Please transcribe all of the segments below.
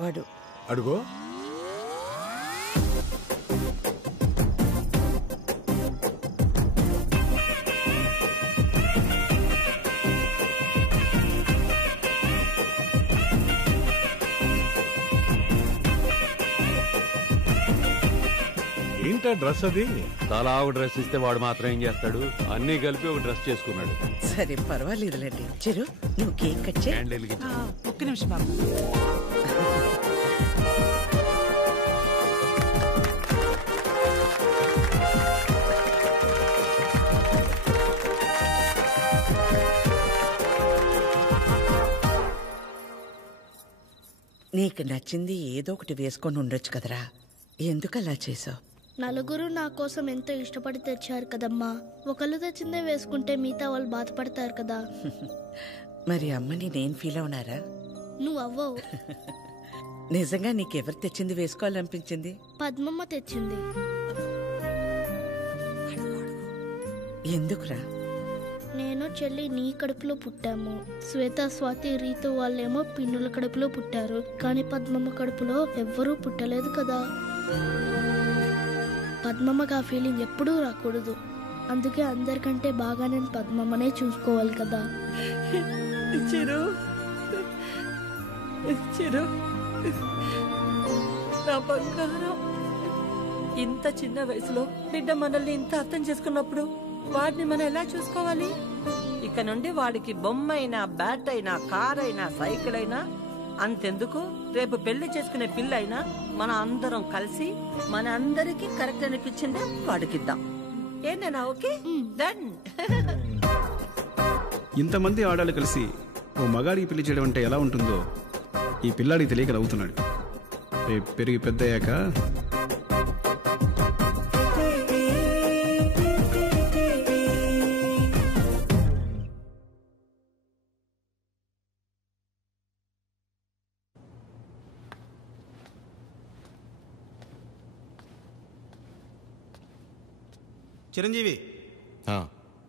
వాడు అడుగో. ఏంటా డ్రెస్ అది? తలా ఒక డ్రెస్ ఇస్తే వాడు మాత్రం ఏం చేస్తాడు? అన్ని కలిపి ఒక డ్రెస్ చేసుకున్నాడు. సరే పర్వాలేదులేండి. చిరు నువ్వు కేక్ కట్ చేయి. ఒక్క నిమిషం బాబు. నీకు నచ్చింది ఏదో ఒకటి వేసుకొని ఉండొచ్చు కదరా, ఎందుకు అలా చేసావు? నలుగురు నా కోసం ఎంతో ఇష్టపడి తెచ్చారు కదమ్మా. ఒకళ్ళు తెచ్చిందే వేసుకుంటే మిగతా వాళ్ళు బాధపడతారు కదా. మరి అమ్మని నేను ఫీల్ అవునారా? నువ్వు అవ్వవు. నిజంగా నీకెవరు తెచ్చింది వేసుకోవాలనిపించింది? పద్మమ్మ తెచ్చింది. ఎందుకురా? నేను చెల్లి నీ కడుపులో పుట్టాము. శ్వేత, స్వాతి, రీతు వాళ్ళేమో పిన్నుల కడుపులో పుట్టారు. కానీ పద్మమ్మ కడుపులో ఎవ్వరూ పుట్టలేదు కదా. పద్మమ్మకి ఆ ఫీలింగ్ ఎప్పుడూ రాకూడదు. అందుకే అందరికంటే బాగా నేను పద్మమ్మనే చూసుకోవాలి కదా. చిరు, చిరు నా బంగారం. ఇంత చిన్న వయసులో బిడ్డ మనల్ని ఇంత అర్థం చేసుకున్నప్పుడు వాడిని మనం ఎలా చూసుకోవాలి? ఇక నుండి వాడికి బొమ్మ అయినా, బ్యాట్ అయినా, కార్ అయినా, సైకిల్ అయినా అంతెందుకు, రేపు పెళ్లి చేసుకునే పిల్ల అయినా మన అందరం కలిసి మన అందరికి కరెక్ట్ అనిపించిందే వాడికిద్దాం. ఏంటన్నా? Okay done. ఇంతమంది ఆడాలు కలిసి ఓ మగాడికి పెళ్లి చేయడం అంటే ఎలా ఉంటుందో ఈ పిల్లాడికి తెలియక నవ్వుతున్నాడు. రేపు పెరిగి పెద్దయ్యాక చిరంజీవి,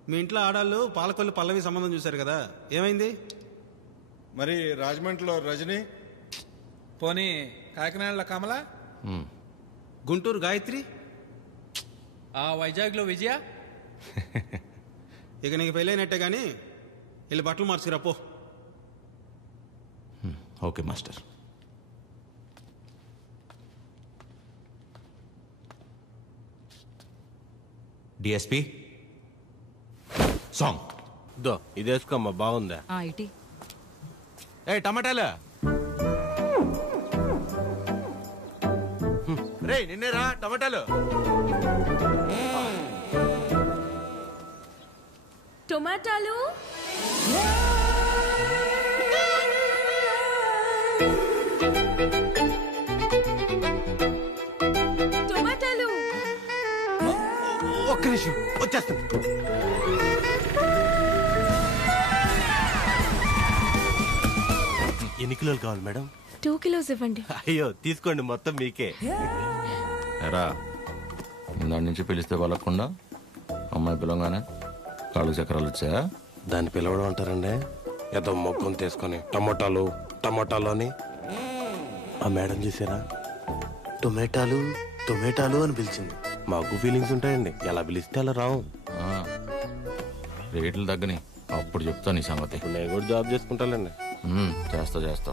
మీ ఇంట్లో ఆడాళ్ళు పాలకొల్లు పల్లవి సంబంధం చూశారు కదా, ఏమైంది? మరి రాజమండ్రిలో రజని, పోనీ కాకినాడలో కమల, గుంటూరు గాయత్రి, వైజాగ్లో విజయ. ఇక నీకు పెళ్ళైనట్టే గాని వెళ్ళి బట్టలు మార్చుకురా పో. Okay master. డిఎస్పి సాంగ్ దో ఇది వేసుకోమ్మా, బాగుందా? ఇటీ ఏ టమాటాలు రే, నిన్నేరా టమాటాలు. టొమాటాలు టొమాటాలు. ఒక్క నిమిషం వచ్చేస్తాను. ఎన్ని కిలోలు కావాలి మేడం? 2 kilos ఇవ్వండి. అయ్యో తీసుకోండి, మొత్తం మీకే. ఎరా, ఇందాడి నుంచి పిలిస్తే వాళ్ళకుండా అమ్మాయి పిలవగానే కాళ్ళు చక్రాలు వచ్చాయా? దాన్ని పిలవడం అంటారండి. ఏదో మొగ్గం తీసుకొని టమాటాలు టమాటాలు అని. ఆ మేడం చూసారా, టొమాటాలు టొమాటాలు అని పిలిచింది. మాకు ఫీలింగ్స్ ఉంటాయండి, ఎలా పిలిస్తే అలా రావు. రేట్లు తగ్గని అప్పుడు చెప్తా నీ సంగతి. నేను కూడా జాబ్ చేసుకుంటానండి. చేస్తా చేస్తా.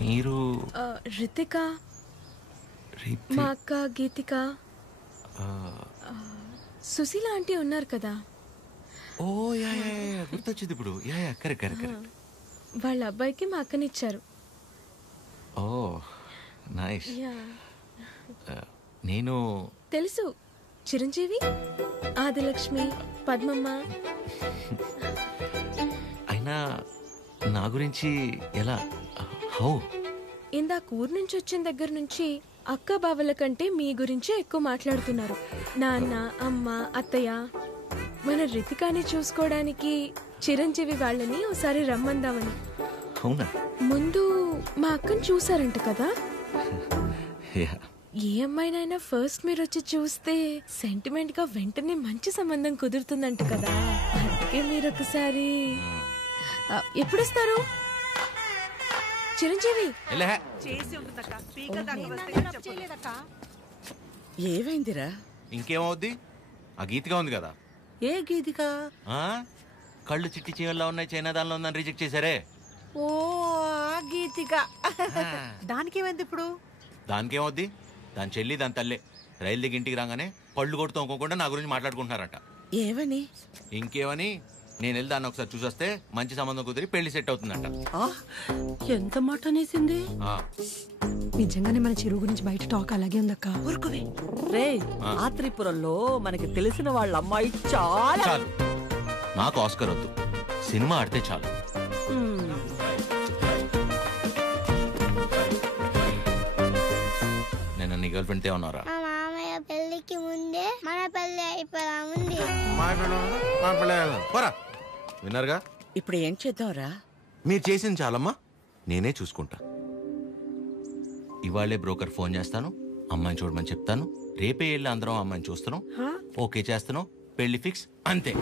మీరు రితిక, మా అక్క గీతిక, సుశీల ఆంటీ ఉన్నారు కదా. ఓ యా గుర్తొచ్చింది ఇప్పుడు. Yeah correct correct. వాళ్ళ అబ్బాయికి మా అక్కనిచ్చారు. ఓ నైస్. నేను తెలుసు, చిరంజీవి, ఆదిలక్ష్మి, పద్మమ్మ. అయినా నా గురించి ఎలా? హౌ? ఇందాక ఊరు నుంచి వచ్చిన దగ్గర నుంచి అక్క బావల కంటే మీ గురించే ఎక్కువ మాట్లాడుతున్నారు. నాన్న, అమ్మ, అత్తయ్య. మన రితికాని చూసుకోవడానికి చిరంజీవి వాళ్ళని ఒకసారి రమ్మందామని. అవునా? ముందు మా అక్కని చూసారంట కదా. ఏ అమ్మాయినైనా ఫస్ట్ మీరు వచ్చి చూస్తే సెంటిమెంట్ గా వెంటనే మంచి సంబంధం కుదురుతుందంట కదా, అందుకే మీరు ఒకసారి ఎప్పుడు వస్తారు చిరంజీవి? ఏమైందిరా? ఇంకేమవుద్ది, ఆ గీతిగా ఉంది కదా. ఏ గీతిక? కళ్ళు చిట్టి చీవల్లో ఉన్నాయి, చైనా దానిలో ఉందని రిజెక్ట్ చేశారే. ఓ ఆ గీతిక. దానికేమైంది ఇప్పుడు? దానికేమవుద్ది, దాని చెల్లి దాని తల్లే రైలు దిగి ఇంటికి రాగానే పళ్ళు కొడుతూ అనుకోకుండా నా గురించి మాట్లాడుకుంటున్నారట. ఏమని? ఇంకేమని, నేను వెళ్ళి దాన్ని ఒకసారి చూసొస్తే మంచి సంబంధం కుదిరి పెళ్లి సెట్ అవుతుందంట. ఎంత మాట అనేసింది? నిజంగానే మన చెరువు గురించి బయట టాక్ అలాగే ఉందక్క. ఊరుకోవే రే. ఆ త్రిపురంలో మనకి తెలిసిన వాళ్ళ అమ్మాయి చాలా. చాలు, నాకు ఆస్కర్ వద్దు, సినిమా ఆడితే చాలు. నేను నీ గర్ల్ ఫ్రెండ్ తే ఉన్నారా? మా మామయ్య పెళ్లికి ముందే మన పెళ్లి అయిపోదా ఉంది. విన్నారుగా, ఇప్పుడు ఏం చేద్దాంరా? మీరు చేసింది చాలమ్మా, నేనే చూసుకుంటా. ఇవాళే బ్రోకర్ ఫోన్ చేస్తాను, అమ్మాయిని చూడమని చెప్తాను. రేపే వెళ్ళి అందరం అమ్మాయిని చూస్తున్నాం, ఓకే చేస్తున్నాం, పెళ్లి ఫిక్స్, అంతే.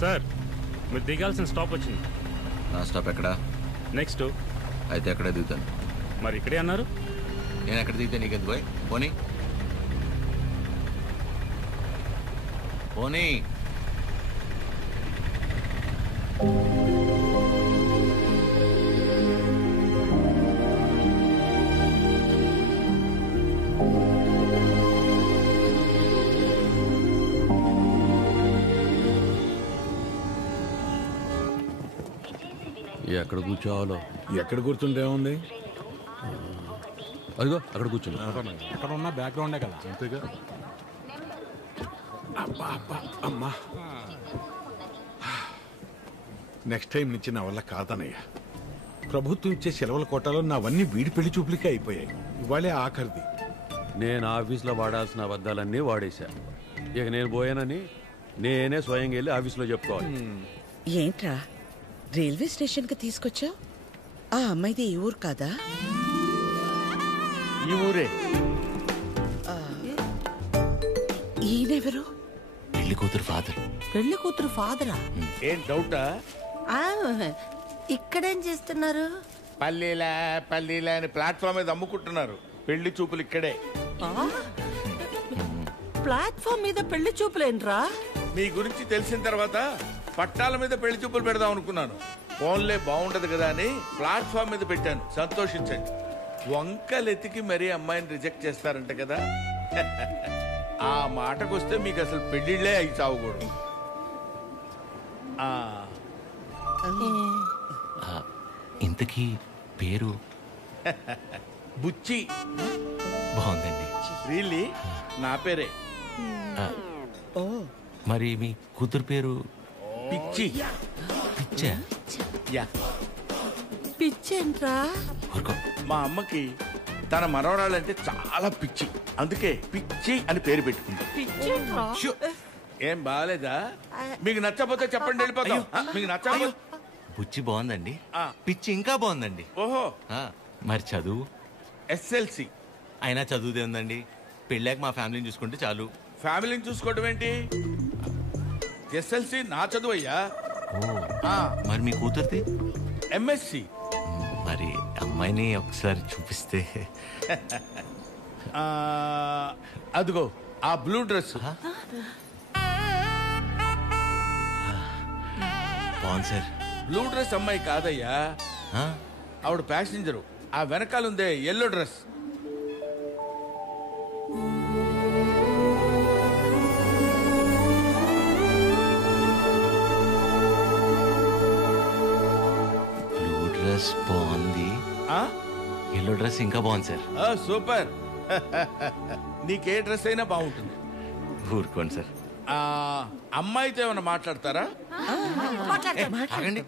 సార్, మీరు దిగాల్సిన స్టాప్ వచ్చింది. నా స్టాప్ ఎక్కడా? నెక్స్ట్. అయితే ఎక్కడే దిగుతాను. మరి ఇక్కడే అన్నారు. నేను ఎక్కడ దిగితే నీకెందుకు పోయి? పోనీ పోనీ. ఎక్కడ కూర్చోవాలో? ఎక్కడ కూర్చుంటేముంది, అదిగో అక్కడ కూర్చుని. అక్కడ ఉన్న బ్యాక్గ్రౌండే కదా. అంతేగా. అబ్బా అబ్బా అమ్మా, నెక్స్ట్ టైం నుంచి నా వల్ల కాదనయ్యా. ప్రభుత్వం ఇచ్చే సెలవుల కోటాలో నావన్నీ వీడి పెళ్లి చూపులకే అయిపోయాయి. ఇవాళే ఆఖరిది. నేను ఆఫీస్లో వాడాల్సిన అబద్ధాలన్నీ వాడేశా. ఇక నేను పోయానని నేనే స్వయంగా వెళ్ళి ఆఫీస్లో చెప్పుకోవాలి. ఏంట్రా రైల్వే స్టేషన్కి తీసుకొచ్చావు? ఆ అమ్మాయిది ఈ ఊరు కాదా? ఈ ఊరే. ఈయనెవరు? పెళ్లి కూతురు ఫాదర్. పెళ్లి కూతురు ఫాదరా? ఏం డౌటా? ఇక్కడేం చేస్తున్నారు? పల్లీలా పల్లీలా అని ప్లాట్ఫామ్ మీద అమ్ముకుంటున్నారు. పెళ్లి చూపులు ఇక్కడే. ప్లాట్ఫామ్ మీద పెళ్లి చూపులేంట్రా? మీ గురించి తెలిసిన తర్వాత పట్టాల మీద పెళ్లి చూపులు పెడదాం అనుకున్నాను. ఫోన్లే బాగుంటది కదా అని ప్లాట్ఫామ్ మీద పెట్టాను. సంతోషించండి. వంకలెతికి మరీ అమ్మాయిని రిజెక్ట్ చేస్తారంట కదా. ఆ మాటకొస్తే మీకు అసలు పెళ్లిళ్లే అయి చావకూడదు. ఇంతకీ పేరు? బుచ్చి. బాగుందండి. రియల్లీ నా పేరే. మరి మీ కూతురు పేరు? పిచ్చి. పిచ్చా? యా. పిచ్చేంట్రా? మా అమ్మకి తన మనవరాళ్ళంటే చాలా పిచ్చి, అందుకే పిచ్చి అని పేరు పెట్టుకుంది. ఏం బాగాలేదా? మీకు నచ్చకపోతే చెప్పండి, వెళ్ళిపోతాం. మీకు నచ్చకపోతే. బుచ్చి బాగుందండి, పిచ్చి ఇంకా బాగుందండి. ఓహో. మరి చదువు? SLC. అయినా చదువుదే ఉందండి. పెళ్ళాక మా ఫ్యామిలీని చూసుకుంటే చాలు. ఫ్యామిలీని చూసుకోవడం ఏంటి? ఎస్ఎల్సి నా చదువయ్యా. మరి మీ కూతురుది? ఎంఎస్సి. మరి అమ్మాయిని ఒకసారి చూపిస్తే. అదిగో ఆ బ్లూ డ్రెస్. బాగుంది సార్. బ్లూ డ్రెస్ అమ్మాయి కాదయ్యా, ఆవిడ ప్యాసింజరు. ఆ వెనకాలందే ఎల్లో డ్రెస్. బ్లూ డ్రెస్ బాగుంది, ఎల్లో డ్రెస్ ఇంకా బాగుంది సార్. సూపర్. నీకే డ్రెస్ అయినా బాగుంటుంది. ఊరుకోండి సార్. అమ్మాయితో ఏమైనా మాట్లాడతారా? ఆగండి,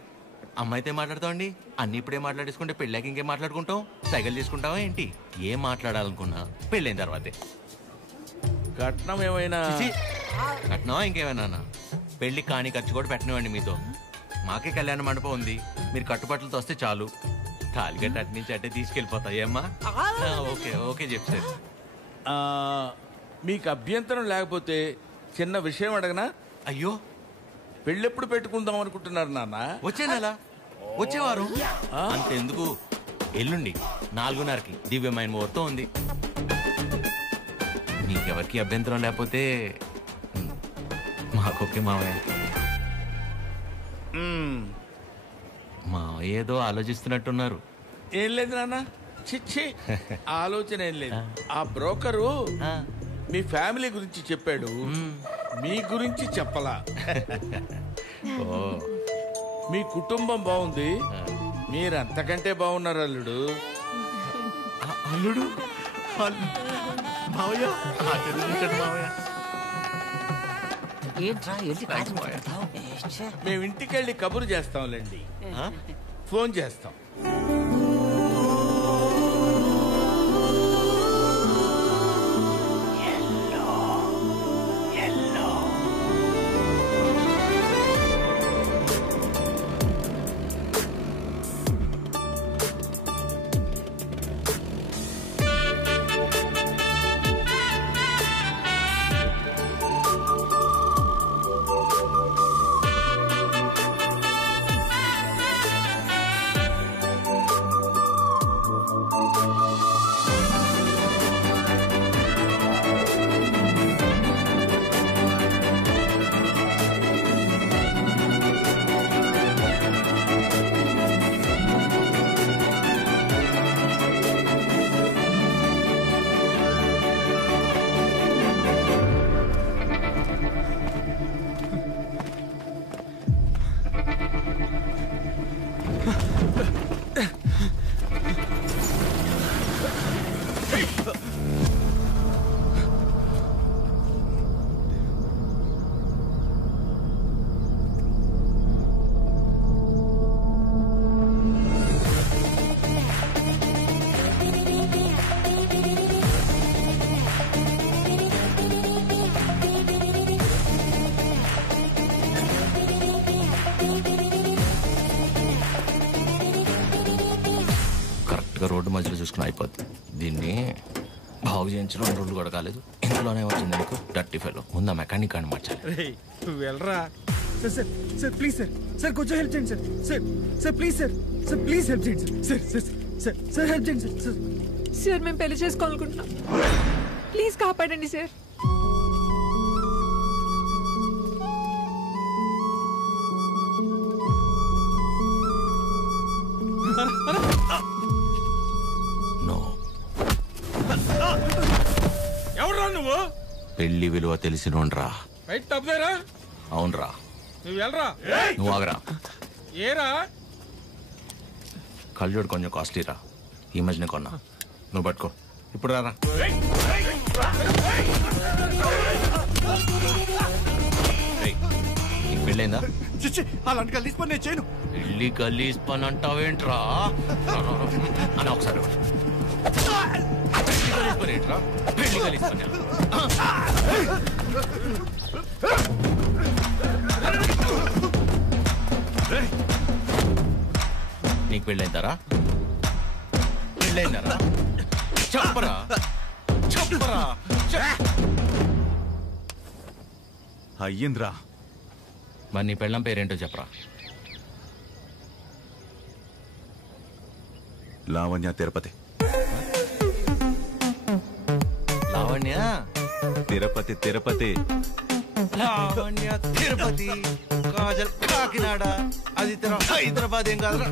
అమ్మాయితో మాట్లాడతామండి. అన్ని ఇప్పుడే మాట్లాడేసుకుంటే పెళ్ళాక ఇంకేం మాట్లాడుకుంటాం? సైకిల్ తీసుకుంటావా ఏంటి? ఏం మాట్లాడాలనుకున్నా పెళ్ళైన తర్వాతే. కట్నం ఏమైనా? కట్నమా ఇంకేమైనా? పెళ్లి కాని ఖర్చు కూడా పెట్టనివ్వండి మీతో. మాకే కళ్యాణ మండపం ఉంది, మీరు కట్టుబట్టలతో వస్తే చాలు. తాలిగట్టు అటు నుంచి అట్టే తీసుకెళ్ళిపోతాయి అమ్మా. ఓకే ఓకే చెప్తారు. మీకు అభ్యంతరం లేకపోతే చిన్న విషయం అడగనా? అయ్యో, పెళ్ళెప్పుడు పెట్టుకుందాం అనుకుంటున్నారు నాన్న? వచ్చే నెల, వచ్చేవారు. అంతెందుకు, ఎల్లుండి 4:30కి దివ్యమైన ముహూర్తం ఉంది. నీకెవరికి అభ్యంతరం లేకపోతే మాకొకే మావయ్య. మావయ్య ఏదో ఆలోచిస్తున్నట్టున్నారు. ఏం లేదు నాన్న, చిచ్చి ఆలోచన ఏం లేదు. ఆ బ్రోకరు మీ ఫ్యామిలీ గురించి చెప్పాడు, మీ గురించి చెప్పలా. మీ కుటుంబం బాగుంది, మీరు అంతకంటే బాగున్నారు అల్లుడు. అల్లుడు మావయ్య, మేము ఇంటికెళ్ళి కబురు చేస్తాంలేండి, ఫోన్ చేస్తాం. రోడ్డు మధ్యలో చూసుకుని అయిపోద్ది. దీన్ని బాగు చేయించడం 2 రోజులు కూడా కాలేదు, ఇంట్లోనే వచ్చింది నీకు డర్టీ ఫెలో. ముందు మెకానిక్ అని మార్చాలి. వెళ్ళరా sir. Sir sir please sir, sir కొంచెం హెల్ప్ చేయండి sir. Sir sir please sir, sir please help చేయండి sir. Sir sir sir help చేయండి సార్. సార్ సార్ మేము పెళ్లి చేసుకోవాలనుకుంటున్నాం, ప్లీజ్ కాపాడండి సార్. ఎవరురా నువ్వు? పెళ్లి విలువ తెలిసినోండ్రా. అవునరా, నువ్వు వెళ్ళరా. నువ్వు ఆగరా. ఏరా కళ్ళజోడు కొంచెం కాస్ట్లీరా, ఈ మధ్యనే కొన్నా. నువ్వు పట్టుకో. ఇప్పుడు రారా. నీకు పెళ్ళైందా? అలాంటి గలీజ్ పని నేను చేయను. పెళ్లి గలీజ్ పని అంటావేంట్రా అని ఒకసారి. పెళ్లి గలీజ్ పని నీకు పెళ్ళైందారా? పెళ్ళైందారా? చెప్పరా చెప్పరా. అయ్యింద్రా. మరి నీ పెళ్ళం పేరేంటో చెప్పరా. లావణ్య తిరుపతి. లావణ్య తిరుపతి తిరుపతి. లావణ్య తిరుపతి, కాజల్ కాకినాడ, అది హైదరాబాద్ ఏం కాదురా.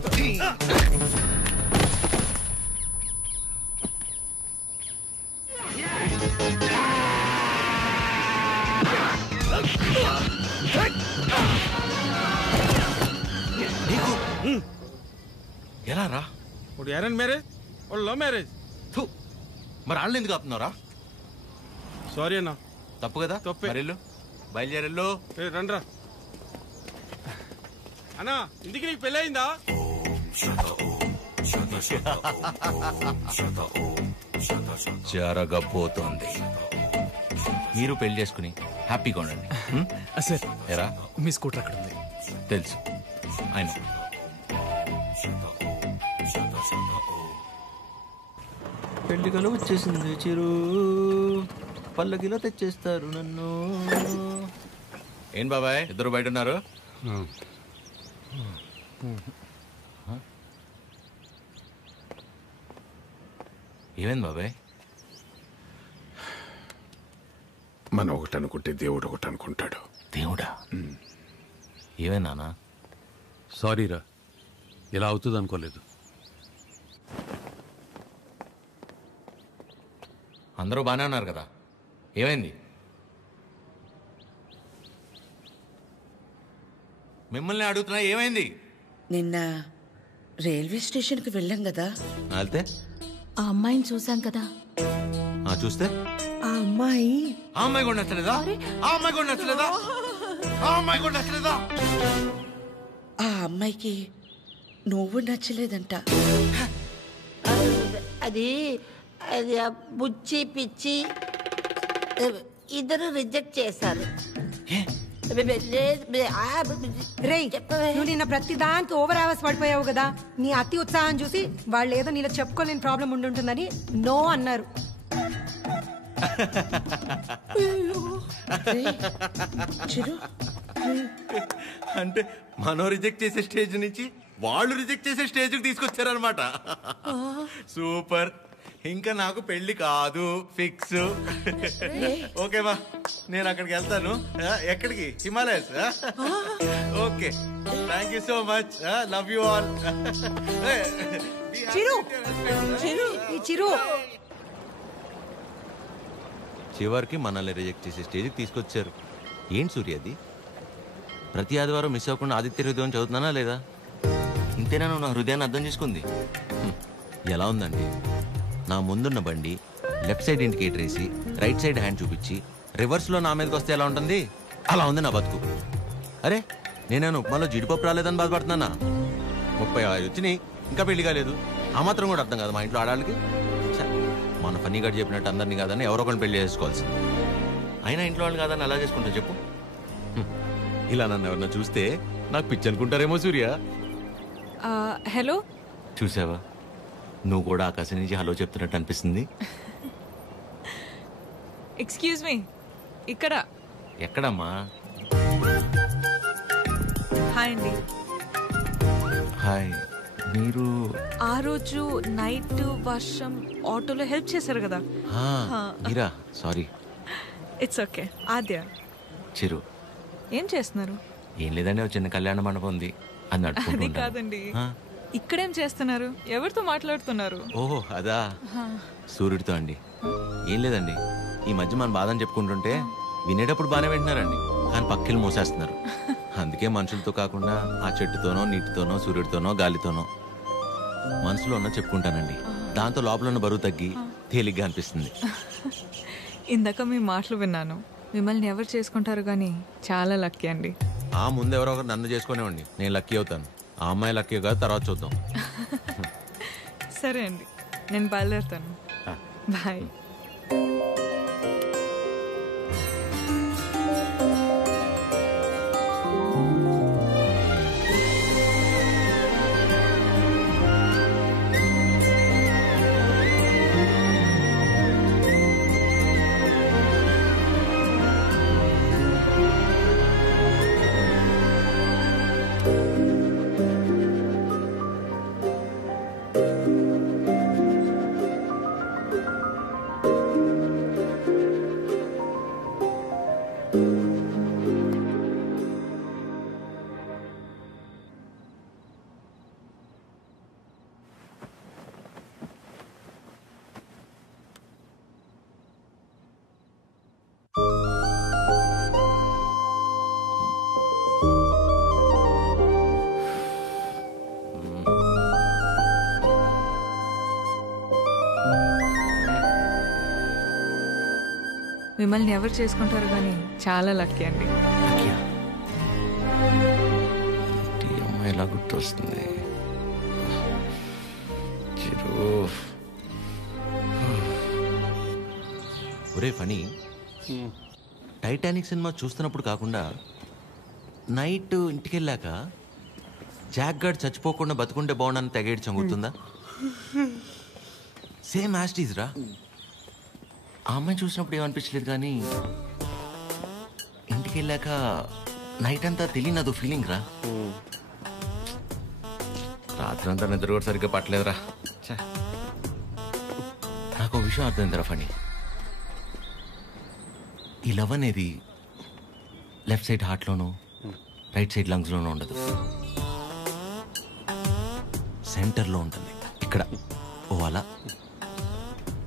ఎలా రా? ఇప్పుడు అరేంజ్ మ్యారేజ్, లవ్ మ్యారేజ్. మరి వాళ్ళు ఎందుకు ఆపుతున్నారా? సారీ అన్న. తప్పు కదా. తప్పే. మరెళ్ళు, బయలుదేరెళ్ళు. రండ్రా అన్నా, ఇంటికి నీకు పెళ్ళి అయిందా? జరగబోతోంది. మీరు పెళ్లి చేసుకుని హ్యాపీగా ఉండండి. సార్ ఎరా మీ స్కూటర్ అక్కడ ఉంది. తెలుసు ఆయన. పెళ్లి కల వచ్చేసింది చిరు, పల్లకిలో తెచ్చేస్తారు నన్ను. ఏం బాబాయ్ ఇద్దరు బయట ఉన్నారు? ఏమైంది బాబాయ్? మనం ఒకటి అనుకుంటే దేవుడు ఒకటి అనుకుంటాడు. దేవుడా? ఏమైనా? సారీరా, ఇలా అవుతుంది అనుకోలేదు. అందరూ బాగానే ఉన్నారు కదా, ఏమైంది? మిమ్మల్ని అడుగుతున్నా, ఏమైంది? నిన్న రైల్వే స్టేషన్కి వెళ్ళాం కదా. వెళ్తే ఆ అమ్మాయిని చూసాం కదా. చూస్తే ఆ అమ్మాయి కూడా నచ్చలేదా? ఆ అమ్మాయి కూడా నచ్చలేదా? ఆ అమ్మాయి కూడా నచ్చలేదా? ఆ అమ్మాయికి నువ్వు నచ్చలేదంట. అది అది బుచ్చి పిచ్చి ఇద్దరు రిజెక్ట్ చేశారు. నువ్వు నిన్న ప్రతి దానికి ఓవర్ అవర్స్ పడిపోయావు కదా. నీ అతి ఉత్సాహం చూసి వాళ్ళు ఏదో నీలో చెప్పుకోలేని ప్రాబ్లం ఉండుంటుందని నో అన్నారు. అంటే మనం రిజెక్ట్ చేసే స్టేజ్ నుంచి వాళ్ళు రిజెక్ట్ చేసే స్టేజ్ తీసుకొచ్చారనమాట. సూపర్. ఇంకా నాకు పెళ్లి కాదు, ఫిక్స్. ఓకేమా, నేను అక్కడికి వెళ్తాను. ఎక్కడికి? Himalayas. Okay, thank you so much. Love you all. Chiru Chiru చివరికి మనల్ని రిజెక్ట్ చేసే స్టేజ్కి తీసుకొచ్చారు. ఏంటి సూర్య అది? ప్రతి ఆదివారం మిస్ అవ్వకుండా ఆదిత్య హృదయం చదువుతున్నానా లేదా? ఇంతేనా నువ్వు నా హృదయాన్ని అర్థం చేసుకుంది? ఎలా ఉందండి? నా ముందున్న బండి లెఫ్ట్ సైడ్ ఇండికేటర్ వేసి రైట్ సైడ్ హ్యాండ్ చూపించి రివర్స్లో నా మీదకి వస్తే ఎలా ఉంటుంది? అలా ఉంది నా బతుకు. అరే, నేనేను ఉప్మాలో జీడిపప్పు రాలేదని బాధపడుతున్నానా? 35 వచ్చినాయి, ఇంకా పెళ్లి కాలేదు. ఆ మాత్రం కూడా అర్థం కాదు మా ఇంట్లో ఆడాళ్ళకి. మన ఫన్నీ గారు చెప్పినట్టు అందరినీ కాదని ఎవరో ఒకరిని పెళ్లి చేసుకోవాల్సింది. అయినా ఇంట్లో వాళ్ళు కాదని అలా చేసుకుంటా చెప్పు. ఇలా నన్ను ఎవరన్నా చూస్తే నాకు పిచ్చి అనుకుంటారేమో సూర్య. హలో, చూసావా, నువ్వు కూడా ఆకాశం నుంచి హలో చెప్తున్నట్టు అనిపిస్తుంది. ఎక్స్క్యూజ్ మీ, ఇక్కడ. ఎక్కడమ్మా? హాయ్ అండి. హాయ్. మీరు ఆ రోజు నైట్ వర్షం ఆటోలో హెల్ప్ చేశారు కదా. మీరా? Sorry. It's okay. Aadya. Chiru. ఏం చేస్తున్నారు? ఏం లేదండి, ఒక చిన్న కళ్యాణ మండపం ఉంది, అది అది కాదండి. ఇక్కడేం చేస్తున్నారు? ఎవరితో మాట్లాడుతున్నారు? ఓహో అదా, సూర్యుడితో అండి. ఏం లేదండి, ఈ మధ్య మన బాధని చెప్పుకుంటుంటే వినేటప్పుడు బాగానే వింటున్నారండి, కానీ పక్కిలు మోసేస్తున్నారు. అందుకే మనుషులతో కాకుండా ఆ చెట్టుతోనో, నీటితోనో, సూర్యుడితోనో, గాలితోనో మనసులో ఉన్న చెప్పుకుంటానండి. దాంతో లోపల ఉన్న బరువు తగ్గి తేలిగ్గా అనిపిస్తుంది. ఇందాక మీ మాటలు విన్నాను. మిమ్మల్ని ఎవరు చేసుకుంటారు కానీ చాలా లక్కీ అండి. ఆ ముందు ఎవరో ఒకరు నన్ను చేసుకునేవాడిని, నేను లక్కీ అవుతాను. ఆ అమ్మాయి లక్కీ కాదు, తర్వాత చూద్దాం. సరే అండి, నేను బయలుదేరుతాను. బాయ్. మిమ్మల్ని ఎవరు చేసుకుంటారు కానీ చాలా లక్కీ అండి. అమ్మాయి ఎలా గుర్తొస్తుంది? ఒరే ఫనీ, టైటానిక్ సినిమా చూస్తున్నప్పుడు కాకుండా నైట్ ఇంటికి వెళ్ళాక జాక్ గార్డ్ చచ్చిపోకుండా బతుకుంటే బాగుండని తెగేడు చంగుతుందా? సేమ్ యాస్టీజ్ రా. ఆ అమ్మాయి చూసినప్పుడు ఏమనిపించలేదు, కానీ ఇంటికి వెళ్ళాక నైట్ అంతా తెలియనదు ఫీలింగ్ రా. రాత్రి అంతా నిద్ర కూడా సరిగ్గా పట్టలేదురా. నాకు విషయం అర్థమైందిరా ఫనీ. ఈ లవ్ అనేది లెఫ్ట్ సైడ్ హార్ట్లోనూ రైట్ సైడ్ లంగ్స్లోనూ ఉండదు, సెంటర్లో ఉంటుంది. ఇక్కడ ఓ అలా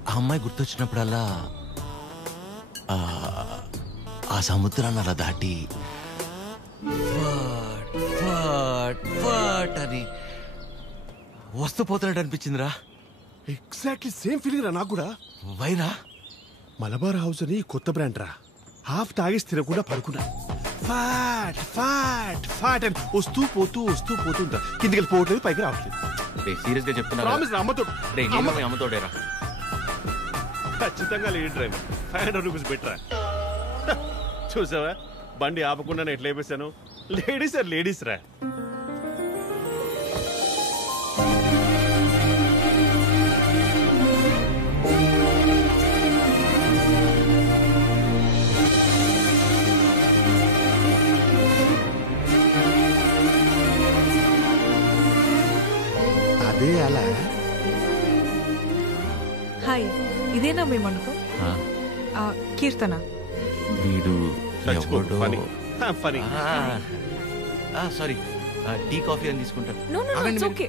ఆ అమ్మాయి గుర్తొచ్చినప్పుడల్లా ఆ సముద్రాన్ని అలా దాటి అని వస్తూ పోతున్నట్టు అనిపించిందిరా. ఎగ్జాక్ట్లీ సేమ్ ఫీలింగ్ రా నాకు కూడా. వైరా మలబార్ హౌస్ అని కొత్త బ్రాండ్ రా. హాఫ్ తాగేసి తినకుండా పడుకున్నా. ఫాట్ ఫాట్ ఫాట్ అని వస్తూ పోతూ ఉంటా. కిందికి వెళ్ళిపోవట్లేదు, పైకి రావట్లేదు. సీరియస్ గా చెప్తున్నా, అమ్మతోడేరా. ఖచ్చితంగా లేడీ డ్రైవర్. 500 రూపీస్ బెటరా. చూసావా బండి ఆపకుండా ఎట్లా వేసాను. లేడీస్ రా. అదే అలా. హాయ్, ఇదేనా మీ మండపం? కీర్తన. వీడు ఫనీ. సారీ, టీ కాఫీ అని తీసుకుంటాను. No no it's okay.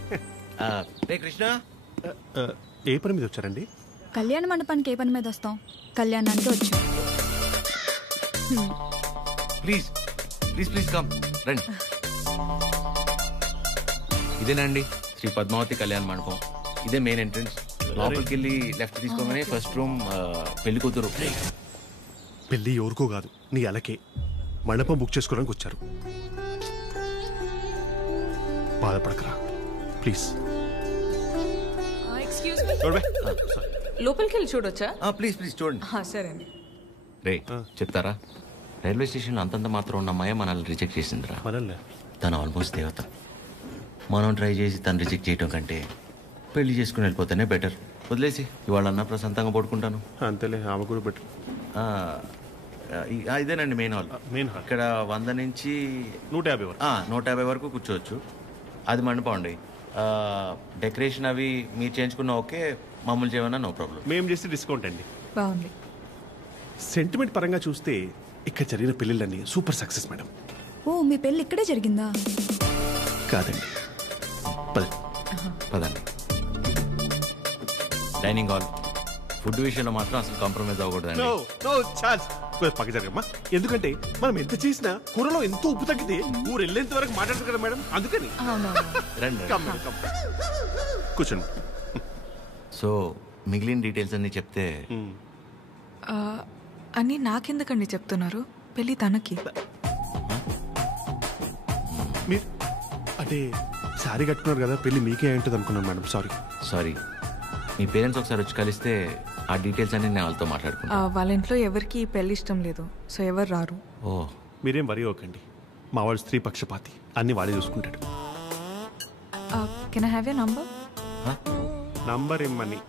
రే కృష్ణ, ఏ పని మీద వచ్చారండి? కళ్యాణ మండపానికి ఏ పని మీద వస్తాం? కళ్యాణానికి వచ్చాం. ప్లీజ్ ప్లీజ్ ప్లీజ్ కమ్, రండి. ఇదేనండి శ్రీ పద్మావతి కళ్యాణ మండపం. ఇదే మెయిన్ ఎంట్రన్స్. లోపలికి వెళ్ళి లెఫ్ట్ తీసుకోగానే ఫస్ట్ రూమ్ పెళ్లి కూతురు. పెళ్లి ఎవరికో కాదు, నీ అలకే. మండపం బుక్ చేసుకోవడానికి వచ్చారు. బాధపడకరా ప్లీజ్. ఎక్స్క్యూజ్ మీ, లోపలికి వెళ్ళి చూడొచ్చా? ప్లీజ్ ప్లీజ్ చూడండి. సరే అండి. రే చెప్తారా, రైల్వే స్టేషన్లో అంతంత మాత్రం ఉన్న అమ్మాయి మనల్ని రిజెక్ట్ చేసిందిరా. తను ఆల్మోస్ట్ దేవత. మనం ట్రై చేసి తను రిజెక్ట్ చేయటం కంటే పెళ్లి చేసుకుని వెళ్ళిపోతేనే బెటర్. వదిలేసి ఇవాళన్నా ప్రశాంతంగా పడుకుంటాను. అంతేలే, ఆమె కూడా బెటర్. ఇదేనండి మెయిన్ హాల్. ఇక్కడ 100 నుంచి 150 వరకు కూర్చోవచ్చు. అది మండపం అండి. డెకరేషన్ అవి మీరు చేయించుకున్న ఓకే, మామూలు చేయమన్నా నో ప్రాబ్లం. మేము చేస్తే డిస్కౌంట్ అండి. బాగుంది. సెంటిమెంట్ పరంగా చూస్తే ఇక్కడ జరిగిన పెళ్ళిళ్ళన్నీ సూపర్ సక్సెస్ మేడం. ఓ, మీ పెళ్ళి ఇక్కడే జరిగిందా? కాదండి, పదండి. Dining hall. ఫుడ్ విషయంలో మాత్రం అసలు కాంప్రమైజ్ అవ్వకూడదండి. పక్క జరగమ్మా. ఎందుకంటే మనం ఎంత చేసినా కూరలో ఎంతో ఉప్పు తగ్గితే ఊరు వెళ్ళేంత వరకు మాట్లాడతారు కదా మేడం, అందుకని. కూర్చోండి. సో మిగిలిన డీటెయిల్స్ అన్ని చెప్తే. అని నాకెందుకండి చెప్తున్నారు? పెళ్ళి తనకి. మీరు అంటే సారీ కట్టుకున్నారు కదా, పెళ్లి మీకే ఉంటుంది అనుకున్నాను మేడం. సారీ. మీ పేరెంట్స్ ఒకసారి వచ్చి కలిస్తే ఆ డీటెయిల్స్ అన్ని నేను వాళ్ళతో మాట్లాడుకున్నాను. వాళ్ళ ఇంట్లో ఎవరికి పెళ్లి ఇష్టం లేదు, సో ఎవరు రారు. ఓ, మీరేం వరి అవ్వకండి. మా వాడు స్త్రీ పక్షపాతి, అన్ని వాడే చూసుకుంటాడు. Can I have your number? Number ఇమ్మని.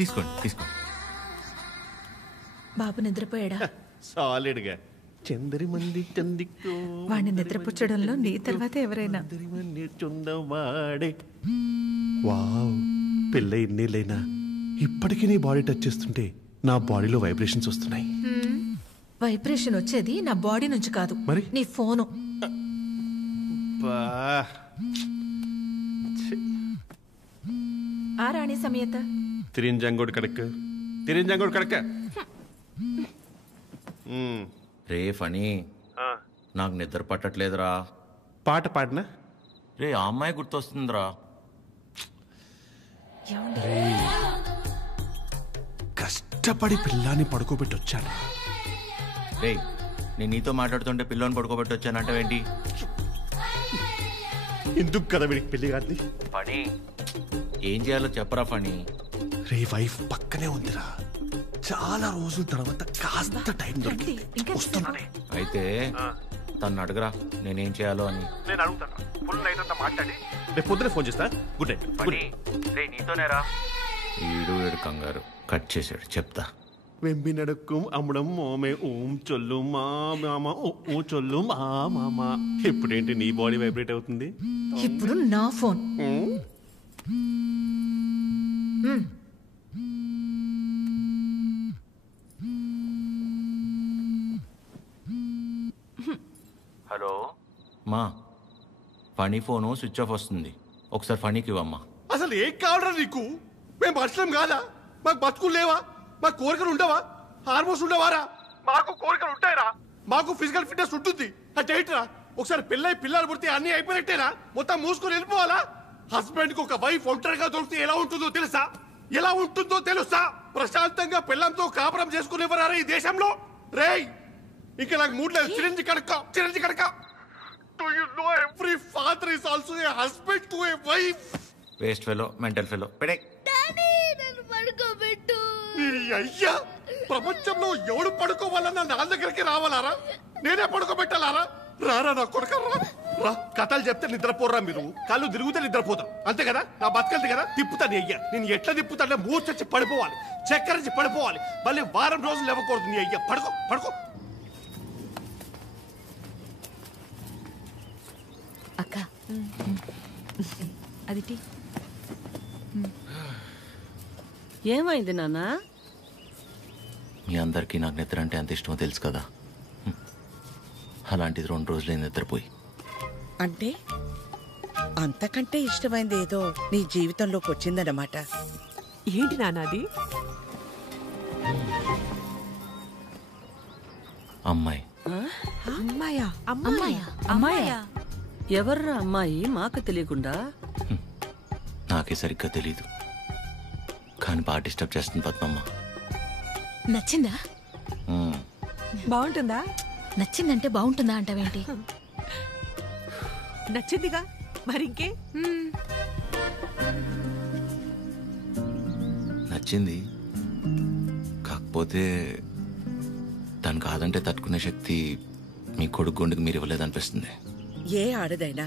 తీసుకోండి. బాబు నిద్రపోయాడా? సాలిడ్గా. చందరి మంది చందికో వాడిని నిద్రపుచ్చడంలో నీ తర్వాత ఎవరైనా. వావ్, పెళ్ళై ఇన్నేళ్ళైనా ఇప్పటికీ నీ బాడీ టచ్ చేస్తుంటే నా బాడీలో వైబ్రేషన్స్ వస్తున్నాయి. వైబ్రేషన్ వచ్చేది నా బాడీ నుంచి కాదు, మరి నీ ఫోను. ఆ రాణి సమేత తిరింజంగోడు కడక. రే ఫనీ, నాకు నిద్ర పట్టట్లేదురా. పాట పాడినా? రే ఆ అమ్మాయి గుర్తొస్తుందిరా. కష్టం కష్టపడి పిల్లాన్ని పడుకోబెట్టి వచ్చాను. రే, నేను నీతో మాట్లాడుతుంటే పిల్లని పడుకోబెట్టి వచ్చానంటావేంటి? ఎందుకు కదా వీడికి పెళ్లి కాదు? పని ఏం చేయాలో చెప్పరా ఫణి. రే, వైఫ్ పక్కనే ఉందిరా. చాలా రోజుల తర్వాత కాస్త టైం దొరికింది. వస్తున్నానే. అయితే తను అడగరా నేనేం చేయాలో అని. నేను అడుగుతాను. ఫుల్ నైట్ అంతా మాట్లాడి రేపు పొద్దున ఫోన్ చేస్తా. Good night. నీతోనేరా. ఈడు కంగారు కట్ చేశాడు. చెప్తా. వెంబి నడకం అమ్మడం మోమే ఓం చొల్లు మా మామ ఓ చొల్లు మా మామ. ఇప్పుడేంటి నీ బాడీ వైబ్రేట్ అవుతుంది? ఇప్పుడు నా ఫోన్. హలో మా, ఫణి ఫోను స్విచ్ ఆఫ్ వస్తుంది. ఒకసారి ఫణికి ఇవ్వమ్మా. అసలు ఏం కావాలరా నీకు? మేము మనుషులం కాదా? మాకు బతుకులు లేవా? మాకు కోరికలు ఉండవా? హార్మోన్స్ ఉండవారా? మాకు కోరికలు ఉంటాయరా? మాకు ఫిజికల్ ఫిట్నెస్ ఉంటుంది. అంటే ఏంట్రా, ఒకసారి పిల్లలు పుడితే అన్ని అయిపోయినట్టేనా? మొత్తం మూసుకొని వెళ్ళిపోవాలా? హస్బెండ్ కి ఒక వైఫ్ ఒంటరిగా దొరికితే ఎలా ఉంటుందో తెలుసా? ఎలా ఉంటుందో తెలుసా? ప్రశాంతంగా పిల్లంతో కాపురం చేసుకునేవారా ఈ దేశంలో? రేయ్, ఇంకా నాకు మూడ్ లేదు. Chironji కడక. Do you know every father is also a husband to a wife? Waste fellow, mental fellow. పెడే. అయ్యా, ప్రపంచంలో ఎవడు పడుకోవాలన్నా నా దగ్గరికి రావాలారా? నేనే పడుకోబెట్టాలారా? రారా నా కొడుక, రా. కథలు చెప్తే నిద్రపోరా మీరు. కళ్ళు తిరుగుతే నిద్రపోతాం, అంతే కదా? నా బతకల్ది కదా, తిప్పుతాను. అయ్యా, నేను ఎట్లా తిప్పుతానే మూర్చొచ్చి పడిపోవాలి, చక్కరించి పడిపోవాలి. మళ్ళీ వారం రోజులు ఇవ్వకూడదు. నీ అయ్యా, పడుకో. అక్క అది టీ. ఏమైంది నాన్న? మీ అందరికీ నాకు నిద్ర అంటే అంత ఇష్టమో తెలుసు కదా. అలాంటిది 2 రోజులే నిద్రపోయి. అంటే అంతకంటే ఇష్టమైంది ఏదో నీ జీవితంలోకి వచ్చిందన్నమాట. ఏంటి నాన్నది? అమ్మాయి. అమ్మాయా? ఎవర్రా అమ్మాయి? మాకు తెలియకుండా. నాకే సరిగ్గా తెలీదు, కానీ బాగా డిస్టర్బ్ చేస్తుంది పద్మమ్మ. నచ్చిందా? బాగుంటుందా? నచ్చిందంటే బాగుంటుందా అంటావేంటి? నచ్చిందిగా, మరింకే. నచ్చింది, కాకపోతే తను కాదంటే తట్టుకునే శక్తి మీ కొడుకు గుండెకి మీరు ఇవ్వలేదనిపిస్తుంది. ఏ ఆడదైనా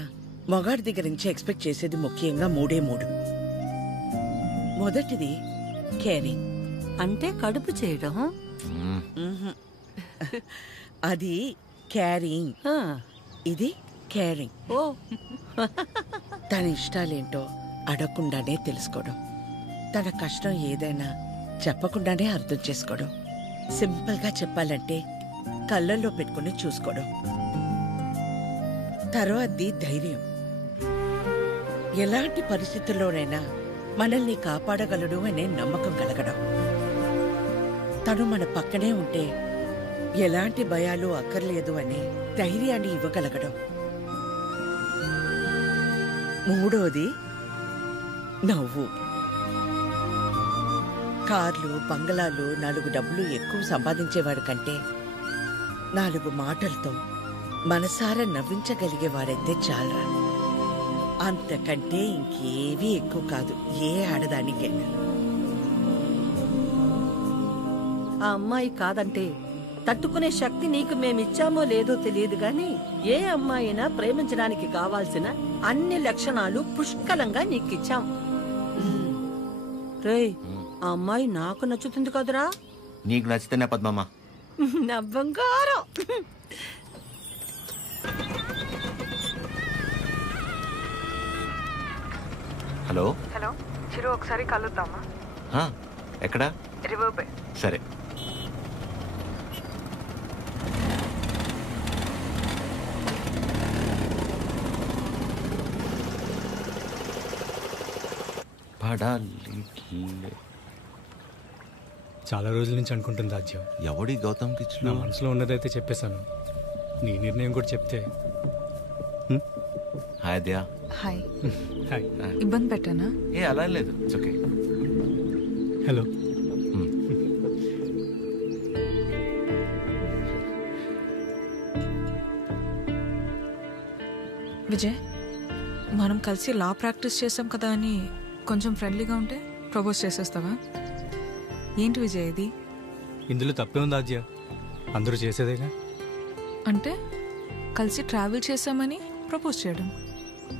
మగాడి దగ్గర నుంచి ఎక్స్పెక్ట్ చేసేది ముఖ్యంగా 3. మొదటిది కేరింగ్. అంటే కడుపు చేయడం. అది క్యారింగ్, ఇది కేరింగ్. ఓ, తన ఇష్టాలేంటో అడగకుండానే తెలుసుకోవడం, తన కష్టం ఏదైనా చెప్పకుండానే అర్థం చేసుకోవడం, సింపుల్ గా చెప్పాలంటే కళ్ళల్లో పెట్టుకుని చూసుకోవడం. తర్వాతది ధైర్యం. ఎలాంటి పరిస్థితుల్లోనైనా మనల్ని కాపాడగలడు అనే నమ్మకం కలగడం. తను మన పక్కనే ఉంటే ఎలాంటి భయాలు అక్కర్లేదు అనే ధైర్యాన్ని ఇవ్వగలగడం. 3వది నవ్వు. కార్లు, బంగళాలు, 4 డబ్బులు ఎక్కువ సంపాదించేవాడు కంటే 4 మాటలతో మనసారా నవ్వించగలిగేవాడైతే చాలరా. అంతకంటే ఇంకేవీ ఎక్కువ కాదు ఏ ఆడదానికైనా. ఆ అమ్మాయి కాదంటే తట్టుకునే శక్తి నీకు మేమిచ్చామో లేదో తెలియదు గాని ఏ అమ్మాయినా ప్రేమించడానికి కావాల్సిన అన్ని లక్షణాలు పుష్కలంగా నీకిచ్చాం. రేయ్, ఆ అమ్మాయి నాకు నచ్చుతుంది కదరా? నీకు నచ్చితేనే పద్మమ్మ. నా బంగారం. హలో చిరు, ఒకసారి కలుద్దామా? ఎక్కడా? River bay. సరే. చాలా రోజుల నుంచి అనుకుంటుంది రాజ్యం. ఎవడి గౌతమ్ కి నా మనసులో ఉన్నదైతే చెప్పేశాను. నీ నిర్ణయం కూడా చెప్తే. హాయ్ దయా. హాయ్. హాయ్. ఇబ్బంది పెట్టానా? అలా లేదు, ఇట్స్ ఓకే. హలో. విజయ్, మనం కలిసి లా ప్రాక్టీస్ చేసాం కదా అని కొంచెం ఫ్రెండ్లీగా ఉంటే ప్రపోజ్ చేసేస్తావా? ఏంటి విజయ్ ఇది? ఇందులో తప్పే ఉంది ఆద్య, అందరూ చేసేదేగా. అంటే కలిసి ట్రావెల్ చేసామని ప్రపోజ్ చేయడం,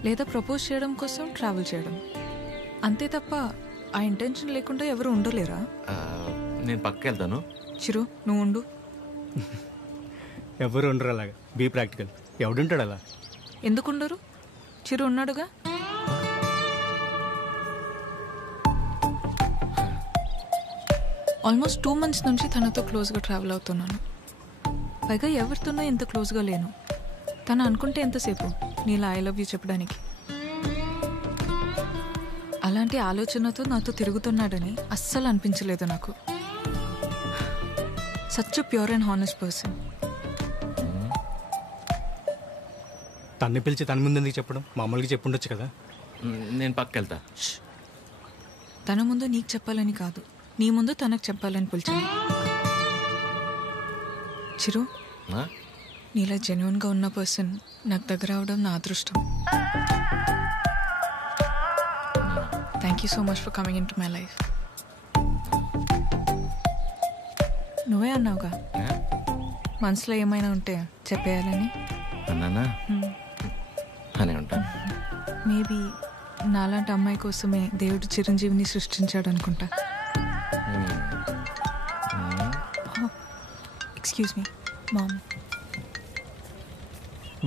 లేదా ప్రపోజ్ చేయడం కోసం ట్రావెల్ చేయడం, అంతే తప్ప ఆ ఇంటెన్షన్ లేకుండా ఎవరు ఉండలేరా? నేను పక్కకి వెళ్తాను. చిరు, నువ్వు ఉండు. ఎవరు ఉండరు అలాగా. Be practical. ఎవడుంటాడు అలా? ఎందుకుండరు? చిరు ఉన్నాడుగా. ఆల్మోస్ట్ 2 months నుంచి తనతో క్లోజ్గా ట్రావెల్ అవుతున్నాను. పైగా ఎవరితోనో ఎంత క్లోజ్గా లేను. తను అనుకుంటే ఎంతసేపు నీలా ఐ లవ్ యూ చెప్పడానికి. అలాంటి ఆలోచనతో నాతో తిరుగుతున్నాడని అస్సలు అనిపించలేదు నాకు. Such pure and honest person. తన్ని పిలిచి తన ముందు ఎందుకు చెప్పడం? మామూలుగా చెప్పుండొచ్చు కదా. నేను పక్కకి వెళ్తా. తన ముందు నీకు చెప్పాలని కాదు, నీ ముందు తనకు చెప్పాలని పిలిచాను. చిరు, నీలా జెన్యున్గా ఉన్న పర్సన్ నాకు దగ్గర అవడం నా అదృష్టం. Thank you so much for coming in to my life. నువ్వే అన్నావుగా మనసులో ఏమైనా ఉంటే చెప్పేయాలని. అన్నానా? అనే ఉంటాను. మేబీ నాలాంటి అమ్మాయి కోసమే దేవుడు చిరంజీవిని సృష్టించాడు అనుకుంటా. Excuse me ma'am.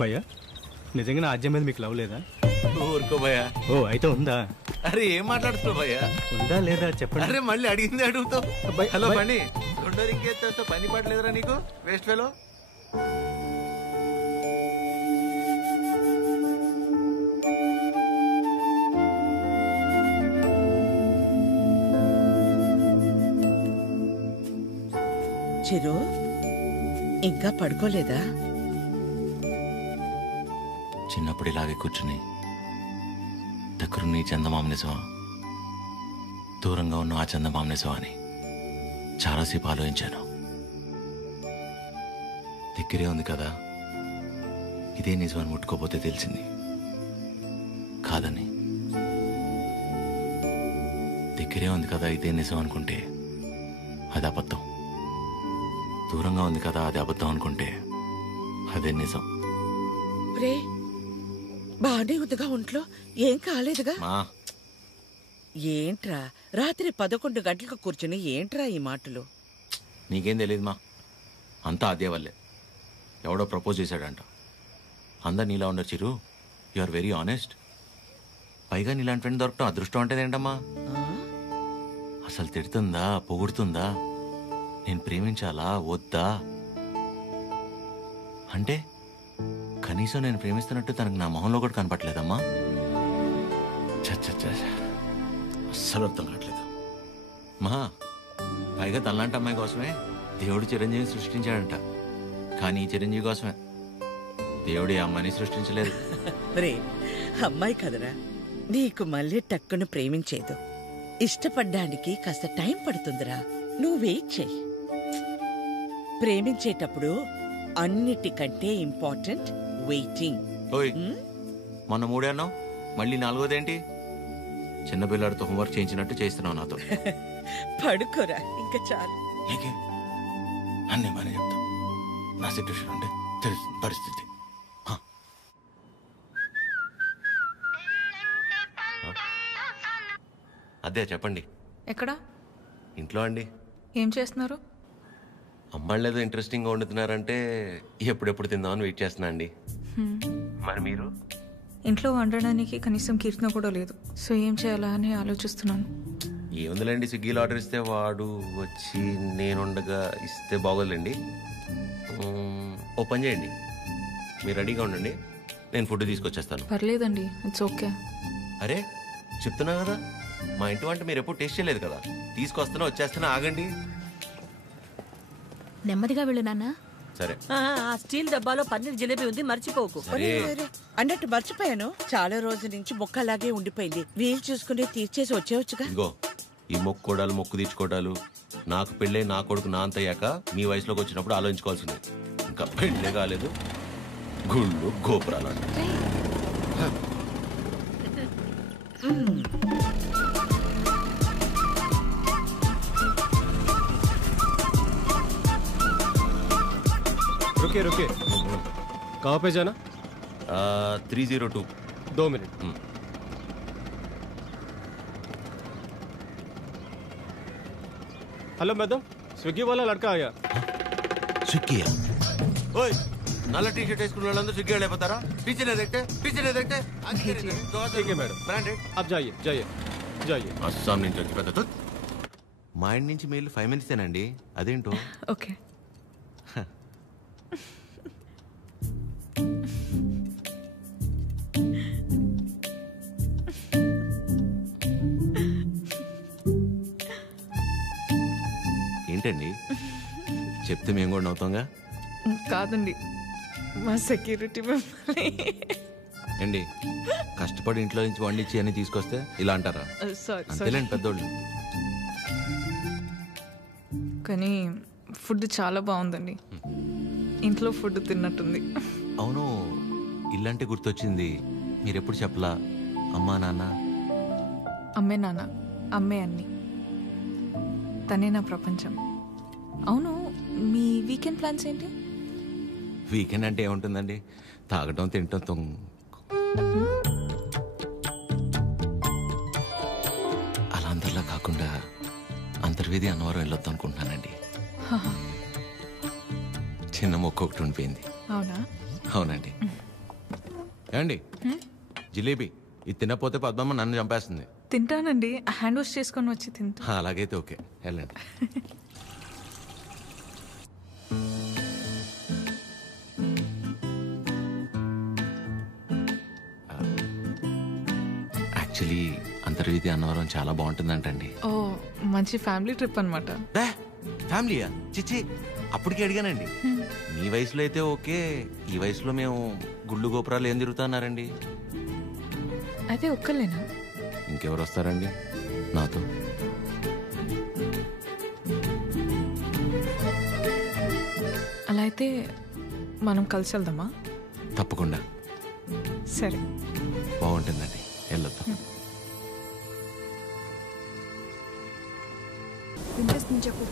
భయ్యా, నిజంగా ఆద్య మీద మీకు లవ్ లేదా? ఊరుకో భయ్యా. ఓ, అయితే ఉందా? అరే ఏం మాట్లాడుతున్నావు భయ్యా? ఉందా లేదా చెప్పండి. అరే మళ్ళీ అడిగింది అడుగుతావు. హలో బండి, తొండరింకేతో పని పడలేదురా నీకు? Waste fellow. చిరు, ఇంకా పడుకోలేదా? చిన్నప్పుడు ఇలాగే కూర్చుని దగ్గరున్న ఈ చందమామ నిజమా, దూరంగా ఉన్న ఆ చందమామ నిజమా అని చాలాసేపు ఆలోచించాను. దగ్గరే ఉంది కదా, ఇదే నిజమని ముట్టుకోపోతే తెలిసింది కాదని. దగ్గరే ఉంది కదా ఇదే నిజం అనుకుంటే అది అబద్ధం. దూరంగా ఉంది కదా అది అబద్ధం అనుకుంటే అదే నిజం. రే, బానే ఉందిగా ఒంట్లో? ఏం కాలేదుగా? ఏంట్రా రాత్రి 11 గంటలకు కూర్చుని ఏంట్రా ఈ మాటలు? నీకేం తెలియదు మా, అంతా అదే వల్లే. ఎవడో ప్రపోజ్ చేశాడంట. అందరు నీలా ఉండరు చిరు, యు ఆర్ వెరీ ఆనెస్ట్. పైగా నీలాంటి ఫ్రెండ్ దొరకటం అదృష్టం అంటే ఏంటమ్మా? అసలు తిడుతుందా, పొగుడుతుందా, నేను ప్రేమించాలా వద్దా అంటే కనీసం నేను ప్రేమిస్తున్నట్టు తనకు నా మొహంలో కూడా కనపట్లేదమ్మా. అస్సలు అర్థం కావట్లేదు మా. పైగా తనలాంటి అమ్మాయి కోసమే దేవుడు చిరంజీవిని సృష్టించాడంట. కానీ ఈ చిరంజీవి కోసమే దేవుడు ఈ అమ్మాయిని సృష్టించలేదు. రే, అమ్మాయి కదరా, నీకు మళ్ళీ టక్కును ప్రేమించేదు. ఇష్టపడ్డానికి కాస్త టైం పడుతుందిరా, నువ్వు వెయిట్ చెయ్యి. ప్రేమించేటప్పుడు అన్నిటికంటే ఇంపార్టెంట్ వెయిటింగ్. ఓయ్, మొన్న 3 అన్నావు, మళ్ళీ 4వదేంటి? చిన్నపిల్లాడితో హోంవర్క్ చేయించినట్టు చేస్తున్నావు నాతో. పడుకోరా, ఇంకా చాలు. నీకే అన్నీ బాగా చెప్తాం. నా సిట్యుయేషన్ అంటే తెలుసు పరిస్థితి. అదే చెప్పండి. ఎక్కడ? ఇంట్లో అండి. ఏం చేస్తున్నారు? అమ్మాళ్ళు ఏదో ఇంట్రెస్టింగ్గా వండుతున్నారంటే ఎప్పుడెప్పుడు తిందామని వెయిట్ చేస్తున్నా అండి. మరి మీరు? ఇంట్లో వండడానికి కనీసం కీర్తన కూడా లేదు. సో ఏం చేయాలా అని ఆలోచిస్తున్నాను. ఏముందిలేండి, స్విగ్గీలో ఆర్డర్ ఇస్తే వాడు వచ్చి నేనుండగా ఇస్తే బాగోదులేండి. ఓ పని చేయండి, మీరు రెడీగా ఉండండి, నేను ఫుడ్ తీసుకొచ్చేస్తాను. పర్లేదండి, ఇట్స్ ఓకే. అరే చెప్తున్నా కదా, మా ఇంటి వంట మీరు ఎప్పుడు టేస్ట్ చేయలేదు కదా. తీసుకొస్తున్నా, వచ్చేస్తున్నా, ఆగండి. నెమ్మదిగా వెళ్ళు నాన్న. సరే. ఆ స్టీల్ డబ్బాలో పన్నీర్ జిలేబీ ఉంది, మర్చిపోకు. అన్నట్టు మర్చిపోయాను, చాలా రోజుల నుంచి మొక్క అలాగే ఉండిపోయింది. వీలు చూసుకుని తీర్చేసి వచ్చేవచ్చుగా. ఇగో ఈ మొక్కుకోడాలు, మొక్కు తీర్చుకోవడాలు నాకు పెళ్ళే నా కొడుకు నా అంతయ్యాక మీ వయసులోకి వచ్చినప్పుడు ఆలోచించుకోవాల్సిందే. ఇంకా పెళ్ళే కాలేదు, గుళ్ళు గోపురాలు. रुके रुके कहाँ पे जाना 302 2 मिनट हेलो मैडम स्विगी वाला लड़का आया स्विगी ओए నల్ల టీ షర్ట్ వేసుకున్న వాళ్ళందరూ స్విగ్గీ అయిపోతారా పీछे देखते ठीक है मैडम ब्रांडेड आप जाइए जाइए जाइए అస్సాం నుంచి వచ్చి పెద్ద మా ఇంటి నుంచి మెయిల్ 5 మినిట్సేనండి అదేంటో ఓకే ఏంటండి చెప్తే మేము కూడా నవ్వుతాంగా కాదండి మా సెక్యూరిటీ మిమ్మల్ని అండి కష్టపడి ఇంట్లో నుంచి వండించి అని తీసుకొస్తే ఇలా అంటారా సారీ అంతేలేండి పెద్దోళ్ళు కానీ ఫుడ్ చాలా బాగుందండి ఇంట్లో ఫుడ్ తిన్నట్టుంది అవును ఇల్లంటే గుర్తొచ్చింది మీరెప్పుడు చెప్పలా అమ్మా నాన్న అమ్మే నాన్న అమ్మే అన్ని తనే నా ప్రపంచం అవును మీ వీకెండ్ ప్లాన్స్ ఏంటి వీకెండ్ అంటే ఏముంటుందండి తాగటం తినటం అలా అందరిలా కాకుండా అంతర్వేది అన్నవరం వెళ్ళొద్దు అనుకుంటున్నానండి చిన్న మొక్క ఒకటి ఉండిపోయింది అవునా అవునండి ఏమండి జిలేబీ ఇది తినపోతే పద్మమ్మ నన్ను చంపేస్తుంది తింటానండి హ్యాండ్ వాష్ చేసుకొని వచ్చి తింటా అలాగైతే ఓకే వెళ్ళండి యాక్చువల్లీ అంతర్వేది అన్నవరం చాలా బాగుంటుందంటండి ఓ మంచి ఫ్యామిలీ ట్రిప్ అనమాట ఫ్యామిలీయా చిచ్చి అప్పటికి అడిగానండి మీ వయసులో అయితే ఓకే ఈ వయసులో మేము గుళ్ళు గోపురాలు ఏం తిరుగుతున్నారండి అయితే ఒక్కలేనా ఇంకెవరు వస్తారండి నాతో అలా అయితే మనం కలిసి వెళ్దామా తప్పకుండా సరే బాగుంటుందండి వెళ్ళొద్దాం చెప్పు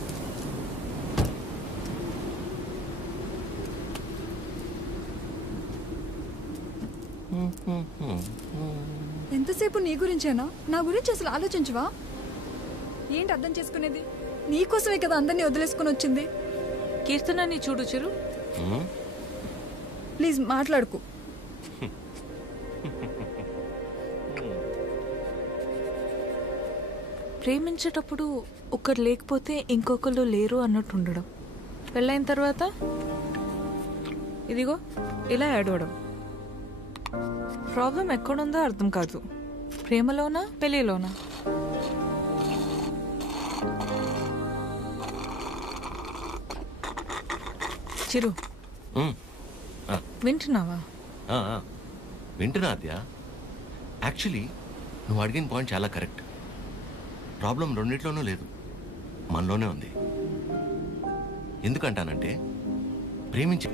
ఎంతసేపు నీ గురించేనా నా గురించి అసలు ఆలోచించవా ఏంటి అర్థం చేసుకునేది నీకోసమే కదా అందరినీ వదిలేసుకుని వచ్చింది కీర్తనాన్ని చూడు చిరు ప్లీజ్ మాట్లాడుకు ప్రేమించేటప్పుడు ఒకరు లేకపోతే ఇంకొకరు లేరు అన్నట్టు ఉండడం పెళ్ళైన తర్వాత ఇదిగో ఇలా ఏడవడం ప్రాబ్లం ఎక్కడుందో అర్థం కాదు ప్రేమలోనా పెళ్ళిలోనా చిరు వింటున్నావా వింటున్నా అద్యా యాక్చువల్లీ నువ్వు అడిగిన పాయింట్ చాలా కరెక్ట్ ప్రాబ్లం రెండిట్లోనూ లేదు మనలోనే ఉంది ఎందుకంటానంటే ప్రేమించి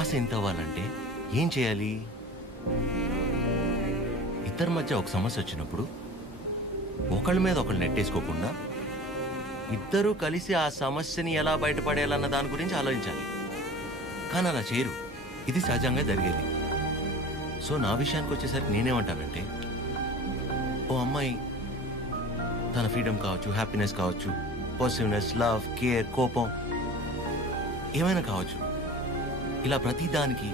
ఆశ ఎంత అవ్వాలంటే ఏం చేయాలి ఇద్దరి మధ్య ఒక సమస్య వచ్చినప్పుడు ఒకళ్ళ మీద ఒకళ్ళు నెట్టేసుకోకుండా ఇద్దరూ కలిసి ఆ సమస్యని ఎలా బయటపడేయాలన్న దాని గురించి ఆలోచించాలి కానీ అలా చేయరు ఇది సహజంగా జరిగేది సో నా విషయానికి వచ్చేసరికి నేనేమంటానంటే ఓ అమ్మాయి తన ఫ్రీడమ్ కావచ్చు హ్యాపీనెస్ కావచ్చు పాజిటివ్నెస్ లవ్ కేర్ కోపం ఏమైనా కావచ్చు ఇలా ప్రతి దానికి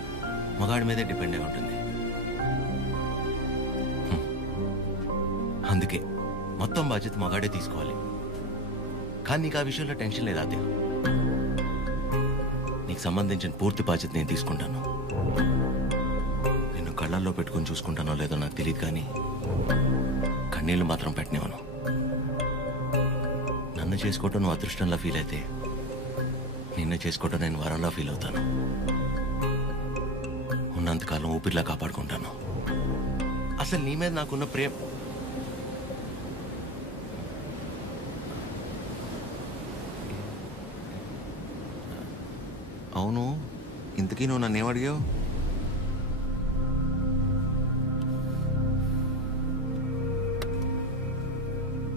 మగాడి మీదే డిపెండ్ అయి ఉంటుంది అందుకే మొత్తం బాధ్యత మగాడే తీసుకోవాలి కానీ నీకు ఆ విషయంలో టెన్షన్ లేదా అదే నీకు సంబంధించిన పూర్తి బాధ్యత నేను తీసుకుంటాను నిన్ను కళ్ళల్లో పెట్టుకుని చూసుకుంటానో లేదో నాకు తెలియదు కానీ కన్నీళ్లు మాత్రం పెట్టనివ్వను నన్ను చేసుకోవటం నువ్వు అదృష్టంలా ఫీల్ అయితే నిన్ను చేసుకోవటం నేను వరంలా ఫీల్ అవుతాను ఉన్నంతకాలం ఊపిరిలా కాపాడుకుంటాను అసలు నీ మీద నాకున్న ప్రేమ అవును ఇంతకీ నువ్వు నన్ను ఏమడిగావు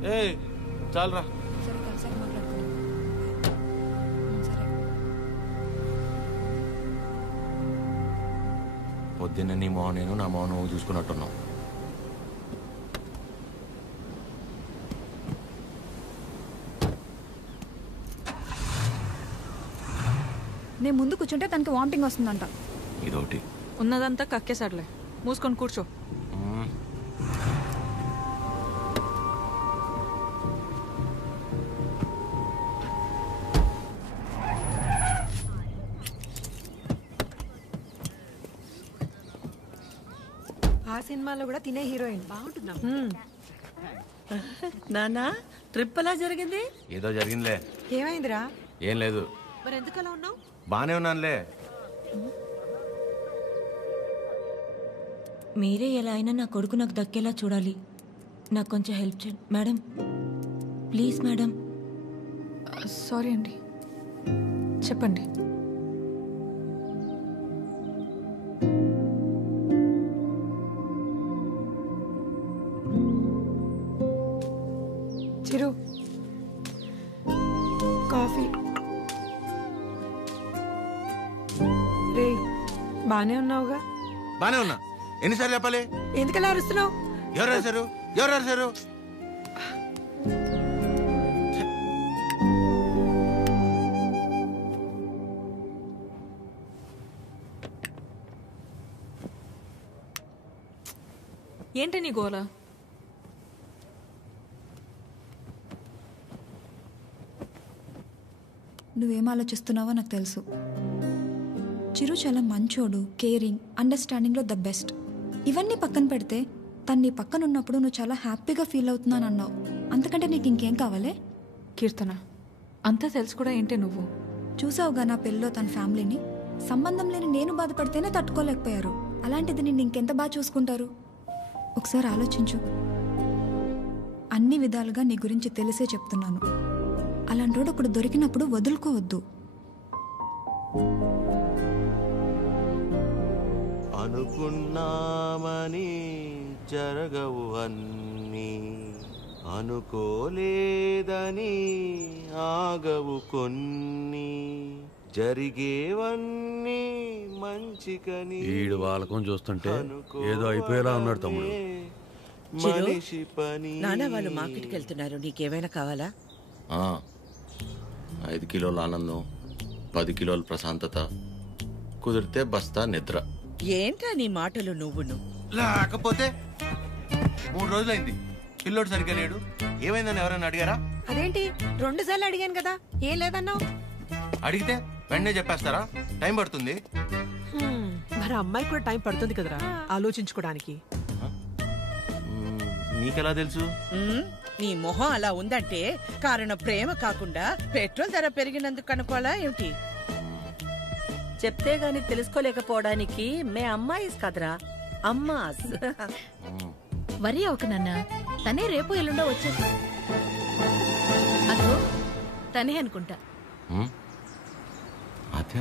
ఏ చాలరా. సరే కలిసాక మాట్లాడుకుందాం. సరే. పొద్దున్న నీ మోహన్ నేను నా మోహన్ నువ్వు చూసుకున్నట్టున్నావు. నేను ముందు కూర్చుంటే తనకి వామిటింగ్ వస్తుందంట. ఇదొకటి ఉన్నదంతా కక్కేసాడులే, మూసుకొని కూర్చో. ఆ సినిమాలో కూడా తినే హీరోయిన్ బాగుంటుందా? నానా ట్రిప్ ఎలా జరిగింది? ఏదో జరిగిందిలే. ఏమైందిరా? ఏం లేదు. మరి ఎందుకు అలా ఉన్నావు? బానే ఉన్నానులే. మీరే ఎలా అయినా నా కొడుకు నాకు దక్కేలా చూడాలి. నాకు కొంచెం హెల్ప్ చేయండి మేడం, ప్లీజ్ మేడం. సారీ అండి, చెప్పండి. చిరు కాఫీ. రే బానే ఉన్నావుగా? బానే ఉన్నా. ఎన్నిసార్లు చెప్పాలి? ఎందుకలా అరుస్తున్నావు? ఎవరు రాశారు? ఎవరు రాశారు? ఏంటి నీ గోలా? నువ్వేం ఆలోచిస్తున్నావో నాకు తెలుసు. చిరు చాలా మంచోడు, కేరింగ్, అండర్స్టాండింగ్లో ద బెస్ట్. ఇవన్నీ పక్కన పెడితే తను నీ పక్కన ఉన్నప్పుడు నువ్వు చాలా హ్యాపీగా ఫీల్ అవుతున్నాను అన్నావు. అంతకంటే నీకు ఇంకేం కావాలి? కీర్తన, అంతా తెలుసు కూడా ఏంటి నువ్వు? చూసావుగా నా పెళ్ళిలో తన ఫ్యామిలీని. సంబంధం లేని నేను బాధపడితేనే తట్టుకోలేకపోయారు. అలాంటిది నిన్ను ఇంకెంత బాగా చూసుకుంటారు? ఒకసారి ఆలోచించు. అన్ని విధాలుగా నీ గురించి తెలిసే చెప్తున్నాను. అలాంటోడు ఒకడు దొరికినప్పుడు వదులుకోవద్దు. అనుకున్నామని జరగవు అన్నీ, అనుకోలేదని ఆగవు కొన్ని, జరిగేవన్నీ మంచికని. ఈడు వాళ్ళకం చూస్తుంటే ఏదో అయిపోయేలా ఉన్నాడు తమ్ముడు. చిరు, నాన్న వాళ్ళు మార్కెట్కి వెళ్తున్నారు, నీకేమైనా కావాలా? 5 కిలోల ఆనందం, 10 కిలోల ప్రశాంతత, కుదిరితే బస్తా నిద్ర. ఏంటా నీ మాటలు నువ్వును? లేకపోతే 3 రోజులైంది పిల్లోడు సరిగ్గా లేడు. ఏమైందని ఎవరైనా అడిగారా? అదేంటి 2 సార్లు అడిగాను కదా, ఏం లేదన్నావు? అడిగితే వెంటనే చెప్పేస్తారా? టైం పడుతుంది. మరి అమ్మాయి కూడా టైం పడుతుంది కదరా ఆలోచించుకోవడానికి. మీకెలా తెలుసు? నీ మొహం అలా ఉందంటే కారణం ప్రేమ కాకుండా పెట్రోల్ ధర పెరిగినందుకు అనుకోవాలా ఏమిటి? చెప్తే గాని తెలుసుకోలేకపోవడానికి మే అమ్మాయిస్ కదరా, అమ్మాస్. వరి ఒక నాన్న, తనే రేపు ఎల్లుండో వచ్చేసి. అదో తనే అనుకుంటా. ఆద్య,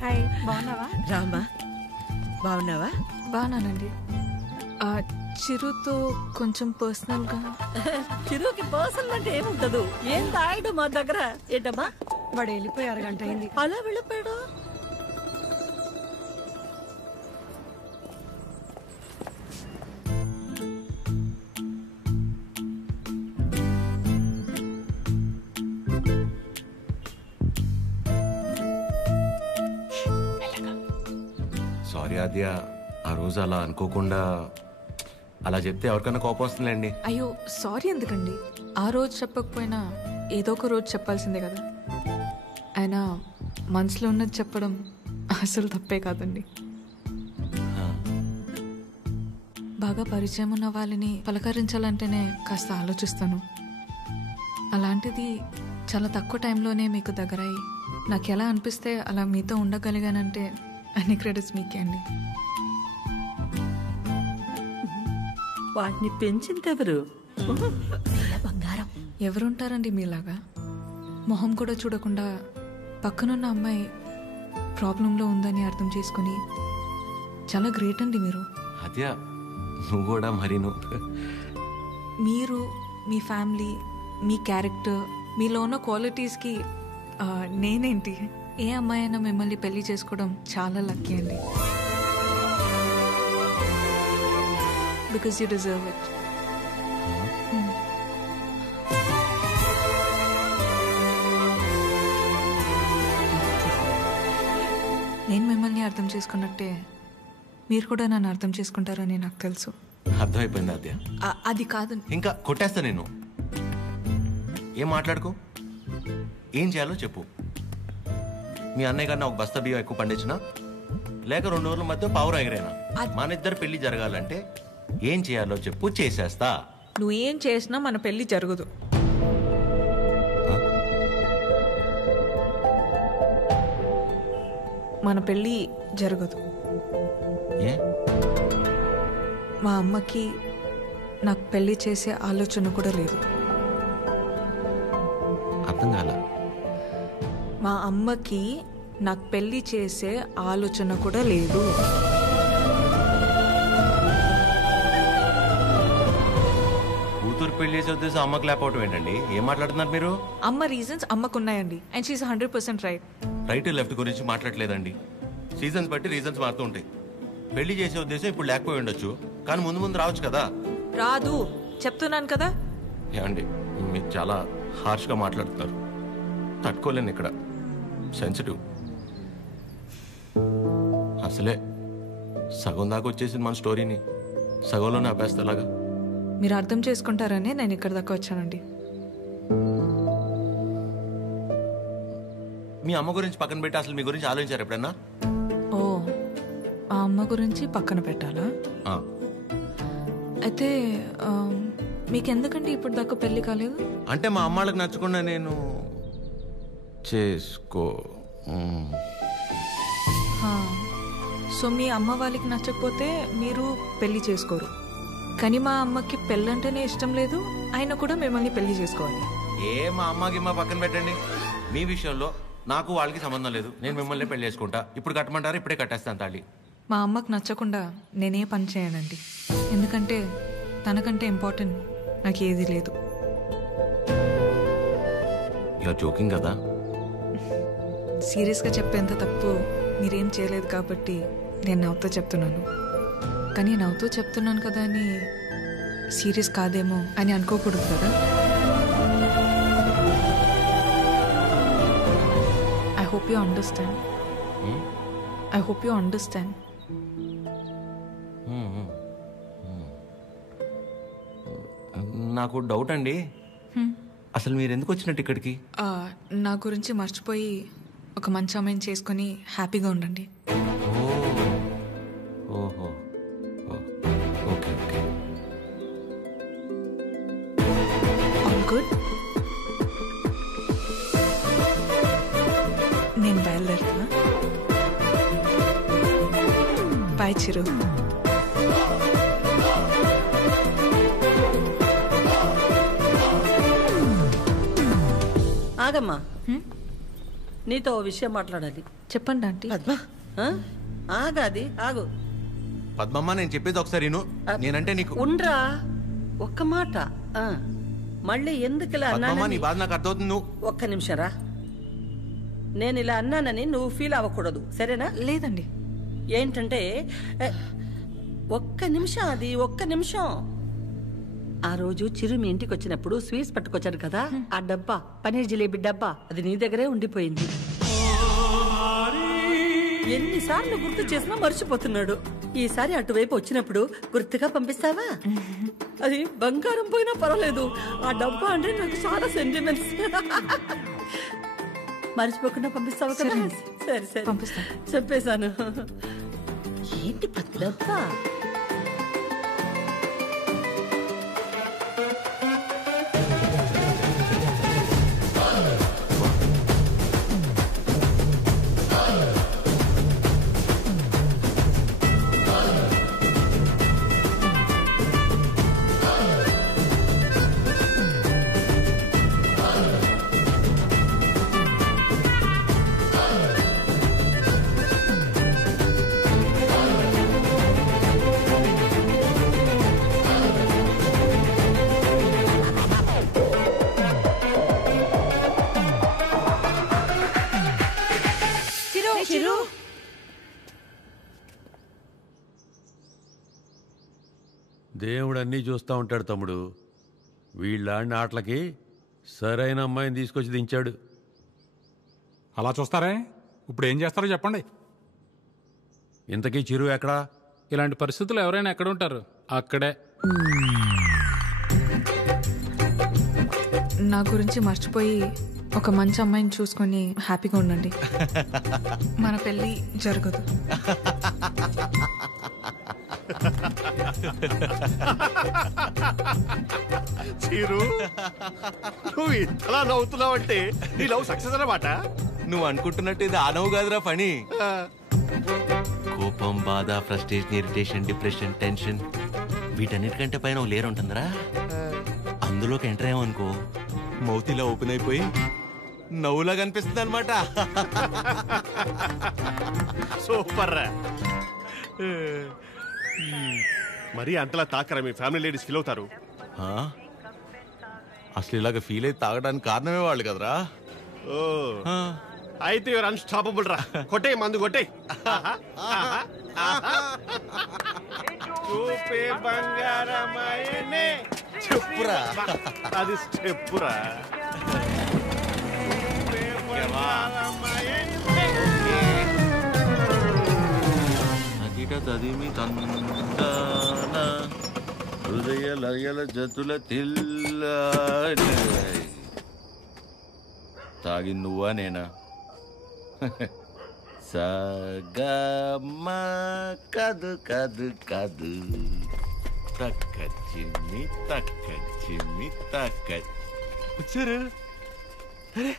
హాయ్, బాగున్నావా? రామా, బాగున్నావా? బాగున్నానండి. చిరుతో కొంచెం పర్సనల్గా. చిరుకి పర్సనల్ అంటే ఏముంటదు? ఏం తాయడు మా దగ్గర. ఏంటమ్మా? వాడు వెళ్ళిపోయి 1 గంట అయింది. అలా వెళ్ళిపోయాడు? సారీ ఆద్య, ఆ రోజు అలా అనుకోకుండా అలా చెప్తే ఎవరికైనా కోపం వస్తుందిలేండి. అయ్యో సారీ ఎందుకండి? ఆ రోజు చెప్పకపోయినా ఏదో ఒక రోజు చెప్పాల్సిందే కదా. అయినా మనసులో ఉన్నది చెప్పడం అసలు తప్పే కాదండి. బాగా పరిచయం ఉన్న వాళ్ళని పలకరించాలంటేనే కాస్త ఆలోచిస్తాను. అలాంటిది చాలా తక్కువ టైంలోనే మీకు దగ్గరయ్యి నాకు ఎలా అనిపిస్తే అలా మీతో ఉండగలిగానంటే అన్ని క్రెడిట్స్ మీకే అండి. వాటిని పెంచిందెవరు? బంగారం. ఎవరుంటారండి మీలాగా? మొహం కూడా చూడకుండా పక్కనున్న అమ్మాయి ప్రాబ్లంలో ఉందని అర్థం చేసుకుని చాలా గ్రేట్ అండి మీరు. అదే నువ్వు కూడా మరి మీరు మీ ఫ్యామిలీ, మీ క్యారెక్టర్, మీలో ఉన్న క్వాలిటీస్కి నేనేంటి, ఏ అమ్మాయి అయినా మిమ్మల్ని పెళ్లి చేసుకోవడం చాలా లక్కీ అండి. Because you deserve it. నేను మిమ్మల్ని అర్థం చేసుకున్నట్టే మీరు కూడా నన్ను అర్థం చేసుకుంటారని నాకు తెలుసు. అర్థమైపోయింది అద్య. అది కాదు, ఇంకా కొట్టేస్తా నేను. ఏం మాట్లాడుకో, ఏం చేయాలో చెప్పు. మీ అన్నయ్య కన్నా ఒక బస్తా బియ్యం ఎక్కువ పండించినా, లేక 2 రోజుల మధ్య పావురం ఎగిరేనా, మన ఇద్దరు పెళ్లి జరగాలంటే ఏం చేయాలో చెప్పు, చేసేస్తా. నువ్వేం చేసినా మన పెళ్లి జరగదు. మన పెళ్ళి జరగదు. మా అమ్మకి నాకు పెళ్లి చేసే ఆలోచన కూడా లేదు. అర్థం కాల. మా అమ్మకి నాకు పెళ్లి చేసే ఆలోచన కూడా లేదు. కూతురు పెళ్లి చేసే ఉద్దేశం అమ్మకి లేకపోవటం ఏంటండి? ఏం మాట్లాడుతున్నారు మీరు? అమ్మ రీజన్స్ అమ్మకున్నాయండి, and she's 100% right. Right left గురించి మాట్లాడలేదండి. సీజన్స్ బట్టి రీజన్స్ మారుతూ ఉంటాయి. పెళ్లి చేసే ఉద్దేశం ఇప్పుడు లేకపోయి ఉండొచ్చు, కానీ ముందు ముందు రావచ్చు కదా. రాదు చెప్తున్నాను కదా. ఏమండి మీరు చాలా హార్ష్గా మాట్లాడుతున్నారు, తట్టుకోలేను. ఇక్కడ సెన్సిటివ్. అసలే సగం దాకా వచ్చేసింది మన స్టోరీని, సగంలోనే ఆపేస్తేలాగా. మీరు అర్థం చేసుకుంటారని నేను ఇక్కడ దాకా వచ్చానండి. మీ అమ్మ గురించి పక్కన పెట్టి అసలు మీ గురించి ఆలోచించారు ఎప్పుడన్నా? ఓ, ఆ అమ్మ గురించి పక్కన పెట్టాలా? అయితే మీకెందుకండి ఇప్పుడు దాకా పెళ్లి కాలేదు? అంటే మా అమ్మాళ్ళకి నచ్చకుండా నేను చేసుకో. సో మీ అమ్మ వాళ్ళకి నచ్చకపోతే మీరు పెళ్లి చేసుకోరు, కానీ మా అమ్మకి పెళ్ళంటేనే ఇష్టం లేదు, ఆయన కూడా మిమ్మల్ని పెళ్లి చేసుకోవాలి. మా అమ్మకి మా పక్కన పెట్టండి. మీ విషయంలో నాకు వాళ్ళకి సంబంధం లేదు. నేను మిమ్మల్ని పెళ్లి చేసుకుంటా. ఇప్పుడు కట్టమంటారు, ఇప్పుడే కట్టేస్తాను తాళి. మా అమ్మకి నచ్చకుండా నేనే పని చేయనండి, ఎందుకంటే తనకంటే ఇంపార్టెంట్ నాకు ఏది లేదు. ఇలా జోకింగ్ కదా. సీరియస్గా చెప్పేంత తప్పు మీరేం చేయలేదు కాబట్టి నేను నవ్వుతూ చెప్తున్నాను. కానీ నవ్వుతూ చెప్తున్నాను కదా అని సీరియస్ కాదేమో అని అనుకోకూడదు కదా. I hope you understand. I hope you understand. నాకు డౌట్ అండి, అసలు మీరు ఎందుకు వచ్చినట్టు ఇక్కడికి? నా గురించి మర్చిపోయి ఒక మంచి అమ్మాయిని చేసుకొని హ్యాపీగా ఉండండి. ఓహో, ఓకే ఓకే. All good. నేను బయలుదేరుతున్నా. బాయ్ చిరు. ఆగమ్మా, నీతో ఓ విషయం మాట్లాడాలి. చెప్పండి ఆంటీ. పద్మ, ఆగాది ఆగు. పద్మమ్మ, నేను చెప్పేది ఒకసారి నేనంటే నీకు ఉండ్రా, ఒక్క మాట. మళ్ళీ ఎందుకు ఇలా పద్మమ్మ, నీ అన్నానని బాధ నాకు అర్థమవుతుంది. నువ్వు ఒక్క నిమిషం రా. నేను ఇలా అన్నానని నువ్వు ఫీల్ అవ్వకూడదు, సరేనా? లేదండి. ఏంటంటే ఒక్క నిమిషం, అది ఒక్క నిమిషం. ఆ రోజు చిరు మీ ఇంటికి వచ్చినప్పుడు స్వీట్స్ పట్టుకొచ్చాడు కదా, ఆ డబ్బా, పనీర్ జిలేబీ డబ్బా, అది నీ దగ్గరే ఉండిపోయింది. ఎన్నిసార్లు గుర్తు చేసినా మర్చిపోతున్నాడు. ఈసారి అటువైపు వచ్చినప్పుడు గుర్తుగా పంపిస్తావా? అది బంగారం పోయినా పర్వాలేదు, ఆ డబ్బా అంటే నాకు చాలా సెంటిమెంట్స్. మర్చిపోకుండా పంపిస్తావా కదా? సరే సరే పంపిస్తా. చెప్పేశాను. ఏంటి డబ్బా? దేవుడు అన్నీ చూస్తూ ఉంటాడు తమ్ముడు. వీళ్ళాడిన ఆటలకి సరైన అమ్మాయిని తీసుకొచ్చి దించాడు. అలా చూస్తారే? ఇప్పుడు ఏం చేస్తారో చెప్పండి. ఇంతకీ చిరు ఎక్కడా? ఇలాంటి పరిస్థితులు ఎవరైనా ఎక్కడ ఉంటారు? అక్కడే. నా గురించి మర్చిపోయి ఒక మంచి అమ్మాయిని చూసుకొని హ్యాపీగా ఉండండి. మన పెళ్ళి జరగదు. చీరు, నువ్వు ఇంతలా నవ్వుతున్నావంటే నీ లవ్ సక్సెస్ అన్నమాట. నువ్వు అనుకుంటున్నట్టు ఇది ఆ నవ్వు కాదురా పని. కోపం, బాధ, ఫ్రస్ట్రేషన్, ఇరిటేషన్, డిప్రెషన్, టెన్షన్ వీటన్నిటికంటే పైన లేరు ఉంటుందిరా. అందులోకి ఎంటర్ అయ్యామనుకో మౌత్ ఇలా ఓపెన్ అయిపోయి నవ్వులా కనిపిస్తుంది అనమాట. సూపర్ రా. మరి అంతలా తాకరా? మీ ఫ్యామిలీ లేడీస్ ఫీల్ అవుతారు. అసలు ఇలాగ ఫీల్ అయితే తాగడానికి కారణమే వాళ్ళు కదరా. ఓ అయితే యువర్ అన్స్టాపబుల్ రా. కొట్టే మందు కొట్టే. చూపే బంగారమాయనే. చెప్పురా. అది స్టెప్పురా. తదిమి తందాన హృదయ లయల జతుల తిల్ల. తాగి నువ్వా నేనా? సగమ కదు కదు కదు తక్క చిమ్మి తక్క వచ్చారు. అరే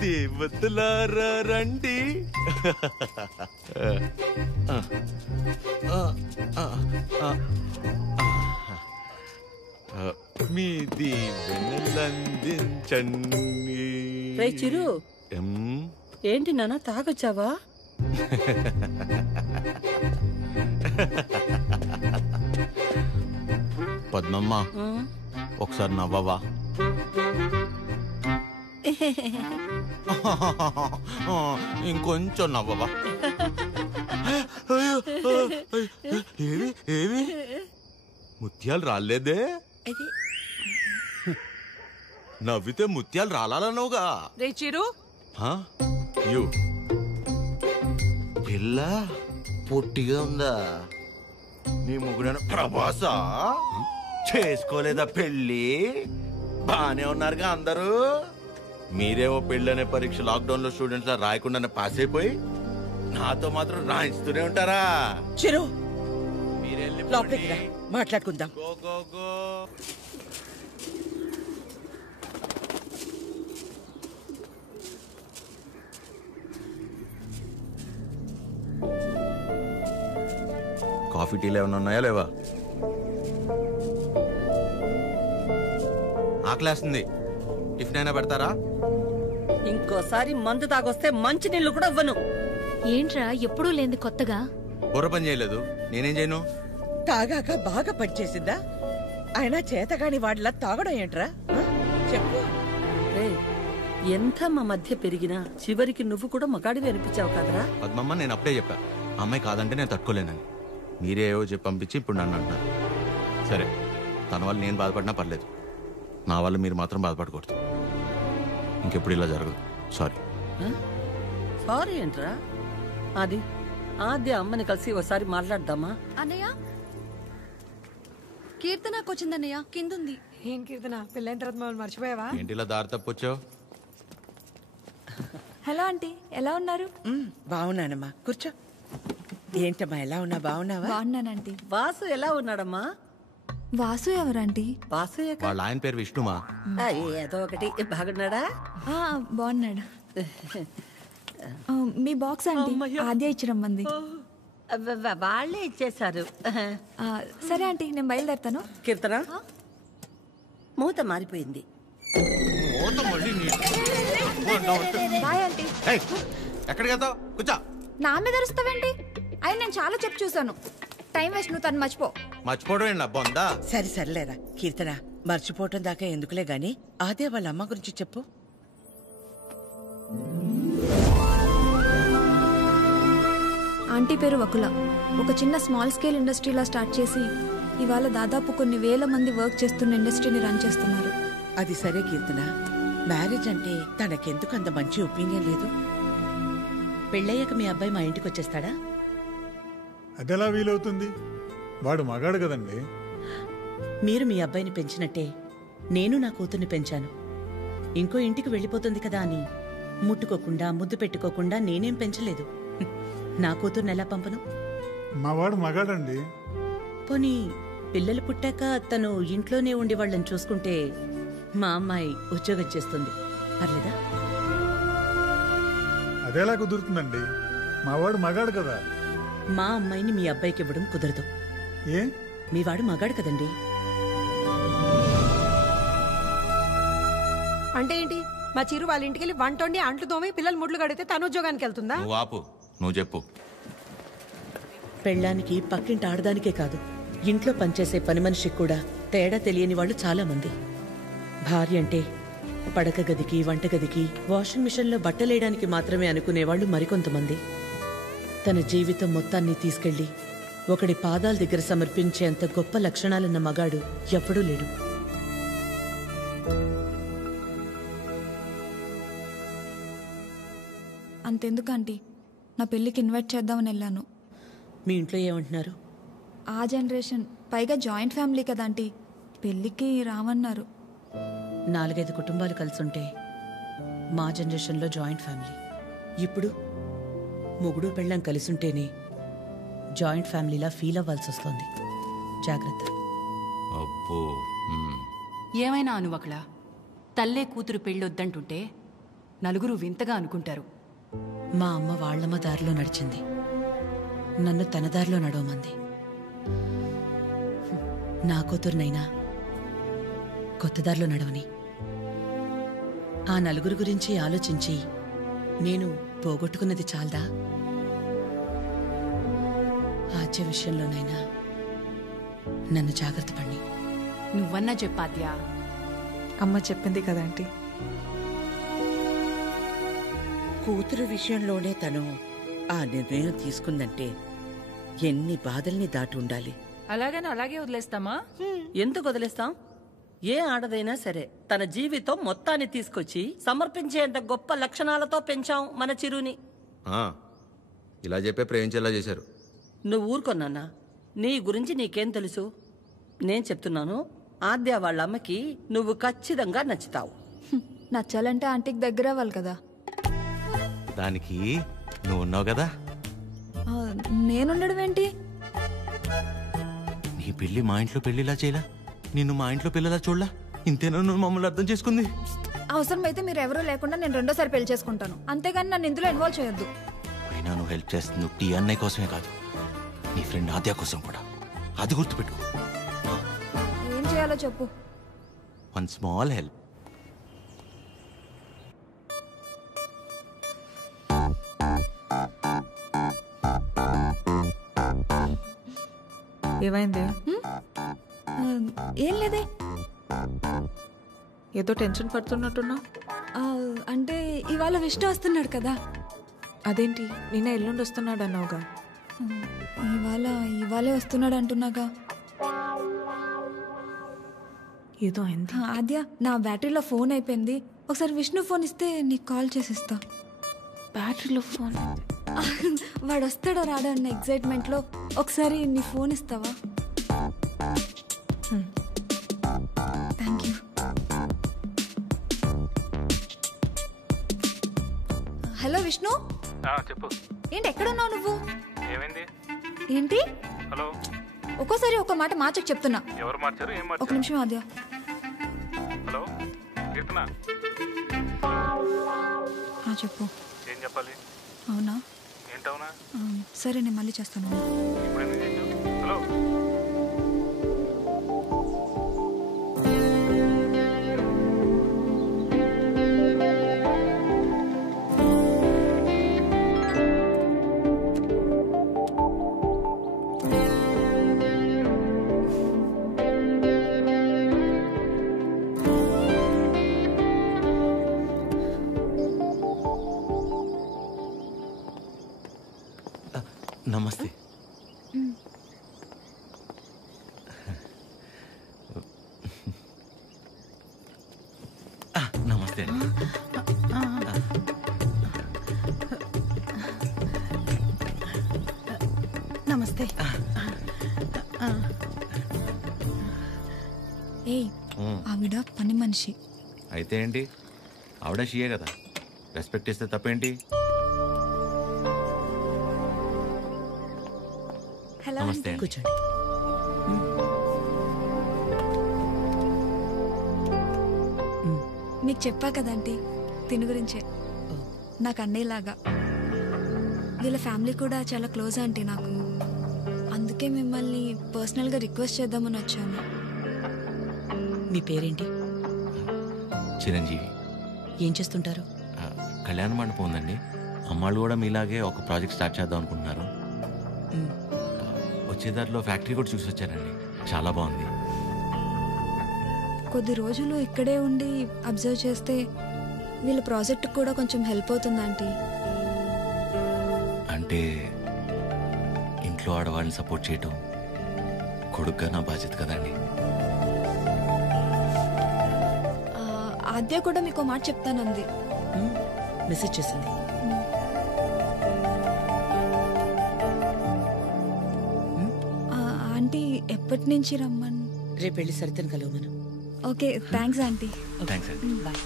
దేవతలారా రండి. మీ దీవెనలందించండి. రే చిరు, ఏంటి నాన్న తాగొచ్చావా? పద్మమ్మ ఒకసారి నవ్వవా? ఇంకొంచెం నవ్వవా? ఏవి ఏవి ముత్యాలు రాలేదే? నవ్వితే ముత్యాలు రాలన్నావుగా. రే చిరు, పిల్ల పొట్టిగా ఉందా? నీ ముగ్గురు ప్రభాసా చేసుకోలేదా పెళ్ళి? బానే ఉన్నారుగా అందరూ. మీరేమో పెళ్ళనే పరీక్ష లాక్డౌన్ లో స్టూడెంట్స్ లా రాయకుండా పాస్ అయిపోయి నాతో మాత్రం రాయిస్తూనే ఉంటారా? చిరు మీరెళ్ళి మాట్లాడుకుందాం. Go go go. కాఫీ టీలు ఏమైనా ఉన్నాయా లేవా? ఆకలేస్తుంది, టిఫిన్ అయినా పెడతారా? ఇంకోసారి మందు తాగొస్తే మంచి నీళ్లు కూడా ఇవ్వను. ఏంట్రా ఎప్పుడూ లేని కొత్తగా? బుర్ర పని చేయలేదు, నేనేం చేయను? తాగాక బాగా పనిచేసిందా? అయినా చేతగాని వాడిలా తాగడం ఏంట్రా? చెప్పు. ఎంత మా మధ్య పెరిగినా చివరికి నువ్వు కూడా మగాడివి అనిపించావు కదరా. పద్మమ్మ, నేను అప్పుడే చెప్పా అమ్మాయి కాదంటే నేను తట్టుకోలేనని. మీరే ఏవో చెప్పి పంపించి ఇప్పుడు నన్ను అంటున్నారు. సరే, తన వల్ల నేను బాధపడినా పర్లేదు, నా వల్ల మీరు మాత్రం బాధపడకూడదు. ఇంకెప్పుడు ఇలా జరగదు. సారీ. సారీ ఏంట్రా? అది ఆద్య అమ్మని కలిసి ఒకసారి మాట్లాడదామా? అన్నయ్య, కీర్తనకు వచ్చిందన్నయ్య, కిందుంది. ఏం కీర్తన, పెళ్ళైన తర్వాత మమ్మల్ని మర్చిపోయావా? ఏంటి ఇలా దారి తప్పొచ్చావు? హలో ఆంటీ, ఎలా ఉన్నారు? బాగున్నానమ్మా, కూర్చో. ఏంటమ్మా, ఎలా ఉన్నా? బాగున్నావా? బాగున్నానంటీ. వాసు ఎలా ఉన్నాడమ్మా? వాసు ఎవరంటీ? వాసు వాళ్ళ ఆయన పేరు విష్ణుమా. ఏదో ఒకటి. బాగున్నాడా? బాగున్నాడు. మీ బాక్స్ ఆంటీ ఆద్య ఇచ్చిరమ్మంది. వాళ్ళే ఇచ్చేశారు. సరే ఆంటీ, నేను బయలుదేరుతాను. కీర్తన, మూత మారిపోయింది. Bye aunty. ఎక్కడికి వెళ్తావు? కూర్చో. నా మీద అరుస్తావేంటి? అయ్యి నేను చాలా చెప్పు చూసాను. టైం వేస్ట్, నువ్వు తను మర్చిపో. మర్చిపోవడం ఏంటి బొందా? సరే సర్లేరా కీర్తన, మర్చిపోవటం దాకా ఎందుకులే గాని ఆద్య వాళ్ళ అమ్మ గురించి చెప్పు. ఆంటీ పేరు వకుల. ఒక చిన్న స్మాల్ స్కేల్ ఇండస్ట్రీలా స్టార్ట్ చేసి ఇవాళ దాదాపు కొన్ని వేల మంది వర్క్ చేస్తున్న ఇండస్ట్రీని రన్ చేస్తున్నారు. అది సరే కీర్తన, మ్యారేజ్ అంటే తనకెందుకు అంత మంచి ఒపీనియన్ లేదు? పెళ్ళయ్యాక మీ అబ్బాయి మా ఇంటికి వచ్చేస్తాడా? అదెలా వీలవుతుంది? వాడు మగాడు కదండి. మీరు మీ అబ్బాయిని పెంచినట్టే నేను నా కూతుర్ని పెంచాను. ఇంకో ఇంటికి వెళ్ళిపోతుంది కదా అని ముట్టుకోకుండా ముద్దు పెట్టుకోకుండా నేనేం పెంచలేదు. నా కూతుర్ని ఎలా పంపను? మా వాడు మగాడండి. పోనీ పిల్లలు పుట్టాక తను ఇంట్లోనే ఉండి వాళ్ళని చూసుకుంటే మా అమ్మాయి ఉద్యోగం చేస్తుంది, పర్లేదా? అదెలా కుదురుతుందండి? మా వాడు మగాడు కదా. మా అమ్మాయిని మీ అబ్బాయికి ఇవ్వడం కుదరదు. ఏ? మీ వాడు మగాడు కదండి. అంటే ఏంటి? మా చిరు వాళ్ళ ఇంటికి వెళ్ళి వంట వండి అంట్లు తోమి పిల్లలు ముడ్లు కడితే తను ఉద్యోగానికి వెళ్తుందా? నువ్వు ఆపు, నువ్వు చెప్పు. పెళ్ళానికి పక్కింటి ఆడదానికే కాదు, ఇంట్లో పనిచేసే పని మనిషికి కూడా తేడా తెలియని వాళ్ళు చాలా మంది. భార్య అంటే పడక గదికి, వంటగదికి, వాషింగ్ మిషన్లో బట్టలేయడానికి మాత్రమే అనుకునేవాళ్ళు మరికొంతమంది. తన జీవితం మొత్తాన్ని తీసుకెళ్లి ఒకడి పాదాల దగ్గర సమర్పించేంత గొప్ప లక్షణాలున్న మగాడు ఎప్పుడూ లేడు. అంతెందుకు ఆంటీ, నా పెళ్ళికి ఇన్వైట్ చేద్దామని వెళ్ళాను. మీ ఇంట్లో ఏమంటున్నారు? ఆ జనరేషన్, పైగా జాయింట్ ఫ్యామిలీ కదా ఆంటీ, పెళ్ళికి రామన్నారు. 4-5 కుటుంబాలు కలిసుంటే మా జనరేషన్లో జాయింట్ ఫ్యామిలీ. ఇప్పుడు మొగుడు పెళ్ళం కలిసుంటేనే జాయింట్ ఫ్యామిలీలా ఫీల్ అవ్వాల్సి వస్తుంది. జాగ్రత్త. అబ్బో. ఏమైనా అనువకలా తల్లే కూతురు పెళ్ళొద్దంటుంటే నలుగురు వింతగా అనుకుంటారు. మా అమ్మ వాళ్ళమ్మ దారిలో నడిచింది, నన్ను తన దారిలో నడవమంది. నా కూతురునైనా కొత్త దారిలో నడవని. ఆ నలుగురు గురించి ఆలోచించి నేను పోగొట్టుకున్నది చాలదా? ఆద్య విషయంలోనైనా నన్ను జాగ్రత్త పడి. నువ్వన్నా చెప్పాద్యా. అమ్మ చెప్పింది కదా ఆంటీ. కూతురు విషయంలోనే తను ఆ నిర్ణయం తీసుకుందంటే ఎన్ని బాధల్ని దాటి ఉండాలి. అలాగని అలాగే వదిలేస్తామా? ఎందుకు వదిలేస్తాం? ఏ ఆడదైనా సరే తన జీవితం మొత్తాన్ని తీసుకొచ్చి సమర్పించేంత గొప్ప లక్షణాలతో పెంచాం మన చిరుని. ఇలా చెప్పే ప్రేమించేలా చేశారు. నువ్వు ఊరుకొన్నానా? నీ గురించి నీకేం తెలుసు? నేను చెప్తున్నాను, ఆద్య వాళ్ళ అమ్మకి నువ్వు ఖచ్చితంగా నచ్చుతావు. నచ్చాలంటే ఆంటీకి దగ్గర అవ్వాలి కదా. దానికి నువ్వు ఉన్నావు కదా. నేనుండడం ఏంటి? నీ పెళ్లి మా ఇంట్లో పెళ్లిలా చేయలా, నిన్ను మా ఇంట్లో పిల్లలా చూడలా. ఇంతేనా నువ్వు మమ్మల్ని అర్థం చేసుకుంది? అవసరమైతే మీరు ఎవరూ లేకుండా నేను రెండోసారి పెళ్లి చేసుకుంటాను, అంతేగాని నన్ను ఇందులో ఇన్వాల్వ్ చేయొద్దు. అయినా నువ్వు హెల్ప్ చేస్తుంది టీ అన్నయ్య కోసమే కాదు, నీ ఫ్రెండ్ ఆద్య కోసం కూడా. అది గుర్తుపెట్టుకో. ఏం చేయాలో చెప్పు. One small help. ఏమైంది? ఏం లేదే. ఏదో టెన్షన్ పడుతున్నట్టున్నా. అంటే ఇవాళ విష్ణు వస్తున్నాడు కదా. అదేంటి నిన్న ఎల్లుండి వస్తున్నాడు అన్నావుగా. ఇవాళే వస్తున్నాడు అంటున్నాగా. ఏదో అయింది. ఆద్య, నా బ్యాటరీలో ఫోన్ అయిపోయింది, ఒకసారి విష్ణు ఫోన్ ఇస్తే నీకు కాల్ చేసిస్తా. బ్యాటరీలో ఫోన్? వాడు వస్తాడో రాడో అన్న ఎక్సైట్మెంట్ లో ఒకసారి నీ ఫోన్ ఇస్తావా? Thank you. హలో విష్ణు. చెప్పు. ఏంటి ఎక్కడున్నావు నువ్వు? ఏమైంది? ఏంటి? హలో. ఒక్కోసారి ఒక మాట మార్చకు చెప్తున్నా. ఎవరు మార్చారు? ఏం ఒక నిమిషం ఆద్య. హలో కీర్తన. చెప్పు. ఏం చెప్పాలి? అవునా? ఏంటవునా? సరే నేను మళ్ళీ చేస్తాను. ఇప్పుడు ఎందుకు చేసావు? హలో. నమస్తే. నమస్తే అండి. నమస్తే. ఏయ్ ఆవిడ పని మనిషి. అయితే ఏంటి, ఆవిడ షియే కదా, రెస్పెక్ట్ ఇస్తే తప్పేంటి? హలో నమస్తే అండి. కూర్చోండి. మీకు చెప్పా కదంటీ తిని గురించే. నాకు అన్నయ్యలాగా. వీళ్ళ ఫ్యామిలీ కూడా చాలా క్లోజ్ ఆంటీ నాకు. అందుకే మిమ్మల్ని పర్సనల్గా రిక్వెస్ట్ చేద్దామని వచ్చాను. మీ పేరేంటి? చిరంజీవి. ఏం చేస్తుంటారు? కళ్యాణ మండపం ఉందండి. అమ్మాళ్ళు కూడా మీలాగే ఒక ప్రాజెక్ట్ స్టార్ట్ చేద్దాం అనుకుంటున్నారు. వచ్చేదారిలో ఫ్యాక్టరీ కూడా చూసి వచ్చారండి, చాలా బాగుంది. కొద్ది రోజులు ఇక్కడే ఉండి అబ్జర్వ్ చేస్తే వీళ్ళ ప్రాజెక్ట్ కూడా కొంచెం హెల్ప్ అవుతుంది ఆంటీ. అంటే ఇంట్లో ఆడవాళ్ళని సపోర్ట్ చేయటం కొడుకుగా నా బాధ్యత కదండి. ఆద్య కూడా మీకు మాట చెప్తానంది. మెసేజ్ చేసింది. ఆంటీ ఎప్పటి నుంచి రమ్మని? రేపు వెళ్ళి సరితను కలవమను. Okay thanks aunty. థ్యాంక్స్ అండి. బాయ్.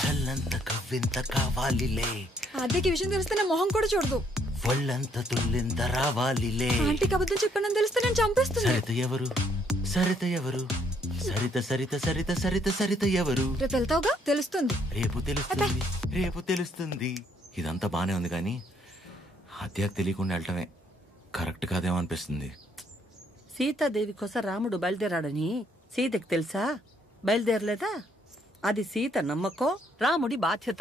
చల్లంత కవ్వింత కావాలిలే, ఆద్యకి విషయం తెలిస్తే నా మొహం కూడా చూడదు. ఒళ్ళంత తుల్లింత రావాలిలే. ఆంటీకి అబద్ధం చెప్పానని తెలిస్తే నేను చంపేస్తుంది. సరిత ఎవరు, సరిత ఎవరు, సరిత సరిత సరిత సరిత సరిత ఎవరు? రేపు వెళ్తావుగా తెలుస్తుంది. రేపు తెలుస్తుంది, రేపు తెలుస్తుంది. ఇదంతా బానే ఉంది కానీ హత్యకు తెలియకుండా వెళ్ళటమే కరెక్ట్ కాదేమో అనిపిస్తుంది. సీతాదేవి కోసం రాముడు బయలుదేరాడని సీతకి తెలుసా? బయలుదేరలేదా? అది సీత నమ్మకం, రాముడి బాధ్యత.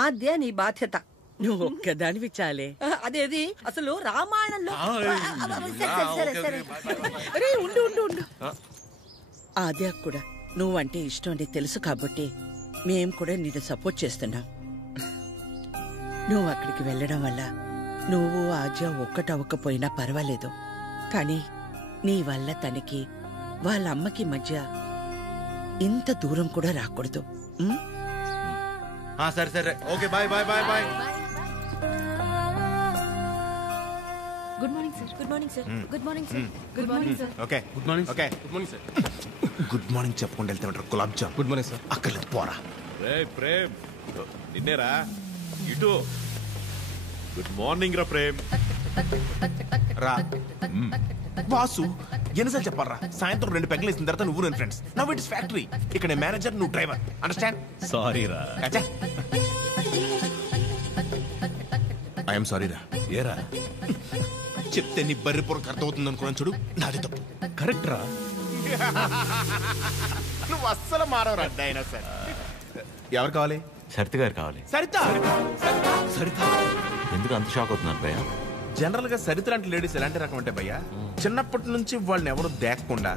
ఆద్య నీ బాధ్యత. నువ్వు ఒక్కదానివి చాలే. అదేది అసలు రామాయణంలో ఉండు ఉండు ఉండు. ఆద్య కూడా నువ్వంటే ఇష్టం అని తెలుసు కాబట్టి మేం కూడా నిన్ను సపోర్ట్ చేస్తున్నాం. నువ్వు అక్కడికి వెళ్ళడం వల్ల నువ్వు ఆద్య ఒక్కటవ్వకపోయినా పర్వాలేదు, కానీ నీ వల్ల తనకి వాళ్ళ అమ్మకి మధ్య ఇంత దూరం కూడా రాకూడదు. సరే సరే, okay, bye bye bye bye. Good morning sir. Good morning sir. Good morning sir. Good morning sir. Okay good morning. Okay good morning sir. Good morning చెప్పుకుంటూ వెళ్తే ఉంటారు. గులాబ్ జామ్. గుడ్ మార్నింగ్ సార్. అక్కర్లేదు పోరా. ప్రేమ్ నిన్నేరా ఇటు. గుడ్ మార్నింగ్ రా ప్రేమ్. రా బాసు, ఎన్నిసార్లు చెప్పారా? సాయంత్రం 2 పెగ్గలు వేసిన తర్వాత నువ్వు నేను friends. Now it is factory. ఇక్కడ మేనేజర్, నువ్వు డ్రైవర్. అండర్స్టాండ్? సారీ రా. ఐఎమ్ సారీ రా. ఏరా చెప్తే నీ బర్రి పొరకు అర్థమవుతుంది అనుకున్నాను చూడు, నాది తప్పు. కరెక్ట్ రా. నువ్వు అస్సలు మారవరా అయినా సార్. ఎవరు కావాలి? సరిత గారు కావాలి. సరిత. సరిత ఎందుకు అంత షాక్ అవుతున్నారు భయ్య? జనరల్ గా సరిత లాంటి లేడీస్ ఎలాంటి రకం అంటే భయ్య, చిన్నప్పటి నుంచి వాళ్ళని ఎవరు దేకకుండా,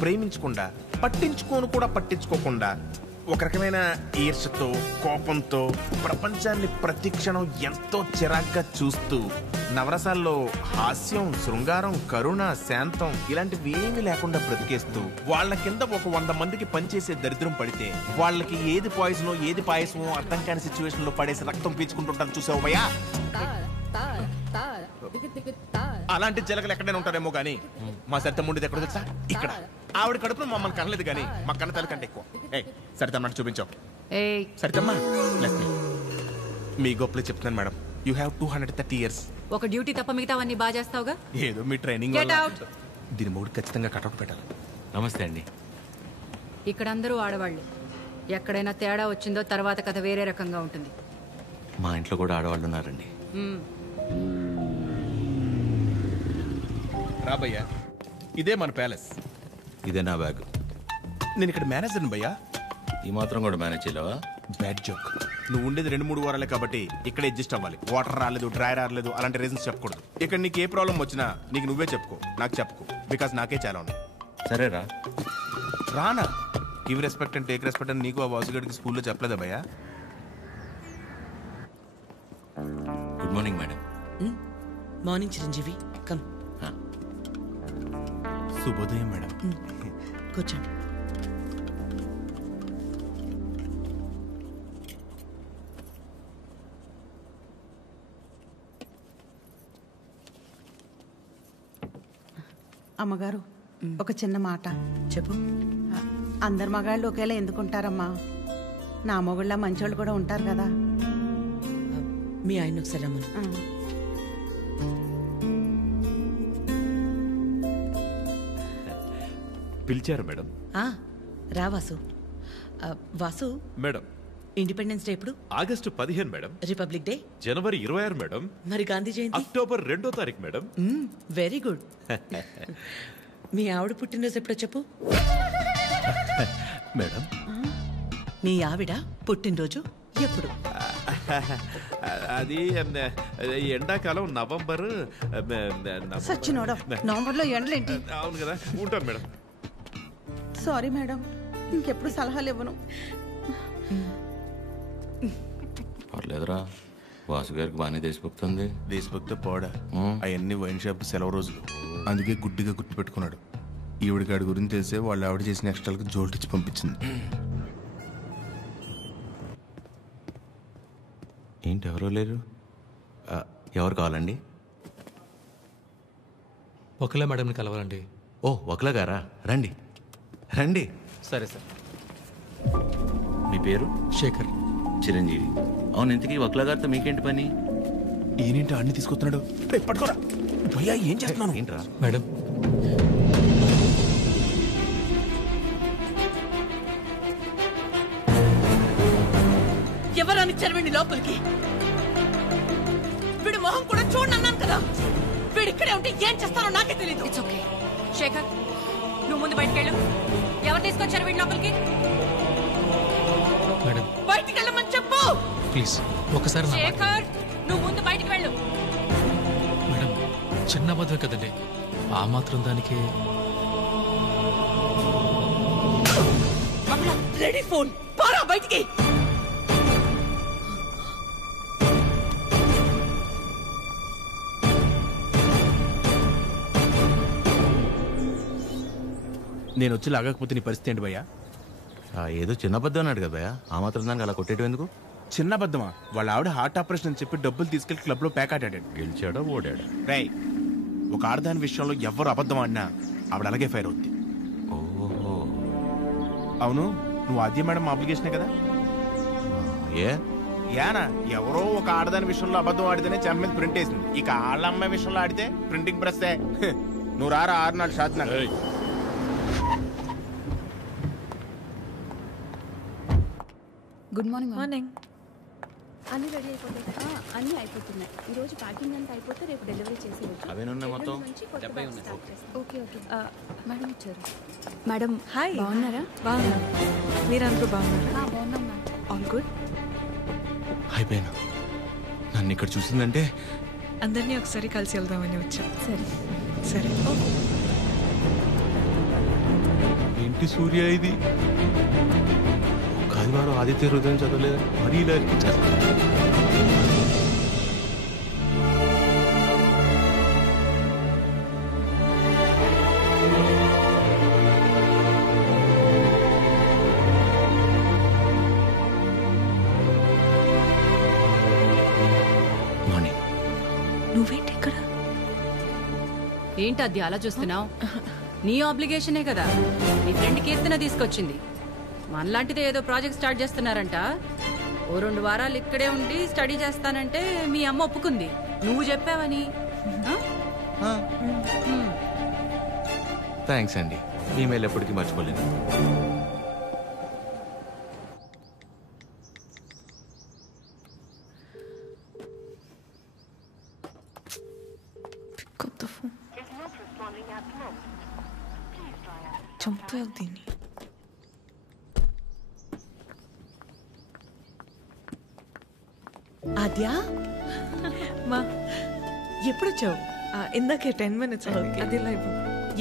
ప్రేమించకుండా, పట్టించుకోకుండా ఒక రకమైన ఈర్షతో, కోపంతో ప్రపంచాన్ని ప్రతి క్షణం ఎంతో చిరాగ్గా చూస్తూ, నవరసాల్లో హాస్యం, శృంగారం, కరుణ, శాంతం ఇలాంటివి ఏమీ లేకుండా బ్రతికేస్తూ వాళ్ళ కింద ఒక 100 మందికి పనిచేసే దరిద్రం పడితే వాళ్ళకి ఏది పాయిజనో ఏది పాయసమో అర్థం కాని సిచ్యువేషన్ లో పడేసి రక్తం పీల్చుకుంటుంటారు. చూసావు భయ్యా? అలాంటి జలగలు ఎక్కడైనా ఉంటారేమో గానీ మా సరిత ముండిది ఎక్కడ తెలుసా? ఇక్కడ. ఆవిడ కడుపులో మమ్మల్ని కనలేదు కానీ మా కన్న తల్లి కంటే ఎక్కువ. సరితమ్మ చూపించావు. సరితమ్మా మీ గొప్పలే చెప్తున్నాను మేడం. You have 230 years. ఒక డ్యూటీ తప్ప మిగతావన్నీ బాగా చేస్తావుగా. ఏదో మీ ట్రైనింగ్. దీని మూడు ఖచ్చితంగా కటౌట్ పెట్టాలి. నమస్తే అండి. ఇక్కడ అందరూ ఆడవాళ్ళు. ఎక్కడైనా తేడా వచ్చిందో తర్వాత కథ వేరే రకంగా ఉంటుంది. మా ఇంట్లో కూడా ఆడవాళ్ళు ఉన్నారండి. రాబయ్యా, ఇదే మన ప్యాలెస్. ఇదే నా బ్యాగ్. నేను ఇక్కడ మేనేజర్ని భయ్యా. ఈ మాత్రం కూడా మేనేజ్ చేయలేవా? Bad joke. నువ్వు ఉండేది 2-3 వారాలే కాబట్టి ఇక్కడ అడ్జస్ట్ అవ్వాలి. వాటర్ రాలేదు, డ్రైర్ రాలేదు అలాంటి రీజన్స్ చెప్పకూడదు. ఇక్కడ నీకు ఏ ప్రాబ్లం వచ్చినా నీకు నువ్వే చెప్పుకో, నాకు చెప్పుకో. బికాస్ నాకే చాలా ఉన్నాయి. సరేరా. రానా? Give respect and take respect అని నీకు ఆ బాసుగడికి స్కూల్లో చెప్పలేదా భయ్యా? Good morning madam. Morning Chiranjeevi. Come. శుభోదయం మేడం. కూర్చోండి. అమ్మగారు ఒక చిన్న మాట చెప్పు. అందరు మగాళ్ళు ఒకేలా ఎందుకుంటారమ్మా? నా మొగుళ్ళ మంచోళ్ళు కూడా ఉంటారు కదా. మీ ఆయన ఒకసారి రమ్మను. పిలిచారు మేడం. రా Vasu. Vasu, madam independence day ఎప్పుడు? August 15 madam. రిపబ్లిక్ డే జనవరి 26 మేడం. మరి గాంధీ జయంతి? అక్టోబర్ 2వ తారీఖు మేడం. Very good. మీ ఆవిడ పుట్టినరోజు ఎప్పుడో చెప్పు. మేడం నీ ఆవిడ పుట్టినరోజు ఎప్పుడు? అది ఎండాకాలం నవంబర్. సచ్చినోడా, నవంబర్లో ఎండలేంటి? అవును కదా, ఉంటాను మేడం. సారీ మేడం, ఇంకెప్పుడు సలహాలు ఇవ్వను. పర్లేదురా, వాసు గారికి బాగానే దేశభక్తుంది. దేశభక్తి పోడా, అవన్నీ వైన్ షాప్ సెలవు రోజులు, అందుకే గుడ్డిగా గుర్తుపెట్టుకున్నాడు. ఈవిడికాడి గురించి తెలిసే వాళ్ళు ఆవిడ చేసిన ఎక్స్ట్రాలకు జోల్టిచ్చి పంపించింది. ఏంటి ఎవరో లేరు? ఎవరు కావాలండి? ఒకలా మేడంని కలవాలండి. ఓ ఒకలా గారా, రండి రండి. సరే సార్. మీ పేరు? శేఖర్. చిరంజీవి. అవును, ఇంతకీ ఒకలా గారితో మీకేంటి పని? ఈయనేంటి అన్ని తీసుకొస్తున్నాడు? పట్టుకోరా భయ్యా, ఏం చేస్తున్నాను? ఏంట్రా మేడం? ఎవరాని చరవండి లోపలికి. వీడి మొహం కూడా చూడన్నాను కదా. వీడు ఇక్కడే ఉంటే ఏం చేస్తానో నాకే తెలియదు. It's okay. శేఖర్, నువ్వు ముందు బయటకెళ్ళు. ఎవరు తీసుకొచ్చారు వీడి లోపలికి? మేడం బయటికి వెళ్ళమని చెప్పు. ప్లీజ్ ఒకసారి. శేఖర్, నువ్వు ముందు బయటికి వెళ్ళు. మేడం చిన్న అబద్ధం కదండి, ఆ మాత్రం దానికి. రెడీ ఫోన్ పారా బయటికి. నేను వచ్చి లాగకపోతే నీ పరిస్థితి ఏంటి భయ్యా? ఏదో చిన్న అబద్ధం అన్నాడు కదా భయ్యా, ఆ మాత్రం దానికి అలా కొట్టేయడం ఎందుకు? చిన్న అబద్ధమా? వాళ్ళ ఆవిడ హార్ట్ ఆపరేషన్ అని చెప్పి డబ్బులు తీసుకెళ్లి క్లబ్ లో ప్యాక్ ఆడాడు. గెలిచాడా ఓడాడా? రై, ఒక ఆడదాని విషయంలో ఎవరు అబద్ధం ఆడినా ఆవిడ అలాగే ఫైర్ అవుద్ది. ఓహో, అవును, నువ్వు ఆద్య మేడం అప్లికేషనే కదా? యానా ఎవరో ఒక ఆడదాని విషయంలో అబద్ధం ఆడితేనే చెంప మీద ప్రింట్ వేసింది. ఇక వాళ్ళ అమ్మాయి విషయంలో ఆడితే ప్రింటింగ్ ప్రెస్. నువ్వు రారా 6 నాడు షాత్. Good morning. మార్నింగ్. అన్ని రెడీ అయిపోతాయి. అన్ని అయిపోతున్నాయి. ఈ రోజు ప్యాకింగ్ అంతా అయిపోతే రేపు డెలివరీ చేసేయచ్చు. అవేనున్నాయి మొత్తం? Okay okay. మేడం వచ్చారు. మేడం హాయ్, బాగున్నారా? బాగున్నా. మీరందరూ బాగున్నారా? బాగున్నాం మ్యామ్. All good. అయిపోయినా నన్ను ఇక్కడ చూసిందంటే అందరినీ ఒకసారి కలిసి వెళ్దామని వచ్చాం. సరే సరే. ఏంటి సూర్య ఇది? ఆదివారం ఆదిత్య హృదయం చదవలేదు, మరీ ఇలా అనిపించారు. మార్నింగ్. నువ్వేంటి ఇక్కడ? ఏంటి అది అలా చూస్తున్నావు? నీ ఆబ్లిగేషనే కదా నీ ఫ్రెండ్ కీర్తన తీసుకొచ్చింది. మనలాంటిదే ఏదో ప్రాజెక్ట్ స్టార్ట్ చేస్తున్నారంట. ఓ 2 వారాలు ఇక్కడే ఉండి స్టడీ చేస్తానంటే మీ అమ్మ ఒప్పుకుంది. నువ్వు చెప్పావని. థ్యాంక్స్ అండి, ఈమెయిల్ ఎప్పటికీ మర్చిపోలేను. చంపాలి దీన్ని. ఆద్యా, మా ఎప్పుడొచ్చావు? ఇందాకే 10 minutes. అది లైవ్.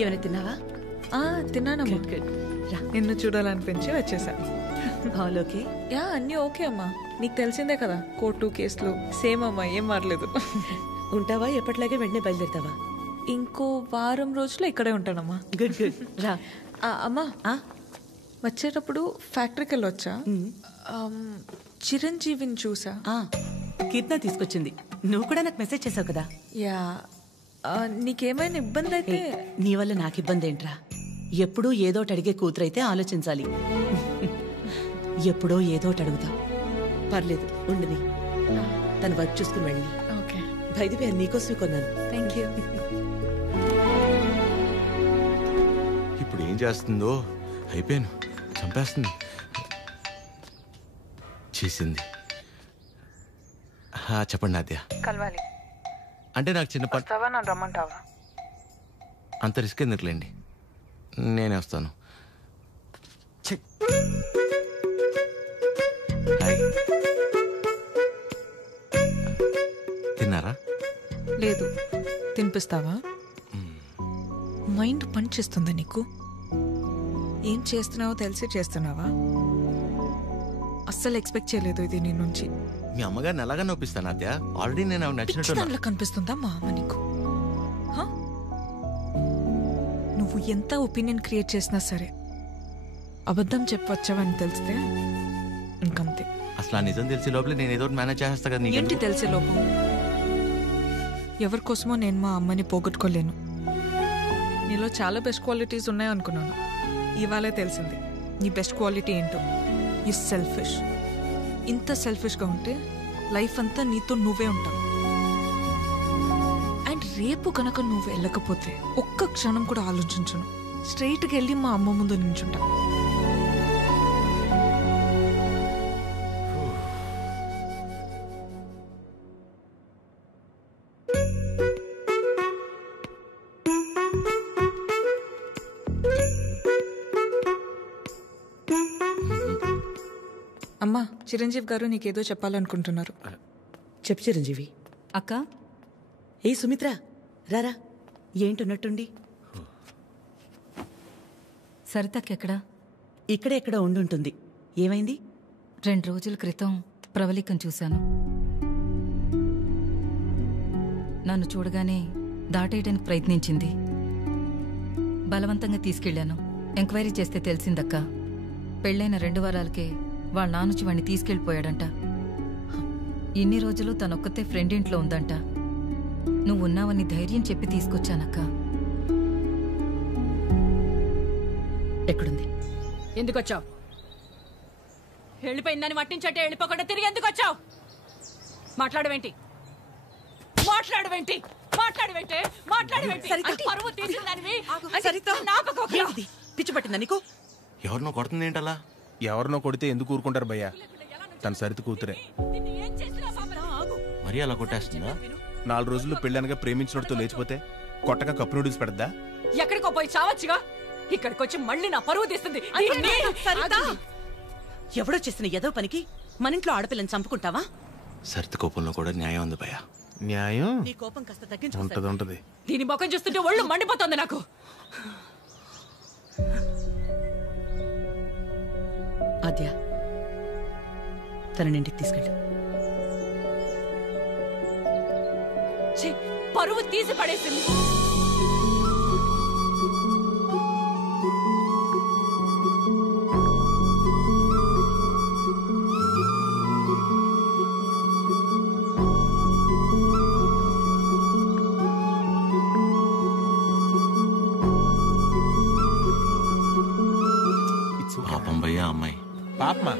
ఏమైనా తిన్నావా? తిన్నానమ్మా. నిన్ను చూడాలనిపించి వచ్చేసా. All okay? యా, అన్నీ ఓకే అమ్మా. నీకు తెలిసిందే కదా, కోర్టు కేసులు సేమ్ అమ్మా, ఏం మారలేదు. ఉంటావా? ఎప్పటిలాగే వెంటనే బయలుదేరుతావా? ఇంకో వారం రోజులు ఇక్కడే ఉంటానమ్మా. Good good. రా అమ్మా, వచ్చేటప్పుడు ఫ్యాక్టరీకి వెళ్ళొచ్చా? చిరంజీవిని చూసా. కీర్తన తీసుకొచ్చింది. నువ్వు కూడా నాకు మెసేజ్ చేసావు కదా? యా, నీకేమైనా ఇబ్బంది అయితే నీ వల్ల నాకు ఇబ్బంది ఏంట్రా? ఎప్పుడూ ఏదోటి అడిగే కూతురైతే ఆలోచించాలి. ఎప్పుడో ఏదోటి అడుగుతా. పర్లేదు ఉండని, తన వర్క్ చూసుకుని వెళ్ళి. ఓకే. బైది పేరు నీకోసమే కొన్నాను. Thank you. ఇప్పుడు ఏం చేస్తుందో అయిపోయాను, చంపేస్తుంది. చేసింది. చెప్పండి నాద్య. కలవాలి అంటే నాకు చిన్న పని. వస్తావా, నన్ను రమ్మంటావా? అంత రిస్క్ ఎందుకులేండి, నేనే వస్తాను. హాయ్. తిన్నారా? లేదు. తినిపిస్తావా? మైండ్ పని చేస్తుందా నీకు? ఏం చేస్తున్నావో తెలిసి చేస్తున్నావా? అస్సలు ఎక్స్పెక్ట్ చేయలేదు ఇది నీ నుంచి. మీ అమ్మగారిని ఎలాగా నొప్పిస్తాను అత్య? ఆల్రెడీ నేను నచ్చినట్టు. దాంట్లో కనిపిస్తుందా మా అమ్మ నీకు? నువ్వు ఎంత ఒపీనియన్ క్రియేట్ చేసినా సరే అబద్ధం చెప్పవచ్చావని తెలిస్తే ఇంకంతే. అసలు ఆ నిజం తెలిసే లోపల నేను ఏదో మేనేజ్ చేస్తా కదా. ఏంటి తెలిసే లోపం? ఎవరి కోసమో నేను మా అమ్మని పోగొట్టుకోలేను. నీలో చాలా బెస్ట్ క్వాలిటీస్ ఉన్నాయనుకున్నాను, ఇవాళే తెలిసింది నీ బెస్ట్ క్వాలిటీ ఏంటో. You selfish. ఇంత సెల్ఫిష్గా ఉంటే లైఫ్ అంతా నీతో నువ్వే ఉంటావు. అండ్ రేపు కనుక నువ్వు వెళ్ళకపోతే ఒక్క క్షణం కూడా ఆలోచించను, స్ట్రైట్గా వెళ్ళి మా అమ్మ ముందు నించుంటా. అమ్మా, చిరంజీవి గారు నీకేదో చెప్పాలనుకుంటున్నారు. చెప్పు చిరంజీవి. అక్క. ఏ సుమిత్ర రారా. ఏంటున్నట్టుండి? సరితకెక్కడా? ఇక్కడే ఎక్కడ ఉండుంటుంది. ఏమైంది? 2 రోజుల క్రితం ప్రవళికను చూశాను. నన్ను చూడగానే దాటేయడానికి ప్రయత్నించింది. బలవంతంగా తీసుకెళ్లాను. ఎంక్వైరీ చేస్తే తెలిసిందక్క, పెళ్ళైన 2 వారాలకే వాళ్ళ నానుచి వాణ్ణి తీసుకెళ్ళిపోయాడంట. ఇన్ని రోజులు తనొక్కతే ఫ్రెండ్ ఇంట్లో ఉందంట. నువ్వున్నావని ధైర్యం చెప్పి తీసుకొచ్చానక్క. ఎక్కడుంది? ఎందుకు వచ్చావు? వెళ్ళిపోయిందని మట్టించట్టే వెళ్ళిపోకుండా తిరిగి ఎందుకు వచ్చావు? మాట్లాడవేంటి? మాట్లాడవేంటి? మాట్లాడవేంటి? మాట్లాడవేంటి? పరువు తీసిందానివి. పిచ్చి పట్టిందా నీకు? ఎవరినో కొడుతుంది ఏంటలా? ఎవరినో కొడితే ఎందుకు ఊరుకుంటారు భయ్యా? తన సరిత కూతురే. మరీ అలా కొట్టేస్తుందా? 4 రోజులు పెళ్ళనగా ప్రేమించినోడితో లేచిపోతే కొట్టగా కప్పు నూడిల్స్ పెడద్దా? ఎక్కడికో పోయి చావచ్చుగా. ఇక్కడికొచ్చి మళ్ళీ నా పరువు తీస్తుంది. ఎవడో చేసిన ఏదో పనికి మన ఇంట్లో ఆడపిల్లని చంపుకుంటావా? సరిత కోపంలో కూడా న్యాయం ఉంది భయ్యా. న్యాయం? నీ కోపం కాస్త తగ్గించు. ఉంటది. దీని ముఖం చూస్తుంటే ఒళ్ళు మండిపోతుంది నాకు. ఆద్య, తనని ఇంటికి తీసుకెళ్ళు. పరువు తీసి పడేసింది. పాపం భయ్యా అమ్మాయి. పాపమా?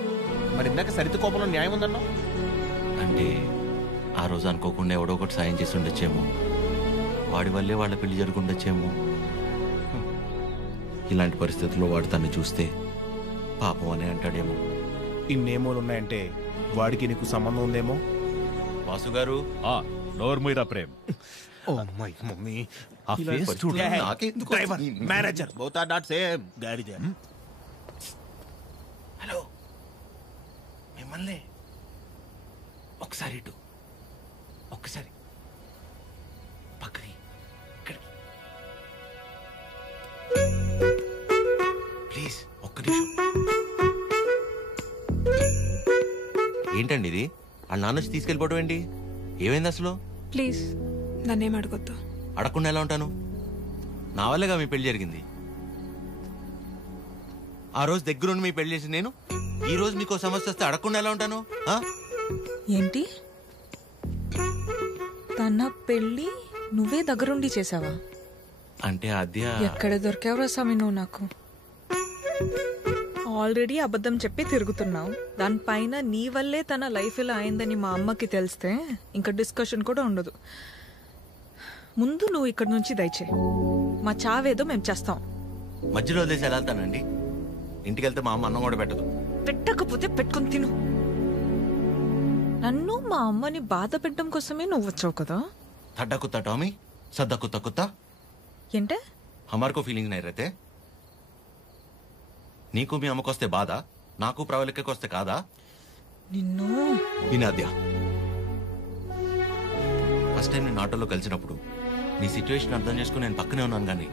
మరి ఇందాక సరిత కోపంలో న్యాయం ఉందన్నా? అంటే ఆ రోజు అనుకోకుండా ఎవడో ఒకటి సాయం చేసి ఉండొచ్చేమో, వాడి వల్లే వాళ్ళ పెళ్లి జరుగుండొచ్చేమో. ఇలాంటి పరిస్థితుల్లో వాడు తను చూస్తే పాపం అని అంటాడేమో. ఇన్నేమోలు ఉన్నాయంటే వాడికి నీకు సంబంధం ఉందేమో. వాసు గారు, నోర్మీరా ప్రేమ్. మమ్మీ ఆ ఫేస్ చూడు. Driver, manager both are not same. గాడిద. హలో, మిమ్మల్ని ఒకసారి ఇటు, ఒక్కసారి పక్కకి, ఇక్కడికి ప్లీజ్, ఒక్క నిమిషం. ఏంటండి ఇది? వాళ్ళ నాన్న వచ్చి తీసుకెళ్ళిపోవడం ఏంటి? ఏమైంది అసలు? ప్లీజ్ నన్నేం అడగొద్దు. అడగకుండా ఎలా ఉంటాను? నా వల్లేగా మీ పెళ్లి జరిగింది. ఆ రోజు దగ్గరుండి మీ పెళ్లి చేసి నేను ఈ రోజు మీకు సమస్య వస్తే అడగకుండా ఎలా ఉంటాను? ఏంటి? తన పెళ్లి నువ్వే దగ్గరుండి చేసావా? అంటే ఆద్య ఎక్కడ దొరికావురా స్వామి నువ్వు నాకు? ఆల్రెడీ అబద్ధం చెప్పి తిరుగుతున్నావు. దానిపైన నీ వల్లే తన లైఫ్ ఇలా అయిందని మా అమ్మకి తెలిస్తే ఇంకా డిస్కషన్ కూడా ఉండదు. ముందు నువ్వు ఇక్కడ నుంచి దయచే. మా చావేదో మేము చేస్తాం. మధ్యలో వదిలేసి వెళ్తానండి. ఇంటికి వెళ్తే మా అమ్మ అన్నం కూడా పెట్టదు. పెట్టకపోతే పెట్టుకుని తిను. నన్ను మా అమ్మని బాధ పెట్టడం కోసమే నువ్వు వచ్చావు కదా. थड्डा कुत्ता टॉमी, सद्दा कुत्ता कुत्ता। ఏంటే? हमारे को फीलिंग नहीं रहते। నీకు మీ అమ్మకు వస్తే బాధ, నాకు ప్రవళికకు వస్తే కాదా? నిన్ను వినాద్య, ఫస్ట్ టైం నేను ఆటోలో కలిసినప్పుడు నీ సిచ్యువేషన్ అర్థం చేసుకుని నేను పక్కనే ఉన్నాను, కానీ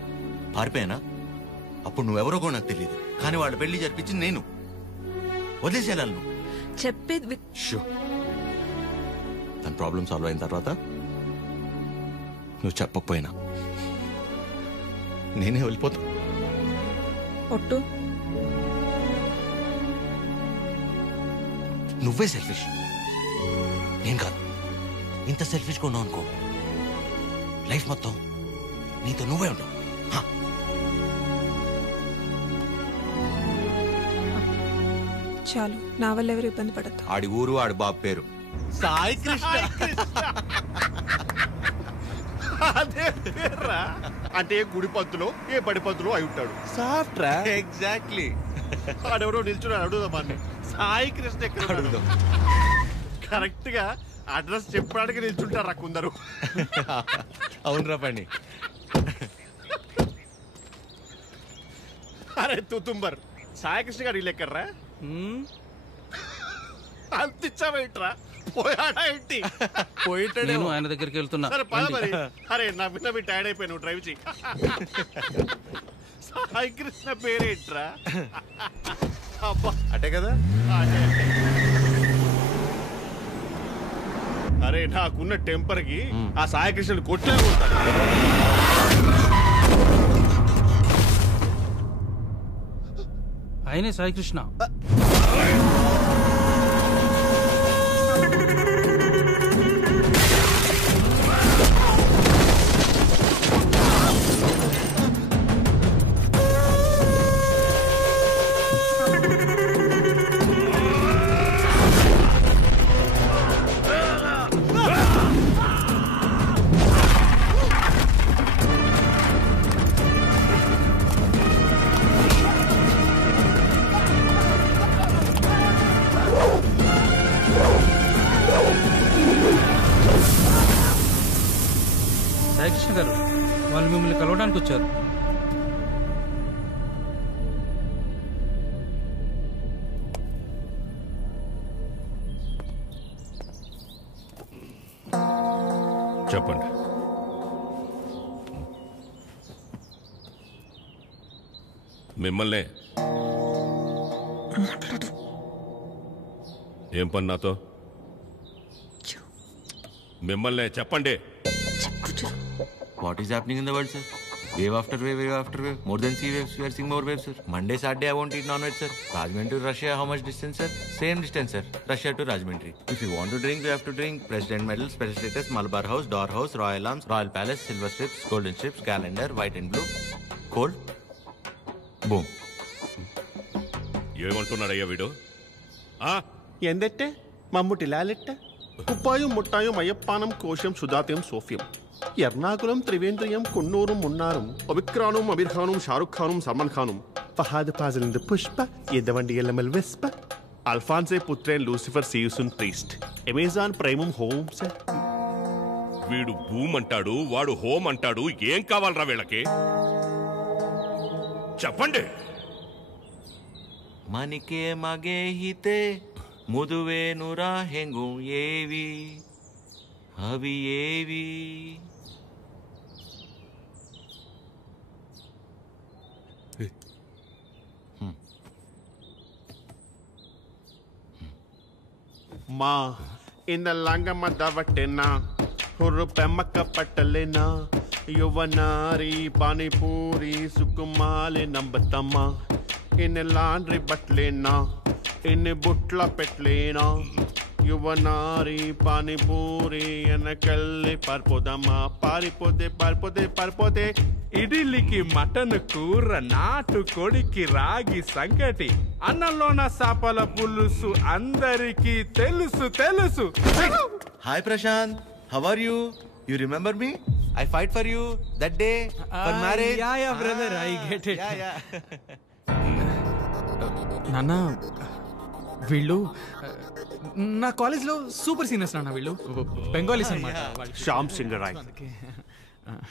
పారిపోయానా? అప్పుడు నువ్వెవరో కూడా నాకు తెలియదు, కానీ వాళ్ళ పెళ్లి జరిపించింది నేను. వదిలేసేయాలను చెప్పేది. తన ప్రాబ్లం సాల్వ్ అయిన తర్వాత నువ్వు చెప్పకపోయినా నేనే వెళ్ళిపోతా. ఒట్టు. నువ్వే సెల్ఫిష్, నేను కాదు. ఇంత సెల్ఫిష్గా ఉన్నావు అనుకో, లైఫ్ మొత్తం నీతో నువ్వే ఉంటావు. చాలు, నా వల్ల ఎవరు ఇబ్బంది పడద్దు. ఆడి ఊరు, ఆడి బాబు పేరు సాయి కృష్ణ. అదే పేర్రా. అంటే ఏ గుడి పంతులో ఏ బడి పంతులో అయి ఉంటాడు. సాఫ్ట్ రా. ఎగ్జాక్ట్లీ. ఆడెవరో నిల్చున్నాడు, అడుగుదామని. సాయి కృష్ణ ఎక్కడ అడుగుదాం. కరెక్ట్ గా అడ్రస్ చెప్పడానికి నిల్చుంటారా కొందరు. అవునరా పండి. అరే తుతుంబర్, సాయి కృష్ణ గారు ఇల్లు ఎక్కర్రా? అంతిచ్చావేంట్రా? పోయాడా ఏంటి? పోయిటాడు. ఆయన దగ్గరికి వెళ్తున్నా. సరే పద మరి. అరే నా విన్న మీ టైర్డ్ అయిపోయాను, డ్రైవ్ చేయి. సాయి కృష్ణ పేరేంట్రా? అబ్బా అటే కదా. అరే నాకున్న టెంపర్ కి ఆ సాయి కృష్ణుడు కొట్టే ఉంటాడు. ఆయనే సాయి కృష్ణ. సాయికృష్ణ గారు, వాళ్ళు మిమ్మల్ని కలవడానికి వచ్చారు. చెప్పండి. మిమ్మల్నే. ఏం పని నాతో? మిమ్మల్నే చెప్పండి. What is happening in the world, sir? Wave after wave, wave after wave. More than sea waves, we are seeing more waves, sir. Monday, Saturday, I won't eat non-veg, sir. Rajahmundry to Russia, how much distance, sir? Same distance, sir. Russia to Rajahmundry. If you want to drink, you have to drink. President Medal, Special Status, Malabar House, Door House, Royal Arms, Royal Palace, Silver Strips, Golden Strips, Calendar, White and Blue. Cold. Boom. ఏమంటున్నాడయ్యా వీడు? ఎందెట్టే మమ్ముటి లాలెట్ట కుప్పాయం ముట్టాయం అయ్యప్పానం కోశం సుధాత్యం సోఫ్యం ఎర్నాకులం త్రివేంద్రియం కున్నూరు మున్నారం ఒబిక్రానుం అబిర్ఖానుం షారుఖ్ ఖానుం సల్మాన్ ఖానుం ఫహాద్ ఫాజిలింద పుష్ప ఎద్దవండి ఎల్లమల్ వెస్ప అల్ఫాన్సే పుత్రేన్ లూసిఫర్ సీయుసున్ ప్రీస్ట్ అమెజాన్ ప్రైమం హోమ్ సార్. వీడు భూమ్ అంటాడు, వాడు హోమ్ అంటాడు. ఏం కావాలరా వీళ్ళకి? చెప్పండి. మనికే మగే హితే ముదువేనురా హెంగు ఏవి అవి ఏవి? మా ఇన్న లంగమ్మ దవట్టెనా ಹುರು ಪೆಮ್ಮಕ್ಕ ಪಟ್ಟಲೆನ ಯುವನಾರಿ ಪಾನಿಪೂರಿ ಸುಕುಮಾಲೆ ನಂಬತಮ್ಮ ಇನ್ನು ಲಾಂಡ್ರಿ ಬಟ್ಲೇನಾ ಇನ್ನು ಬುಟ್ಲ ಪೆಟ್ಲೇನಾ యువనారి పానీపూరి ఎనకెళ్ళి పారిపోదమ్మా పారిపోతే పారిపోతే పారిపోతే ఇడ్లీకి మటన్ కూర నాటు కొడికి రాగి సంకటి అన్నంలోన సాపల పులుసు అందరికీ తెలుసు తెలుసు. Hi Prashant, how are you? You remember me? I fight for you that day for marriage. Yeah, brother, I get it. Yeah. నాన్న వీళ్ళు నా కాలేజ్లో సూపర్ సీనియర్స్ నాన్న. వీళ్ళు బెంగాలీస్ అన్నమాట. Shyam Singh Roy.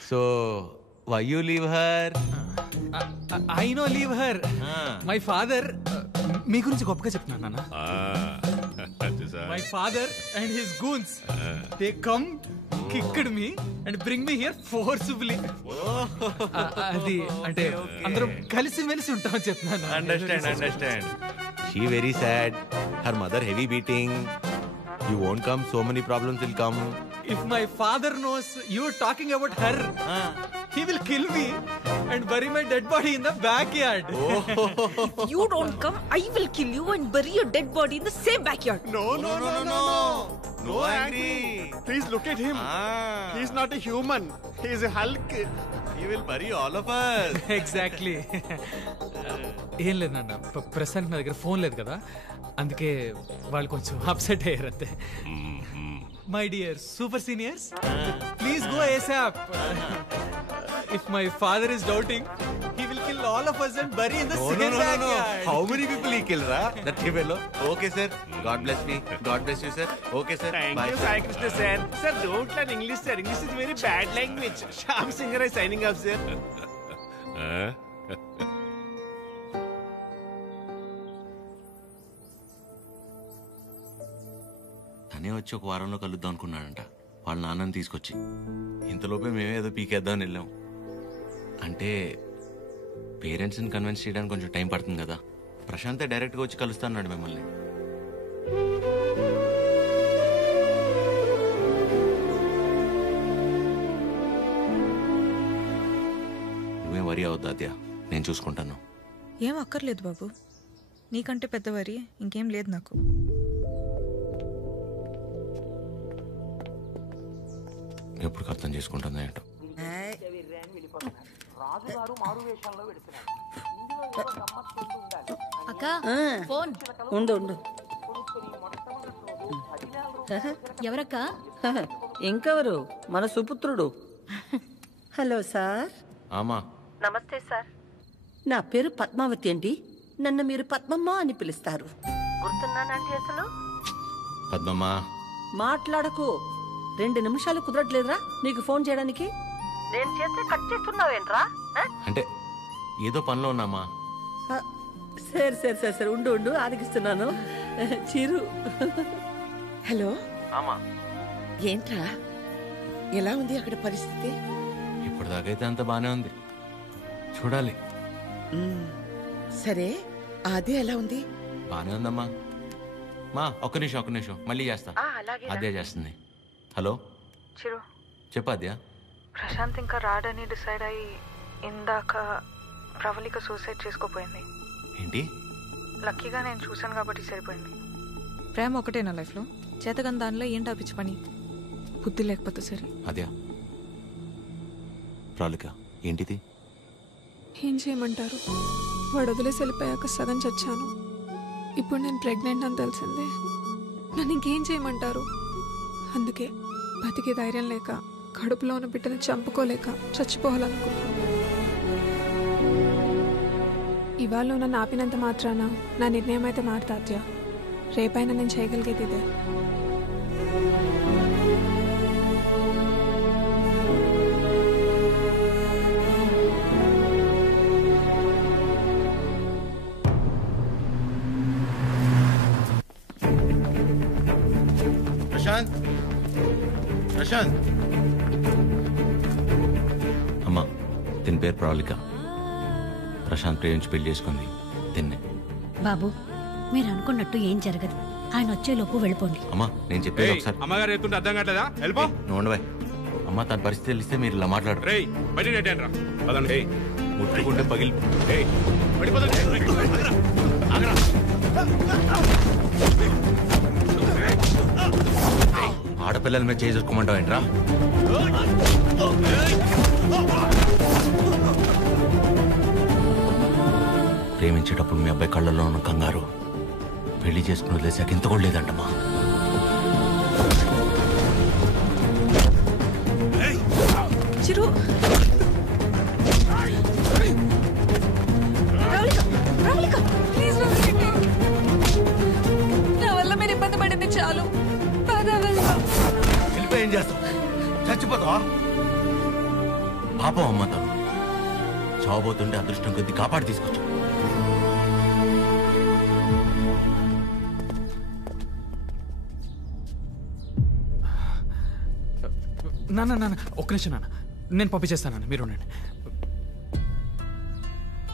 So why you leave her? I know leave her. My father మీ గురించి గొప్పగా చెప్తున్నాను నాన్న. My father and his goons, they come, kicked me and bring me here forcibly. అది అంటే అందరం కలిసి మెలిసి ఉంటామని చెప్తున్నాను. Understand. She very sad. Her mother heavy beating. You won't come, so many problems will come. If my father knows you are talking about her, he will kill me and bury my dead body in the backyard. If you don't come, I will kill you and bury your dead body in the same backyard. No. No angry. Please look at him. He's not a human. He is a Hulk. He will bury all of us. Exactly. ఏం లేదు నాన్న, ప్రస్తుతానికి నా దగ్గర phone లేదు కదా, అందుకే వాళ్ళు కొంచెం అప్సెట్ అయ్యారు అంతే. My dear super seniors, please go ASAP. If my father is doubting, he will kill all of us and bury in the same backyard. How many people he killed, ra? That fellow. Okay, sir. God bless me. God bless you, sir. Okay, sir. Thank you, Sai Krishna, sir. Sir, don't learn English, sir. English is very bad language. Shyam Singh is signing off, sir. తనే వచ్చి ఒక వారంలో కలుద్దాం అనుకున్నాడంట వాళ్ళ నాన్నని తీసుకొచ్చి. ఇంతలోపే మేమే ఏదో పీకేద్దామని వెళ్ళాం. అంటే పేరెంట్స్ని కన్విన్స్ చేయడానికి కొంచెం టైం పడుతుంది కదా. ప్రశాంతే డైరెక్ట్గా వచ్చి కలుస్తా అన్నాడు మిమ్మల్ని. నువ్వేం వరి అవద్దు అద్య, నేను చూసుకుంటాను. ఏం అక్కర్లేదు బాబు, నీకంటే పెద్ద వరి ఇంకేం లేదు నాకు. ఎప్పుడు అర్థం చేసుకుంటుందా ఏంటో. అక్క ఫోన్ ఉండు. ఎవరక్క? ఇంకెవరు, మన సుపుత్రుడు. Hello sir. ఆమా. నమస్తే సార్, నా పేరు పద్మావతి అండి. నన్ను మీరు పద్మమ్మ అని పిలుస్తారు. గుర్తున్నానండి అసలు? పద్మమ్మ మాట్లాడకు. 2 నిమిషాలు కుదరట్లేదురా నీకు ఫోన్ చేయడానికి? నేను చేస్తే కట్ చేస్తున్నావేంట్రా? అంటే ఏదో పనిలో ఉన్నామా. సరే ఉండు ఆదిగిస్తున్నాను. చిరు. హలో. ఆమా. ఏంట్రా, ఎలా ఉంది అక్కడ పరిస్థితి? ఇప్పటిదాకైతే అంత బానే ఉంది, చూడాలి. సరే, అదే ఎలా ఉంది? బానే ఉందమ్మా. మా ఒక్క నిమిషం మళ్ళీ చేస్తా. అదే చేస్తుంది. హలో చిరు, చెప్పాద్యా. ప్రశాంత్ ఇంకా రాడని డిసైడ్ అయ్యి ఇందాక ప్రవళిక సూసైడ్ చేసుకోపోయింది. ఏంటి? లక్కీగా నేను చూశాను కాబట్టి సరిపోయింది. ప్రేమ ఒకటే నా లైఫ్లో, చేతగాని దానిలో ఏంటా పిచ్చి పని, బుద్ధి లేకపోతే సరే. అద్యా ప్రవళిక ఏంటిది? ఏం చేయమంటారు, వాడు వదిలేసి వెళ్ళిపోయాక సగం చచ్చాను. ఇప్పుడు నేను ప్రెగ్నెంట్ అని తెలిసిందే. నన్ను ఇంకేం చేయమంటారు? అందుకే బతికే ధైర్యం లేక, కడుపులో ఉన్న బిడ్డను చంపుకోలేక చచ్చిపోవాలనుకున్నాను. ఇవాళ నన్ను ఆపినంత మాత్రాన నా నిర్ణయం అయితే మారుతాత్య. రేపైనా నేను చేయగలిగేది ఇదే. ప్రశాంత్ అమ్మా, దీని పేరు ప్రవళిక. ప్రశాంత్ ప్రేమించి పెళ్లి చేసుకుంది తిన్నే. బాబు, మీరు అనుకున్నట్టు ఏం జరగదు. ఆయన వచ్చేలోపు వెళ్ళిపోండి. అమ్మా, నేను చెప్పేది ఒకసారి. అమ్మగారు ఎత్తుంటే అర్థం కావట్లేదా? వెళ్ళిపో. నోండి అమ్మా, తన పరిస్థితి తెలిస్తే మీరు ఇలా మాట్లాడరు. ముట్టుకుంటే పగిలి. ఆడపిల్లల మీద చేసుకోమంటావు ఏంట్రా? ప్రేమించేటప్పుడు మీ అబ్బాయి కళ్ళల్లో ఉన్న కంగారు పెళ్లి చేసుకుని వదిలేసాక ఇంత కూడా లేదంటమ్మా. చిరు నా వల్ల మీరు ఇబ్బంది పడింది చాలు. ఏం చేస్తావు? చచ్చిపోతావా? పాపం అమ్మ తను చావబోతుంటే అదృష్టం కొద్ది కాపాడి తీసుకొచ్చు. నాన్న ఒక్క నిమిషం నాన్న, నేను పంపించేస్తాను. మీరు ఉండండి.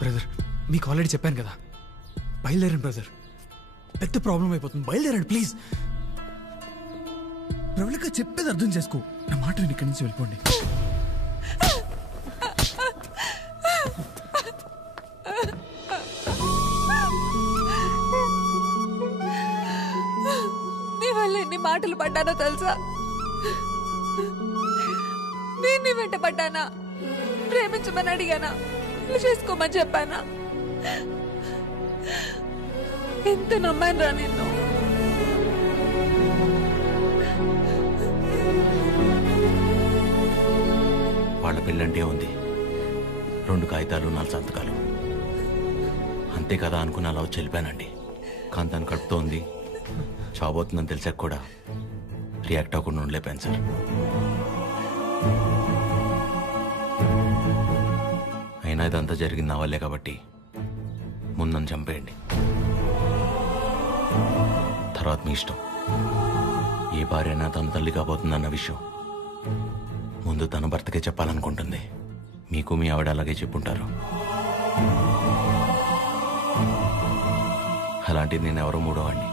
బ్రదర్, మీకు ఆల్రెడీ చెప్పాను కదా, బయలుదేరండి బ్రదర్. పెద్ద ప్రాబ్లం అయిపోతుంది, బయలుదేరండి ప్లీజ్. ప్రవళిక చెప్పేది అర్థం చేసుకో, నా మాట విని ఇక్కడి నుంచి వెళ్ళిపోండి. నీ వల్ల ఎన్ని మాటలు పడ్డానో తెలుసా? నేను నీ వెంట పడ్డానా? ప్రేమించమని అడిగానా? పెళ్లి చేసుకోమని చెప్పానా? ఎంత నమ్మాను రా నిన్ను. వాళ్ళ పెళ్ళంటే ఉంది, 2 కాగితాలు 4 సంతకాలు అంతే కదా అనుకుని అలా వచ్చి వెళ్ళిపోయానండి. కానీ తను కడుపుతో ఉంది, చావబోతుందని తెలిసాక కూడా రియాక్ట్ అవ్వకుండా ఉండలేపాను సార్. అయినా ఇదంతా జరిగింది నా వల్లే కాబట్టి ముందు నన్ను చంపేయండి, తర్వాత మీ ఇష్టం. ఏ భార్య అయినా తన తల్లి కాబోతుందన్న విషయం ముందు తన భర్తకే చెప్పాలనుకుంటుంది. మీకు మీ ఆవిడ అలాగే చెప్పుంటారు. అలాంటిది నేను ఎవరో మూడోవాడిని.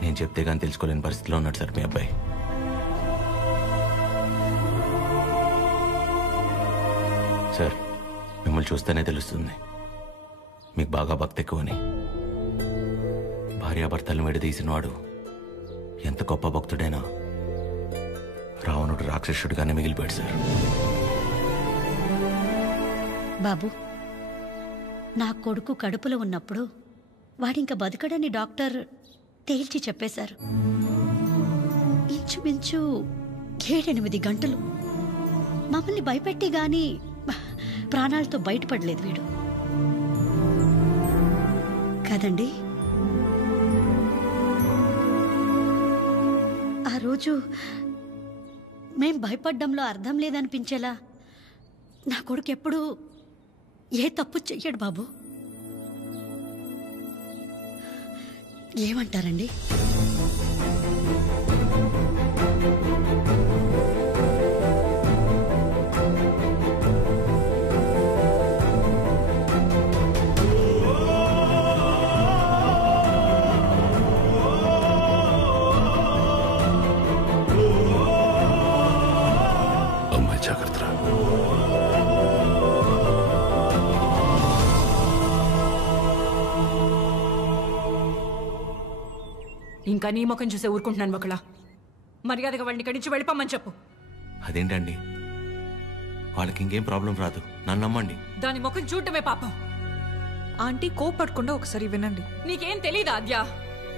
నేను చెప్తే కానీ తెలుసుకోలేని పరిస్థితిలో ఉన్నాడు సార్ మీ అబ్బాయి. సార్, మిమ్మల్ని చూస్తేనే తెలుస్తుంది మీకు బాగా భక్తి ఎక్కువని. భార్యాభర్తలను విడదీసినవాడు ఎంత గొప్ప భక్తుడైనా రావణుడు రాక్షసుడిగానే మిగిలిపోయాడు సార్. బాబు, నా కొడుకు కడుపులో ఉన్నప్పుడు వాడింక బతకడని డాక్టర్ తేల్చి చెప్పేశారు. ఇంచుమించు 7-8 గంటలు మమ్మల్ని భయపెట్టి గాని ప్రాణాలతో బయటపడలేదు వీడు కదండి. ఆ రోజు మేం భయపడ్డంలో అర్థం లేదనిపించేలా నా కొడుకు ఎప్పుడూ ఏ తప్పు చెయ్యడు బాబు. ఏమంటారండి? అమ్మాయి జాగ్రత్త. ఇంకా నీ ముఖం చూసే ఊరుకుంటున్నాను ఒకళ్ళ. మర్యాదగా వాడిని ఇక్కడి నుంచి వెళ్ళిపోమని చెప్పు. అదేంటండి, వాళ్ళకి ఇంకేం ప్రాబ్లం రాదు, నన్ను నమ్మండి. దాని ముఖం చూడటమే పాపం. ఆంటీ కోపడకుండా ఒకసారి వినండి. నీకేం తెలీదా అద్యా?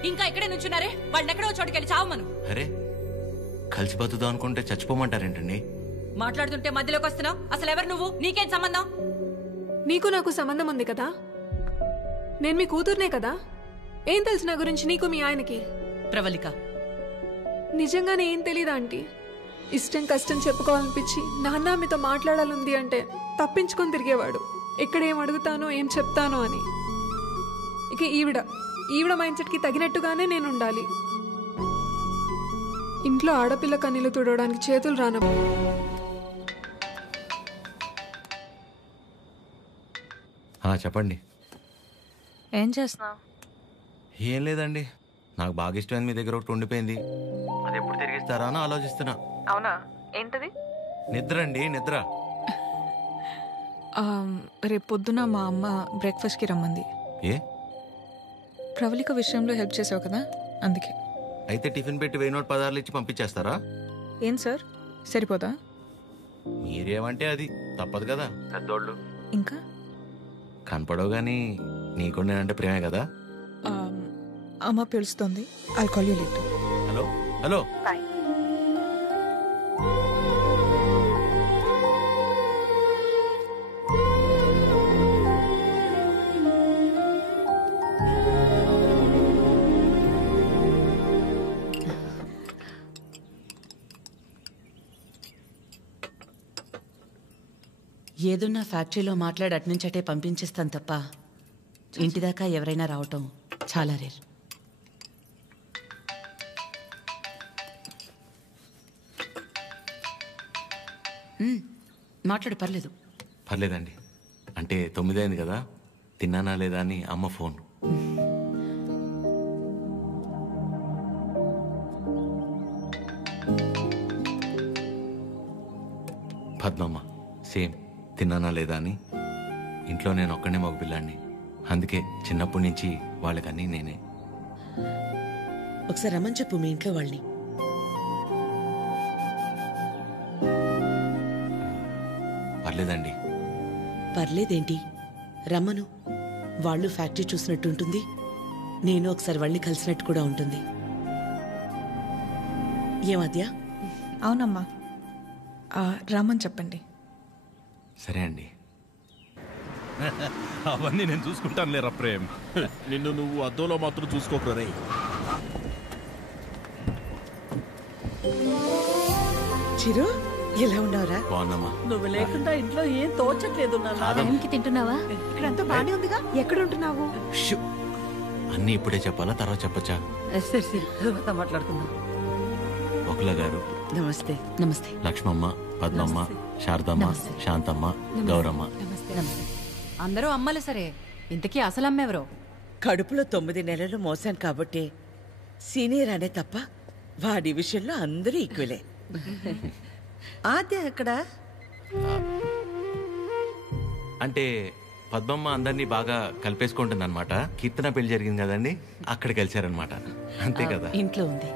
ఇంకా ఇక్కడే నుంచున్నారే, వాళ్ళని ఎక్కడో చోటుకెళ్ళి చావమను. అరే, కలిసి బతుకుదాం అనుకుంటే చచ్చిపోమంటారేంటండి? మాట్లాడుతుంటే మధ్యలోకి వస్తున్నావు. అసలు ఎవరు నువ్వు? నీకేం సంబంధం? నీకు నాకు సంబంధం ఉంది కదా. నేను మీ కూతుర్నే కదా. ఏం తెలుసు నా గురించి నీకు మీ ఆయనకి? ప్రవళిక, నిజంగానే ఏం తెలీదా ఆంటీ? ఇష్టం కష్టం చెప్పుకోవాలనిపించి నాన్న మీతో మాట్లాడాలంది అంటే తప్పించుకొని తిరిగేవాడు. ఎక్కడ ఏం అడుగుతానో ఏం చెప్తానో అని. ఇక ఈవిడ మైండ్ సెట్కి తగినట్టుగానే నేను ఉండాలి. ఇంట్లో ఆడపిల్ల కన్నీళ్లు తుడవడానికి చేతులు రానవు. చెప్పండి. ఏం చేస్తున్నావు? ఏం లేదండి, నాకు బాగా ఇష్టమైంది మీ దగ్గర ఒకటి ఉండిపోయింది. అది ఎప్పుడు తిరిగిస్తారా అని ఆలోచిస్తున్నా. అవునా? ఏంటది? నిద్ర అండి, నిద్ర. రేపు పొద్దున మా అమ్మ బ్రేక్ఫాస్ట్కి రమ్మంది. ఏ? ప్రవళిక విషయంలో హెల్ప్ చేసావు కదా, అందుకే. అయితే టిఫిన్ పెట్టి 1000 నోట్ 16 ఇచ్చి పంపించేస్తారా? ఏం సార్ సరిపోదా? మీరేమంటే అది తప్పదు కదా, పెద్దోళ్ళు. ఇంకా కనపడవు కానీ నీకు నేనంటే ప్రేమే కదా. అమ్మ పిలుస్తుంది. I'll call you later. Hello hello. ఏదున్నా ఫ్యాక్టరీలో మాట్లాడి అట్నుంచటే పంపించేస్తాను తప్ప ఇంటిదాకా ఎవరైనా రావటం చాలా రేర్. మాట్లాడు, పర్లేదు. పర్లేదండి. అంటే 9 అయింది కదా, తిన్నానా లేదా అని అమ్మ ఫోన్. పద్మమ్మ సేమ్ తిన్నానా లేదా అని. ఇంట్లో నేను ఒక్కనే మగ పిల్లాడిని, అందుకే చిన్నప్పటి నుంచి వాళ్ళకన్నీ నేనే. ఒకసారి రమ్మని చెప్పు మీ ఇంట్లో వాళ్ళని. పర్లేదండి. పర్లేదేంటి, రమ్మను. వాళ్ళు ఫ్యాక్టరీ చూసినట్టు ఉంటుంది, నేను ఒకసారి వాళ్ళని కలిసినట్టు కూడా ఉంటుంది. ఏమద్యా? అవునమ్మా, రమ్మని చెప్పండి. సరే అండి. అవన్నీ నేను చూసుకుంటాను లేరా ప్రేమ్. నిన్ను నువ్వు అద్దంలో మాత్రం చూసుకోకరా రే. చిరు, ఎలా ఉన్నావురా? బాగున్నామా? నువ్వు లేకుండా ఇంట్లో ఏం తోచట్లేదు. తింటున్నావా? ఇక్కడంతా బానే ఉందిగా, ఎక్కడ ఉంటున్నావు? అన్నీ ఇప్పుడే చెప్పాలా, తర్వాత చెప్పచ్చా? సరే తర్వాత మాట్లాడుకుందాం. ఒకల గారు నమస్తే. నమస్తే. లక్ష్మమ్మ, పద్మమ్మ, శారదమ్మ, శాంతమ్మ, గౌరమ్మ. అందరూ అమ్మలే. సరే, ఇంతకీ అసలు అమ్మెవరో? కడుపులో 9 నెలలు మోసాను కాబట్టి సీనియర్ అనే తప్ప వాడి విషయంలో అందరూ ఈక్వలే. ఆద్య ఎక్కడ? అంటే పద్మమ్మ అందరినీ బాగా కలిపేసుకుంటుంది అనమాట. కీర్తన పెళ్లి జరిగింది కదండి, అక్కడ కలిశారనమాట. అంతే కదా? ఇంట్లో ఉంది.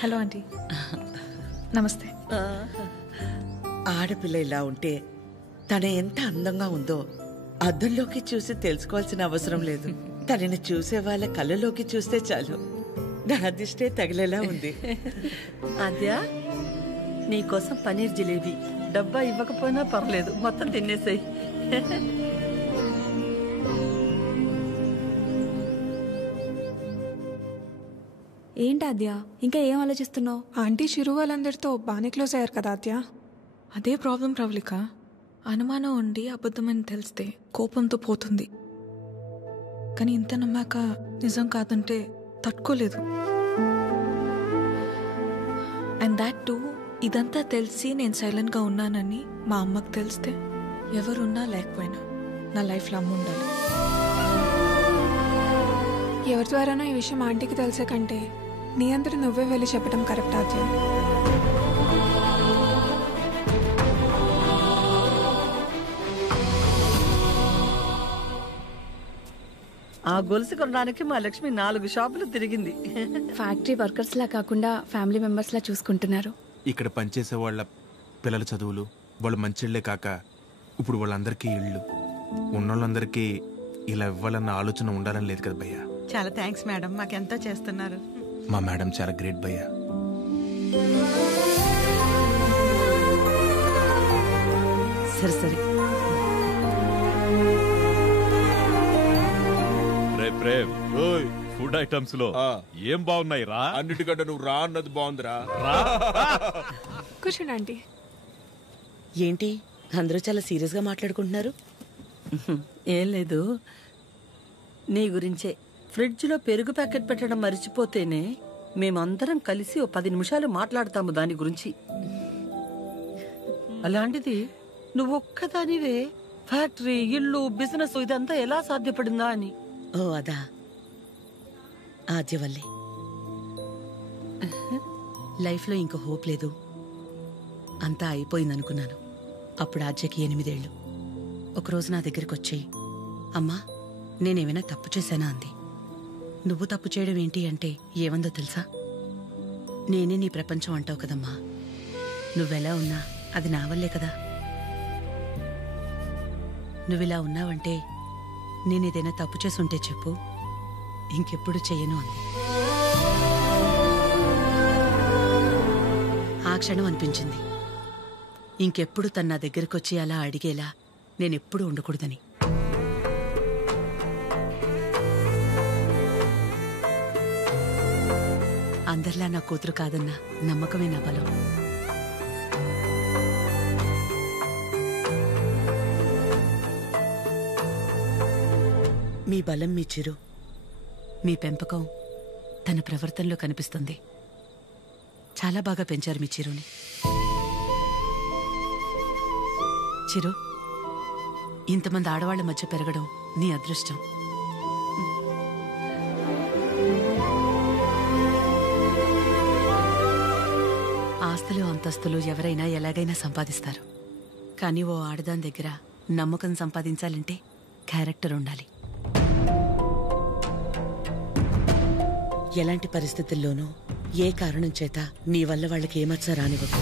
Hello aunty. నమస్తే. ఆడపిల్ల ఇలా ఉంటే తన ఎంత అందంగా ఉందో అద్దంలోకి చూసి తెలుసుకోవాల్సిన అవసరం లేదు. తనని చూసే వాళ్ళ కళ్ళలోకి చూస్తే చాలు. నా దిష్టే తగిలేలా ఉంది. ఆద్య, నీకోసం పనీర్ జిలేబీ. డబ్బా ఇవ్వకపోయినా పర్లేదు, మొత్తం తినేసాయి. ఏంటి ఆద్య, ఇంకా ఏం ఆలోచిస్తున్నావు? ఆంటీ చిరు వాళ్ళందరితో బాగానే క్లోజ్ అయ్యారు కదా ఆద్య. అదే ప్రాబ్లం ప్రవళిక. అనుమానం ఉండి అబద్ధమని తెలిస్తే కోపంతో పోతుంది, కానీ ఇంత నమ్మాక నిజం కాదంటే తట్టుకోలేదు. అండ్ దాట్ టూ, ఇదంతా తెలిసి నేను సైలెంట్గా ఉన్నానని మా అమ్మకు తెలిస్తే ఎవరున్నా లేకపోయినా నా లైఫ్లో అమ్మ ఉండాలి. ఎవరి ద్వారానో ఈ విషయం ఆంటీకి తెలిసే కంటే నీ అందరూ నువ్వే వెళ్ళి చెప్పడం కరెక్ట్ ఆద్య. ఆ గొలుసు కొనడానికి మా లక్ష్మి 4 షాపులు తిరిగింది. ఫ్యాక్టరీ వర్కర్స్ లా కాకుండా ఫ్యామిలీ మెంబర్స్ లా చూసుకుంటున్నారు. ఇక్కడ పనిచేసే వాళ్ళ పిల్లల చదువులు, వాళ్ళు మంచిళ్లే కాక ఇప్పుడు వాళ్ళందరికీ ఇళ్ళు ఉన్నోళ్ళందరికీ ఇలా ఇవ్వాలన్న ఆలోచన ఉండాలని లేదు కదా భయ్యా. చాలా థ్యాంక్స్ మేడం, మాకెంతో చేస్తున్నారు. మా మేడం చాలా గ్రేట్ భయ్యా. సరే సరే. ప్రేమ్, ఫుడ్ ఐటమ్స్ లో ఏం బాగున్నాయి రా? అన్నిటికంటే నువ్వు రా అన్నది బాగుందిరా. కూర్చోండి ఆంటీ. ఏంటి అందరూ చాలా సీరియస్గా మాట్లాడుకుంటున్నారు? ఏం లేదు, నీ గురించే. ఫ్రిడ్జ్లో పెరుగు ప్యాకెట్ పెట్టడం మర్చిపోతేనే మేమందరం కలిసి 10 నిమిషాలు మాట్లాడతాము దాని గురించి. అలాంటిది నువ్వు ఒక్కదానివే ఫ్యాక్టరీ, ఇల్లు, బిజినెస్ ఇదంతా ఎలా సాధ్యపడిందా అని. ఓ అదా, ఆద్య వల్లే. లైఫ్లో ఇంకో హోప్ లేదు, అంతా అయిపోయిందనుకున్నాను. అప్పుడు ఆద్యకి 8 ఏళ్ళు. ఒకరోజు నా దగ్గరికి వచ్చి, అమ్మా నేనేమైనా తప్పు చేశానా అంది. నువ్వు తప్పు చేయడం ఏంటి అంటే ఏమందో తెలుసా? నేనే నీ ప్రపంచం అంటావు కదమ్మా. నువ్వెలా ఉన్నా అది నా వల్లే కదా. నువ్విలా ఉన్నావంటే నేనేదైనా తప్పు చేసి ఉంటే చెప్పు, ఇంకెప్పుడు చెయ్యను అంది. ఆ క్షణం అనిపించింది ఇంకెప్పుడు తన నా దగ్గరకొచ్చి అలా అడిగేలా నేనెప్పుడు ఉండకూడదని. అందరిలా నా కూతురు కాదన్న నమ్మకమే నా బలం. మీ బలం మీ చిరు, మీ పెంపకం తన ప్రవర్తనలో కనిపిస్తుంది. చాలా బాగా పెంచారు మీ చిరుని. చిరు, ఇంతమంది ఆడవాళ్ల మధ్య పెరగడం నీ అదృష్టం. ఆస్తులు అంతస్తులు ఎవరైనా ఎలాగైనా సంపాదిస్తారు, కానీ ఓ ఆడదాని దగ్గర నమ్మకం సంపాదించాలంటే క్యారెక్టర్ ఉండాలి. ఎలాంటి పరిస్థితుల్లోనూ ఏ కారణం చేత నీ వల్ల వాళ్ళకి ఏమచ్చా రానివ్వదు.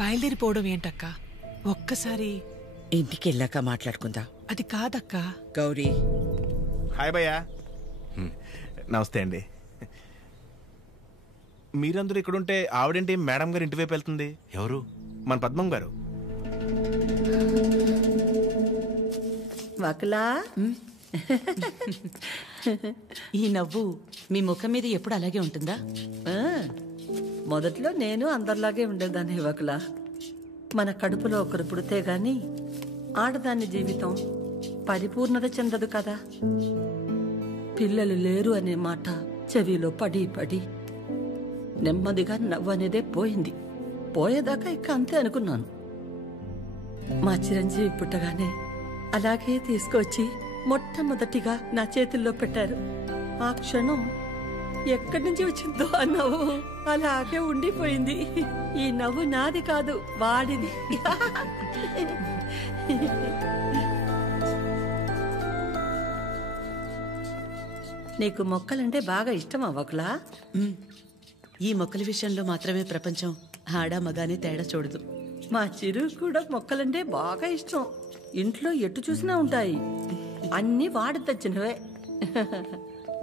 బయలుదేరిపోవడం ఏంటక్క? ఒక్కసారి ఇంటికి వెళ్ళాక మాట్లాడుకుందాం. అది కాదక్క. గౌరీ. హాయ్ భయ్యా. నమస్తే అండి. మీరందరూ ఇక్కడుంటే ఆవిడేంటి మేడం గారు ఇంటి వైపు వెళ్తుంది? ఎవరు? మన పద్మం గారు. వకలా, ఈ నవ్వు మీ ముఖం మీద ఎప్పుడు అలాగే ఉంటుందా? మొదట్లో నేను అందరిలాగే ఉండేదాన్ని వకలా. మన కడుపులో ఒకరు పుడితే గాని ఆడదాని జీవితం పరిపూర్ణత చెందదు కదా. పిల్లలు లేరు అనే మాట చెవిలో పడి పడి నెమ్మదిగా నవ్వు అనేదే పోయింది. పోయేదాకా ఇక అంతే అనుకున్నాను. మా చిరంజీవి పుట్టగానే అలాగే తీసుకొచ్చి మొట్టమొదటిగా నా చేతుల్లో పెట్టారు. ఆ క్షణం ఎక్కడి నుంచి వచ్చిందో ఆ నవ్వు అలాగే ఉండిపోయింది. ఈ నవ్వు నాది కాదు, వాడిది. నీకు మొక్కలంటే బాగా ఇష్టమా వకలా? ఈ మొక్కల విషయంలో మాత్రమే ప్రపంచం ఆడా మగానే తేడా చూడదు. మా చిరు కూడా మొక్కలంటే బాగా ఇష్టం. ఇంట్లో ఎటు చూసినా ఉంటాయి. అన్నీ వాడి తెచ్చినవే.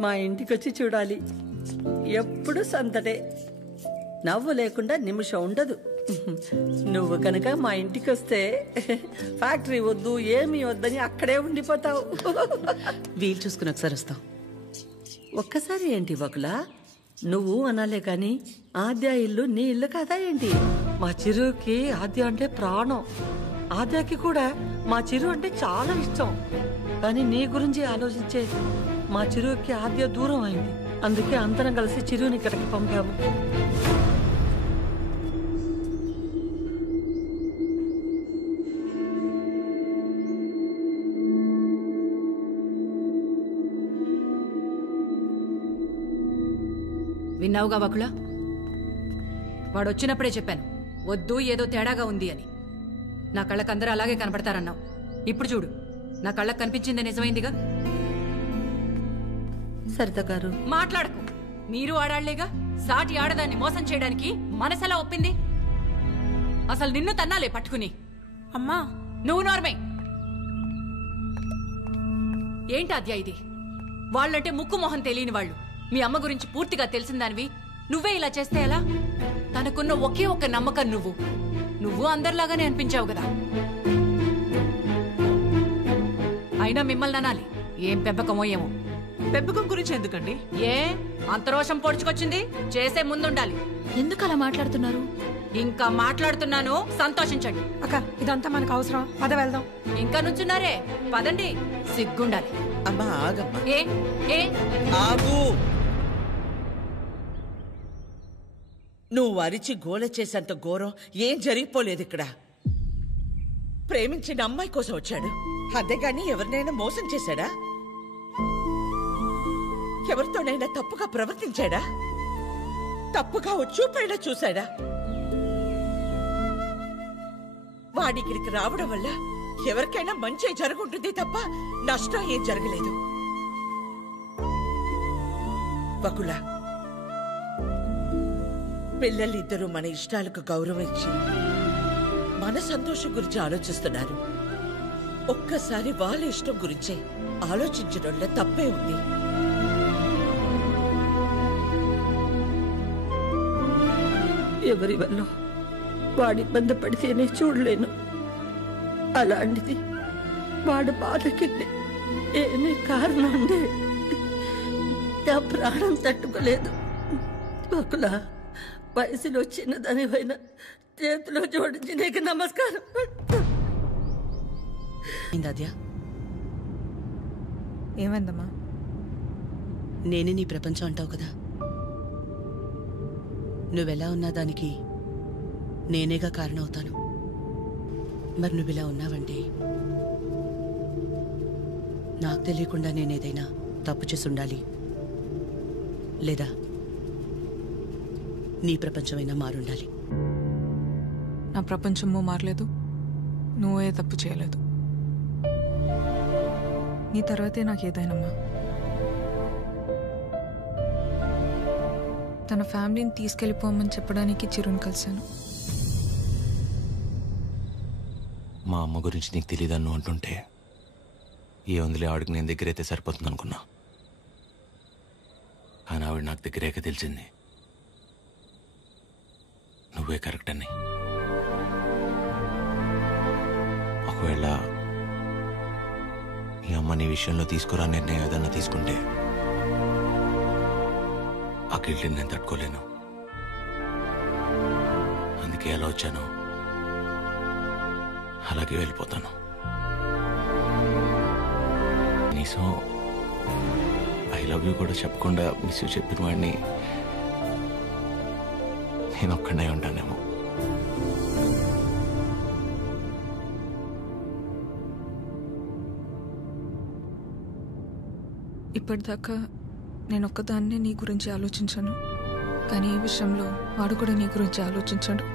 మా ఇంటికొచ్చి చూడాలి. ఎప్పుడు సంతటే. నవ్వు లేకుండా నిమిషం ఉండదు. నువ్వు కనుక మా ఇంటికి వస్తే ఫ్యాక్టరీ వద్దు ఏమీ వద్దని అక్కడే ఉండిపోతావు. వీలు చూసుకుని ఒకసారి వస్తాం. ఒక్కసారి ఏంటి వకులా? నువ్వు అనాలే కాని ఆద్య ఇల్లు నీ ఇల్లు కాదా ఏంటి? మా చిరుకి ఆద్య అంటే ప్రాణం. ఆద్యకి కూడా మా చిరు అంటే చాలా ఇష్టం. కానీ నీ గురించి ఆలోచించే మా చిరుకి ఆద్య దూరం అయింది. అందుకే అందరం కలిసి చిరుని ఇక్కడికి పంపాము. విన్నావుగా వకుల? వాడు వచ్చినప్పుడే చెప్పాను వద్దు, ఏదో తేడాగా ఉంది అని. నా కళ్ళకు అందరూ అలాగే కనపడతారన్నావు. ఇప్పుడు చూడు, నా కళ్ళకు కనిపించింది నిజమైందిగా. సరిత గారు మాట్లాడకు. మీరు ఆడాళ్లేగా. సాటి ఆడదాన్ని మోసం చేయడానికి మనసెలా ఒప్పింది? అసలు నిన్ను తన్నాలే పట్టుకుని. అమ్మా నువ్వు నోర్మే. ఏంటి అద్యా ఇది? వాళ్ళంటే ముక్కు మొహం తెలియని వాళ్ళు. మీ అమ్మ గురించి పూర్తిగా తెలిసిందానివి నువ్వే ఇలా చేస్తే ఎలా? తనకున్న ఒకే ఒక్క నమ్మకం నువ్వు అందరిలాగానే అనిపించావు కదా. అయినా మిమ్మల్ని అనాలి. ఏం పెంపకమో ఏమో. పెంపకం గురించి ఎందుకండి? ఏ అంత రోషం పొడుచుకొచ్చింది? చేసే ముందుండాలి. ఎందుకు అలా మాట్లాడుతున్నారు? ఇంకా మాట్లాడుతున్నాను, సంతోషించండి. అక్క ఇదంతా మనకు అవసరం. పద వెళ్దాం. ఇంకా నుంచున్నారే, పదండి. సిగ్గుండాలి. అమ్మా ఆగమ్మా. ఏ ఆగు. నువ్వు అరిచి గోల చేసేంత ఘోరం ఏం జరిగిపోలేదు ఇక్కడ. ప్రేమించిన అమ్మాయి కోసం వచ్చాడు, అంతేగాని ఎవరినైనా మోసం చేశాడా? ఎవరితోనైనా తప్పుగా ప్రవర్తించాడా? తప్పుగా చూపైనా చూశాడా? వాడిక్కడికి రావడం వల్ల ఎవరికైనా మంచి జరుగుంటుంది తప్ప నష్టం ఏం జరగలేదు. వకుల, పిల్లలిద్దరూ మన ఇష్టాలకు గౌరవం ఇచ్చి మన సంతోషం గురించి ఆలోచిస్తున్నారు. ఒక్కసారి వాళ్ళ ఇష్టం గురించే ఆలోచించడంలో తప్పే ఉంది. ఎవరి వల్ల వాడి ఇబ్బంది పడితేనే చూడలేను. అలాంటిది వాడు బాధకి ఏమీ కారణం ఉండే నా ప్రాణం తట్టుకోలేదు. బకుల, వయసులో చిన్నదానివైనా చేతిలో జోడించి నీకు నమస్కారం. ఏమైందమ్మా? నేనే నీ ప్రపంచం అంటావు కదా, నువ్వెలా ఉన్నా దానికి నేనేగా కారణమవుతాను. మరి నువ్విలా ఉన్నావంటే నాకు తెలియకుండా నేనేదైనా తప్పు చేసి ఉండాలి, లేదా నీ ప్రపంచమైనా మారుండాలి. నా ప్రపంచము మారలేదు, నువ్వే తప్పు చేయలేదు. నీ తర్వాతే నాకు ఏదైనమ్మా. తన ఫ్యామిలీని తీసుకెళ్ళిపోమని చెప్పడానికి చిరుని కలిశాను. మా అమ్మ గురించి నీకు తెలియదన్ను అంటుంటే ఏ వందలే ఆవిడకి నేను దగ్గరైతే సరిపోతుంది అనుకున్నా. కానీ ఆవిడ నాకు దగ్గరేక తెలిసింది నువ్వే కరెక్ట్ అని. ఒకవేళ ఈ అమ్మ నీ విషయంలో తీసుకురా నిర్ణయం ఏదన్నా తీసుకుంటే ఆ గిల్ట్ని నేను తట్టుకోలేను. అందుకే ఎలా వచ్చాను అలాగే వెళ్ళిపోతాను. కనీసం ఐ లవ్ యూ కూడా చెప్పకుండా మిస్ యూ చెప్పిన వాడిని నేను ఒక్కడే ఉంటానేమో. ఇప్పటిదాకా నేను ఒక్కదాన్నే నీ గురించి ఆలోచించాను, కానీ ఈ విషయంలో వాడు కూడా నీ గురించి ఆలోచించాడు.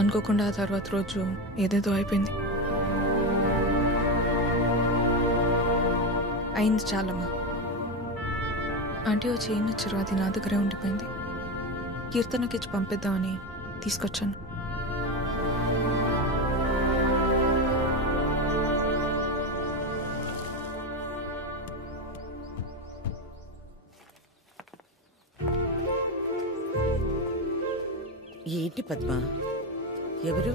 అనుకోకుండా ఆ తర్వాత రోజు ఏదేదో అయిపోయింది. అయింది చాలమ్మా. ఆంటీ వచ్చి ఏం నచ్చారు, అది నా దగ్గరే ఉండిపోయింది. కీర్తనకి ఇచ్చి పంపిద్దామని తీసుకొచ్చాను. ఏంటి పద్మ? ఎవరు?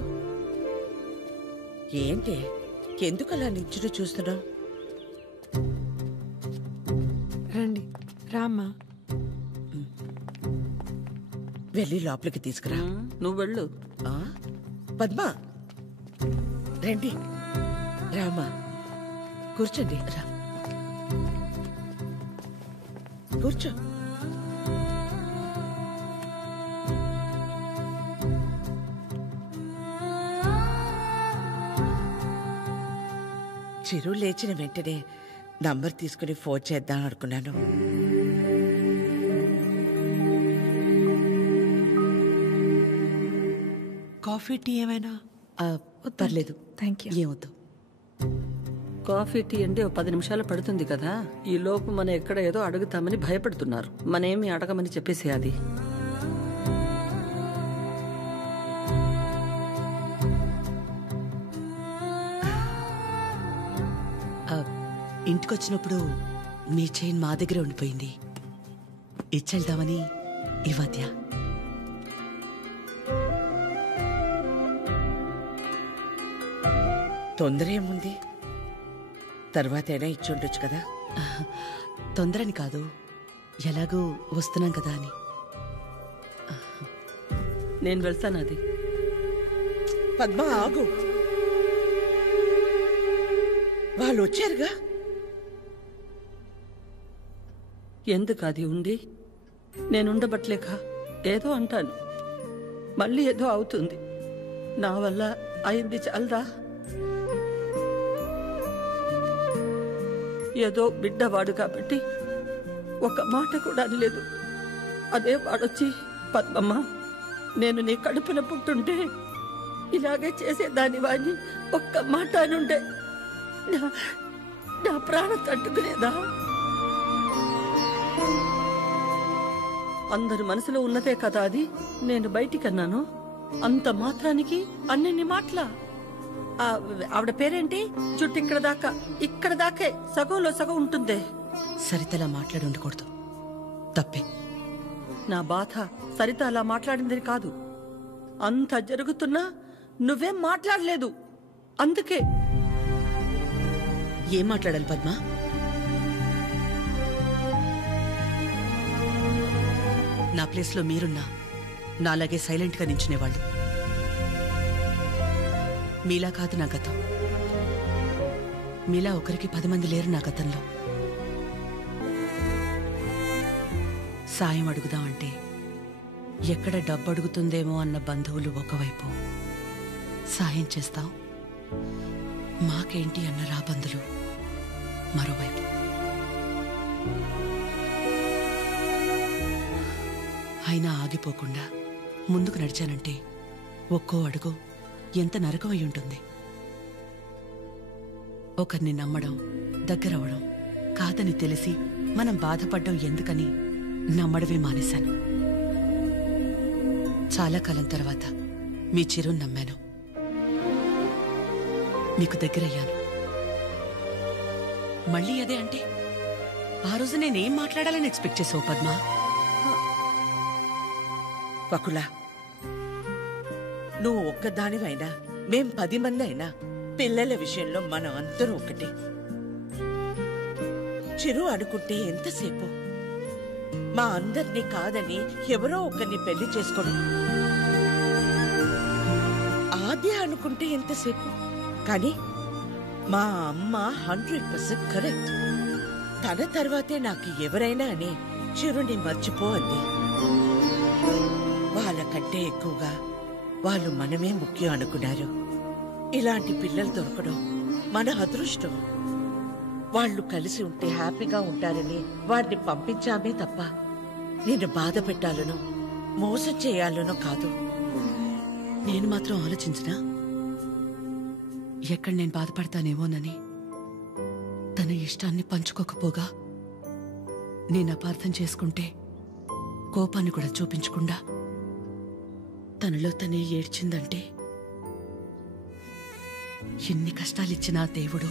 ఏంటి? ఎందుకలా నించుని చూస్తున్నావు? రండి, రామ్మా. వెళ్ళి లోపలికి తీసుకురా. నువ్వు వెళ్ళు. పద్మ, రండి. రామా, కూర్చోండి. రా, కూర్చో. చిరు లేచిన వెంటనే నంబర్ తీసుకుని ఫోన్ చేద్దాం అనుకున్నాను. కాఫీ టీ ఏమైనా? పర్లేదు, థ్యాంక్ యూ. ఏమవుతావు? కాఫీ టీ అంటే 10 నిమిషాలు పడుతుంది కదా. ఈ లోపు మనం ఎక్కడ ఏదో అడుగుతామని భయపడుతున్నారు. మనేమి అడగమని చెప్పేసి అది. ఇంటికొచ్చినప్పుడు మీ చైన్ మా దగ్గర ఉండిపోయింది, ఇచ్చెళ్దామని ఈ మధ్య. తొందర ఏముంది? తర్వాతైనా ఇచ్చుండొచ్చు కదా. తొందరని కాదు, ఎలాగూ వస్తున్నాం కదా అని. నేను వెళ్తాను. అది పద్మ, ఆగు. వాళ్ళు వచ్చారుగా. ఎందుకు అది ఉండి నేనుండబట్లేక ఏదో అంటాను, మళ్ళీ ఏదో అవుతుంది. నా వల్ల అయింది చాలదా? ఏదో బిడ్డవాడు కాబట్టి ఒక మాట కూడా అనలేదు. అదే వాడొచ్చి, పద్మమ్మ నేను నీ కడుపున పుట్టుంటే ఇలాగే చేసేదాని వాడిని ఒక్క మాట అనుండే నా ప్రాణం తట్టుకునేదా? అందరి మనసులో ఉన్నదే కదా అది. నేను బయటికన్నాను, అంత మాత్రానికి అన్ని మాటల. ఆవిడ పేరేంటి? జుట్టు ఇక్కడ దాకే సగంలో సగం ఉంటుందే. సరితలా మాట్లాడి ఉండకూడదు, తప్పే. నా బాధ సరిత అలా మాట్లాడిందని కాదు, అంత జరుగుతున్నా నువ్వేం మాట్లాడలేదు. అందుకే. ఏం మాట్లాడాలి పద్మ? నా ప్లేస్లో మీరున్నా నాలాగే సైలెంట్గా నించునేవాళ్ళు. మీలా కాదు నా గతం. మీలా ఒకరికి 10 మంది లేరు నా గతంలో. సాయం అడుగుదామంటే ఎక్కడ డబ్బు అడుగుతుందేమో అన్న బంధువులు ఒకవైపు, సాయం చేస్తాం మాకేంటి అన్న రాబందులు మరోవైపు. అయినా ఆగిపోకుండా ముందుకు నడిచానంటే ఒక్కో అడుగు ఎంత నరకం అయి ఉంటుంది. ఒకరిని నమ్మడం, దగ్గరవడం కాదని తెలిసి మనం బాధపడ్డం ఎందుకని నమ్మడమే మానేశాను. చాలా కాలం తర్వాత మీ చిరుని నమ్మాను, మీకు దగ్గరయ్యాను. మళ్ళీ అదే అంటే ఆ రోజు నేనేం మాట్లాడాలని ఎక్స్పెక్ట్ చేసావు పద్మ? వకులా, నువ్వు ఒక్కదానివైనా మేం 10 మంది అయినా పిల్లల విషయంలో మనం అందరూ ఒకటే. చిరు అనుకుంటే ఎంతసేపు మా అందరినీ కాదని ఎవరో ఒకరిని పెళ్లి చేసుకోవడం. ఆద్య అనుకుంటే ఎంతసేపు, కానీ మా అమ్మ 100% కరెక్ట్. తన తర్వాతే నాకు ఎవరైనా అని చిరుని మర్చిపో అంది. వాళ్ళకంటే ఎక్కువగా వాళ్ళు మనమే ముఖ్యం అనుకున్నారు. ఇలాంటి పిల్లలు దొరకడం మన అదృష్టం. వాళ్ళు కలిసి ఉంటే హ్యాపీగా ఉంటారని వాడిని పంపించామే తప్ప నిన్ను బాధ పెట్టాలనో మోసం చేయాలనో కాదు. నేను మాత్రం ఆలోచించినా ఎక్కడ నేను బాధపడతానేమోనని. తన ఇష్టాన్ని పంచుకోకపోగా నేను అపార్థం చేసుకుంటే కోపాన్ని కూడా చూపించకుండా తనలో తనే ఏడ్చిందంటే ఎన్ని కష్టాలిచ్చినా దేవుడు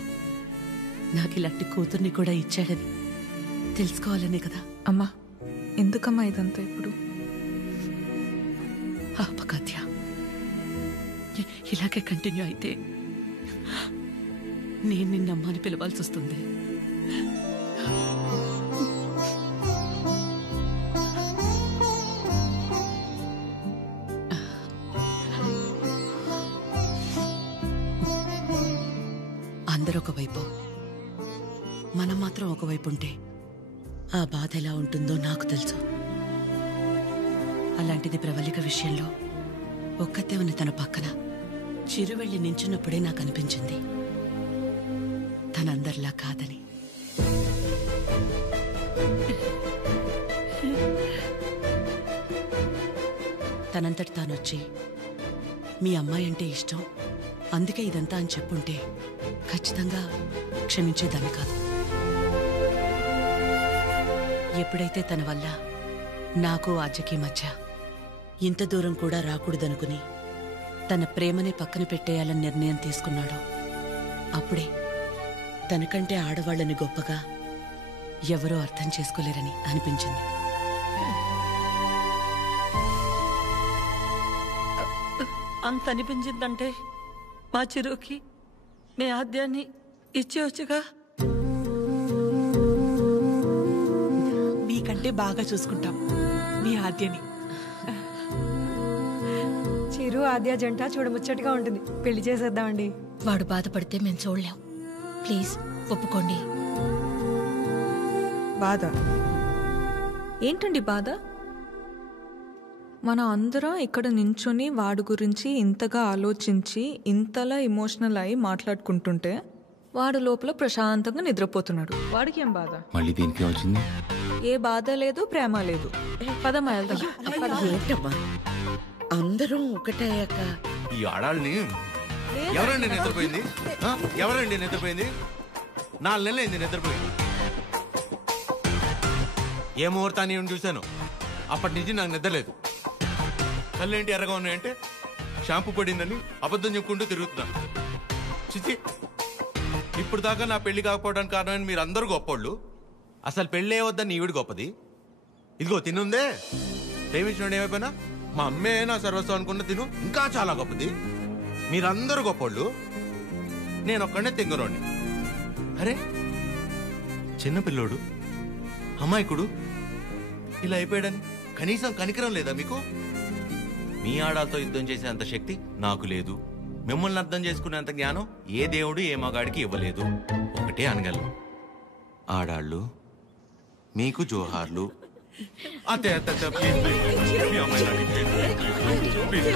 నాకిలాంటి కూతుర్ని కూడా ఇచ్చాడని తెలుసుకోవాలనే కదా. అమ్మా, ఎందుకమ్మా ఇదంతా ఇప్పుడు? ఆపకాత్య, ఇలాగే కంటిన్యూ అయితే నేను నిన్నమ్మని పిలవాల్సి వస్తుంది. అందరూ ఒకవైపు, మనం మాత్రం ఒకవైపు ఉంటే ఆ బాధ ఎలా ఉంటుందో నాకు తెలుసు. అలాంటిది ప్రవళిక విషయంలో ఒక్కతే ఉన్న తన పక్కన చిరు వెళ్ళి నించున్నప్పుడే నాకు అనిపించింది తనందరిలా కాదని. తనంతటి తానొచ్చి మీ అమ్మాయి అంటే ఇష్టం అందుకే ఇదంతా అని చెప్పుంటే ఖచ్చితంగా క్షమించేదాన్ని కాదు. ఎప్పుడైతే తన వల్ల నాకు ఆద్యకి మధ్య ఇంత దూరం కూడా రాకూడదనుకుని తన ప్రేమనే పక్కన పెట్టేయాలని నిర్ణయం తీసుకున్నాడో అప్పుడే తనకంటే ఆడవాళ్ళని గొప్పగా ఎవరూ అర్థం చేసుకోలేరని అనిపించింది. అంత అనిపించిందంటే మా చిరుకి మీ ఆద్యాన్ని ఇచ్చేవచ్చుగా. మీకంటే బాగా చూసుకుంటాం మీ ఆద్యని. చిరు ఆద్య జంట చూడముచ్చటగా ఉంటుంది. పెళ్లి చేసేద్దామండి. వాడు బాధపడితే మేము చూడలేం. ప్లీజ్ ఒప్పుకోండి. బాధ ఏంటండి? బాధ మన అందరం ఇక్కడ నించుని వాడి గురించి ఇంతగా ఆలోచించి ఇంతలా ఎమోషనల్ అయి మాట్లాడుకుంటుంటే వాడు లోపల ప్రశాంతంగా నిద్రపోతున్నాడు. వాడికి ఏం బాధ? మళ్ళీ దీనికి వచ్చింది. ఏ బాధ లేదు, ప్రేమ లేదు. పదమ్మా వెళ్దాం. ఏంటమ్మా అందరం ఒకటయ్యాక ఈ ఆడాళ్ళని ఎవరండి నిద్రపోయింది? ఎవరండి నిద్రపోయింది? 4 నెలలు అయింది నిద్రపోయింది. ఏ ముహూర్తాన్ని చూశాను, అప్పటి నుంచి నాకు నిద్రలేదు. కళ్ళేంటి ఎర్రగా ఉన్నాయంటే షాంపూ పడిందని అబద్ధం చెప్పుకుంటూ తిరుగుతున్నా. చిచి, ఇప్పుడు దాకా నా పెళ్లి కాకపోవడానికి కారణమైన మీరు అందరూ గొప్పోళ్ళు. అసలు పెళ్ళే వద్దని ఈవిడ గొప్పది. ఇదిగో తినుందే, ప్రేమించినోడు ఏమైపోయినా మా అమ్మే నా సర్వస్వం అనుకున్న తిను ఇంకా చాలా గొప్పది. మీరందరూ గొప్పోళ్ళు, నేను ఒక్కడే తెంగరోండి. అరే చిన్నపిల్లోడు, అమాయకుడు ఇలా అయిపోయాడని కనీసం కనికరం లేదా మీకు? మీ ఆడాలతో యుద్ధం చేసేంత శక్తి నాకు లేదు. మిమ్మల్ని అర్థం చేసుకునేంత జ్ఞానం ఏ దేవుడు ఏ మగాడికి ఇవ్వలేదు. ఒకటే అనగలను, ఆడాళ్ళు మీకు జోహార్లు. అంతే అంతే ప్లీజ్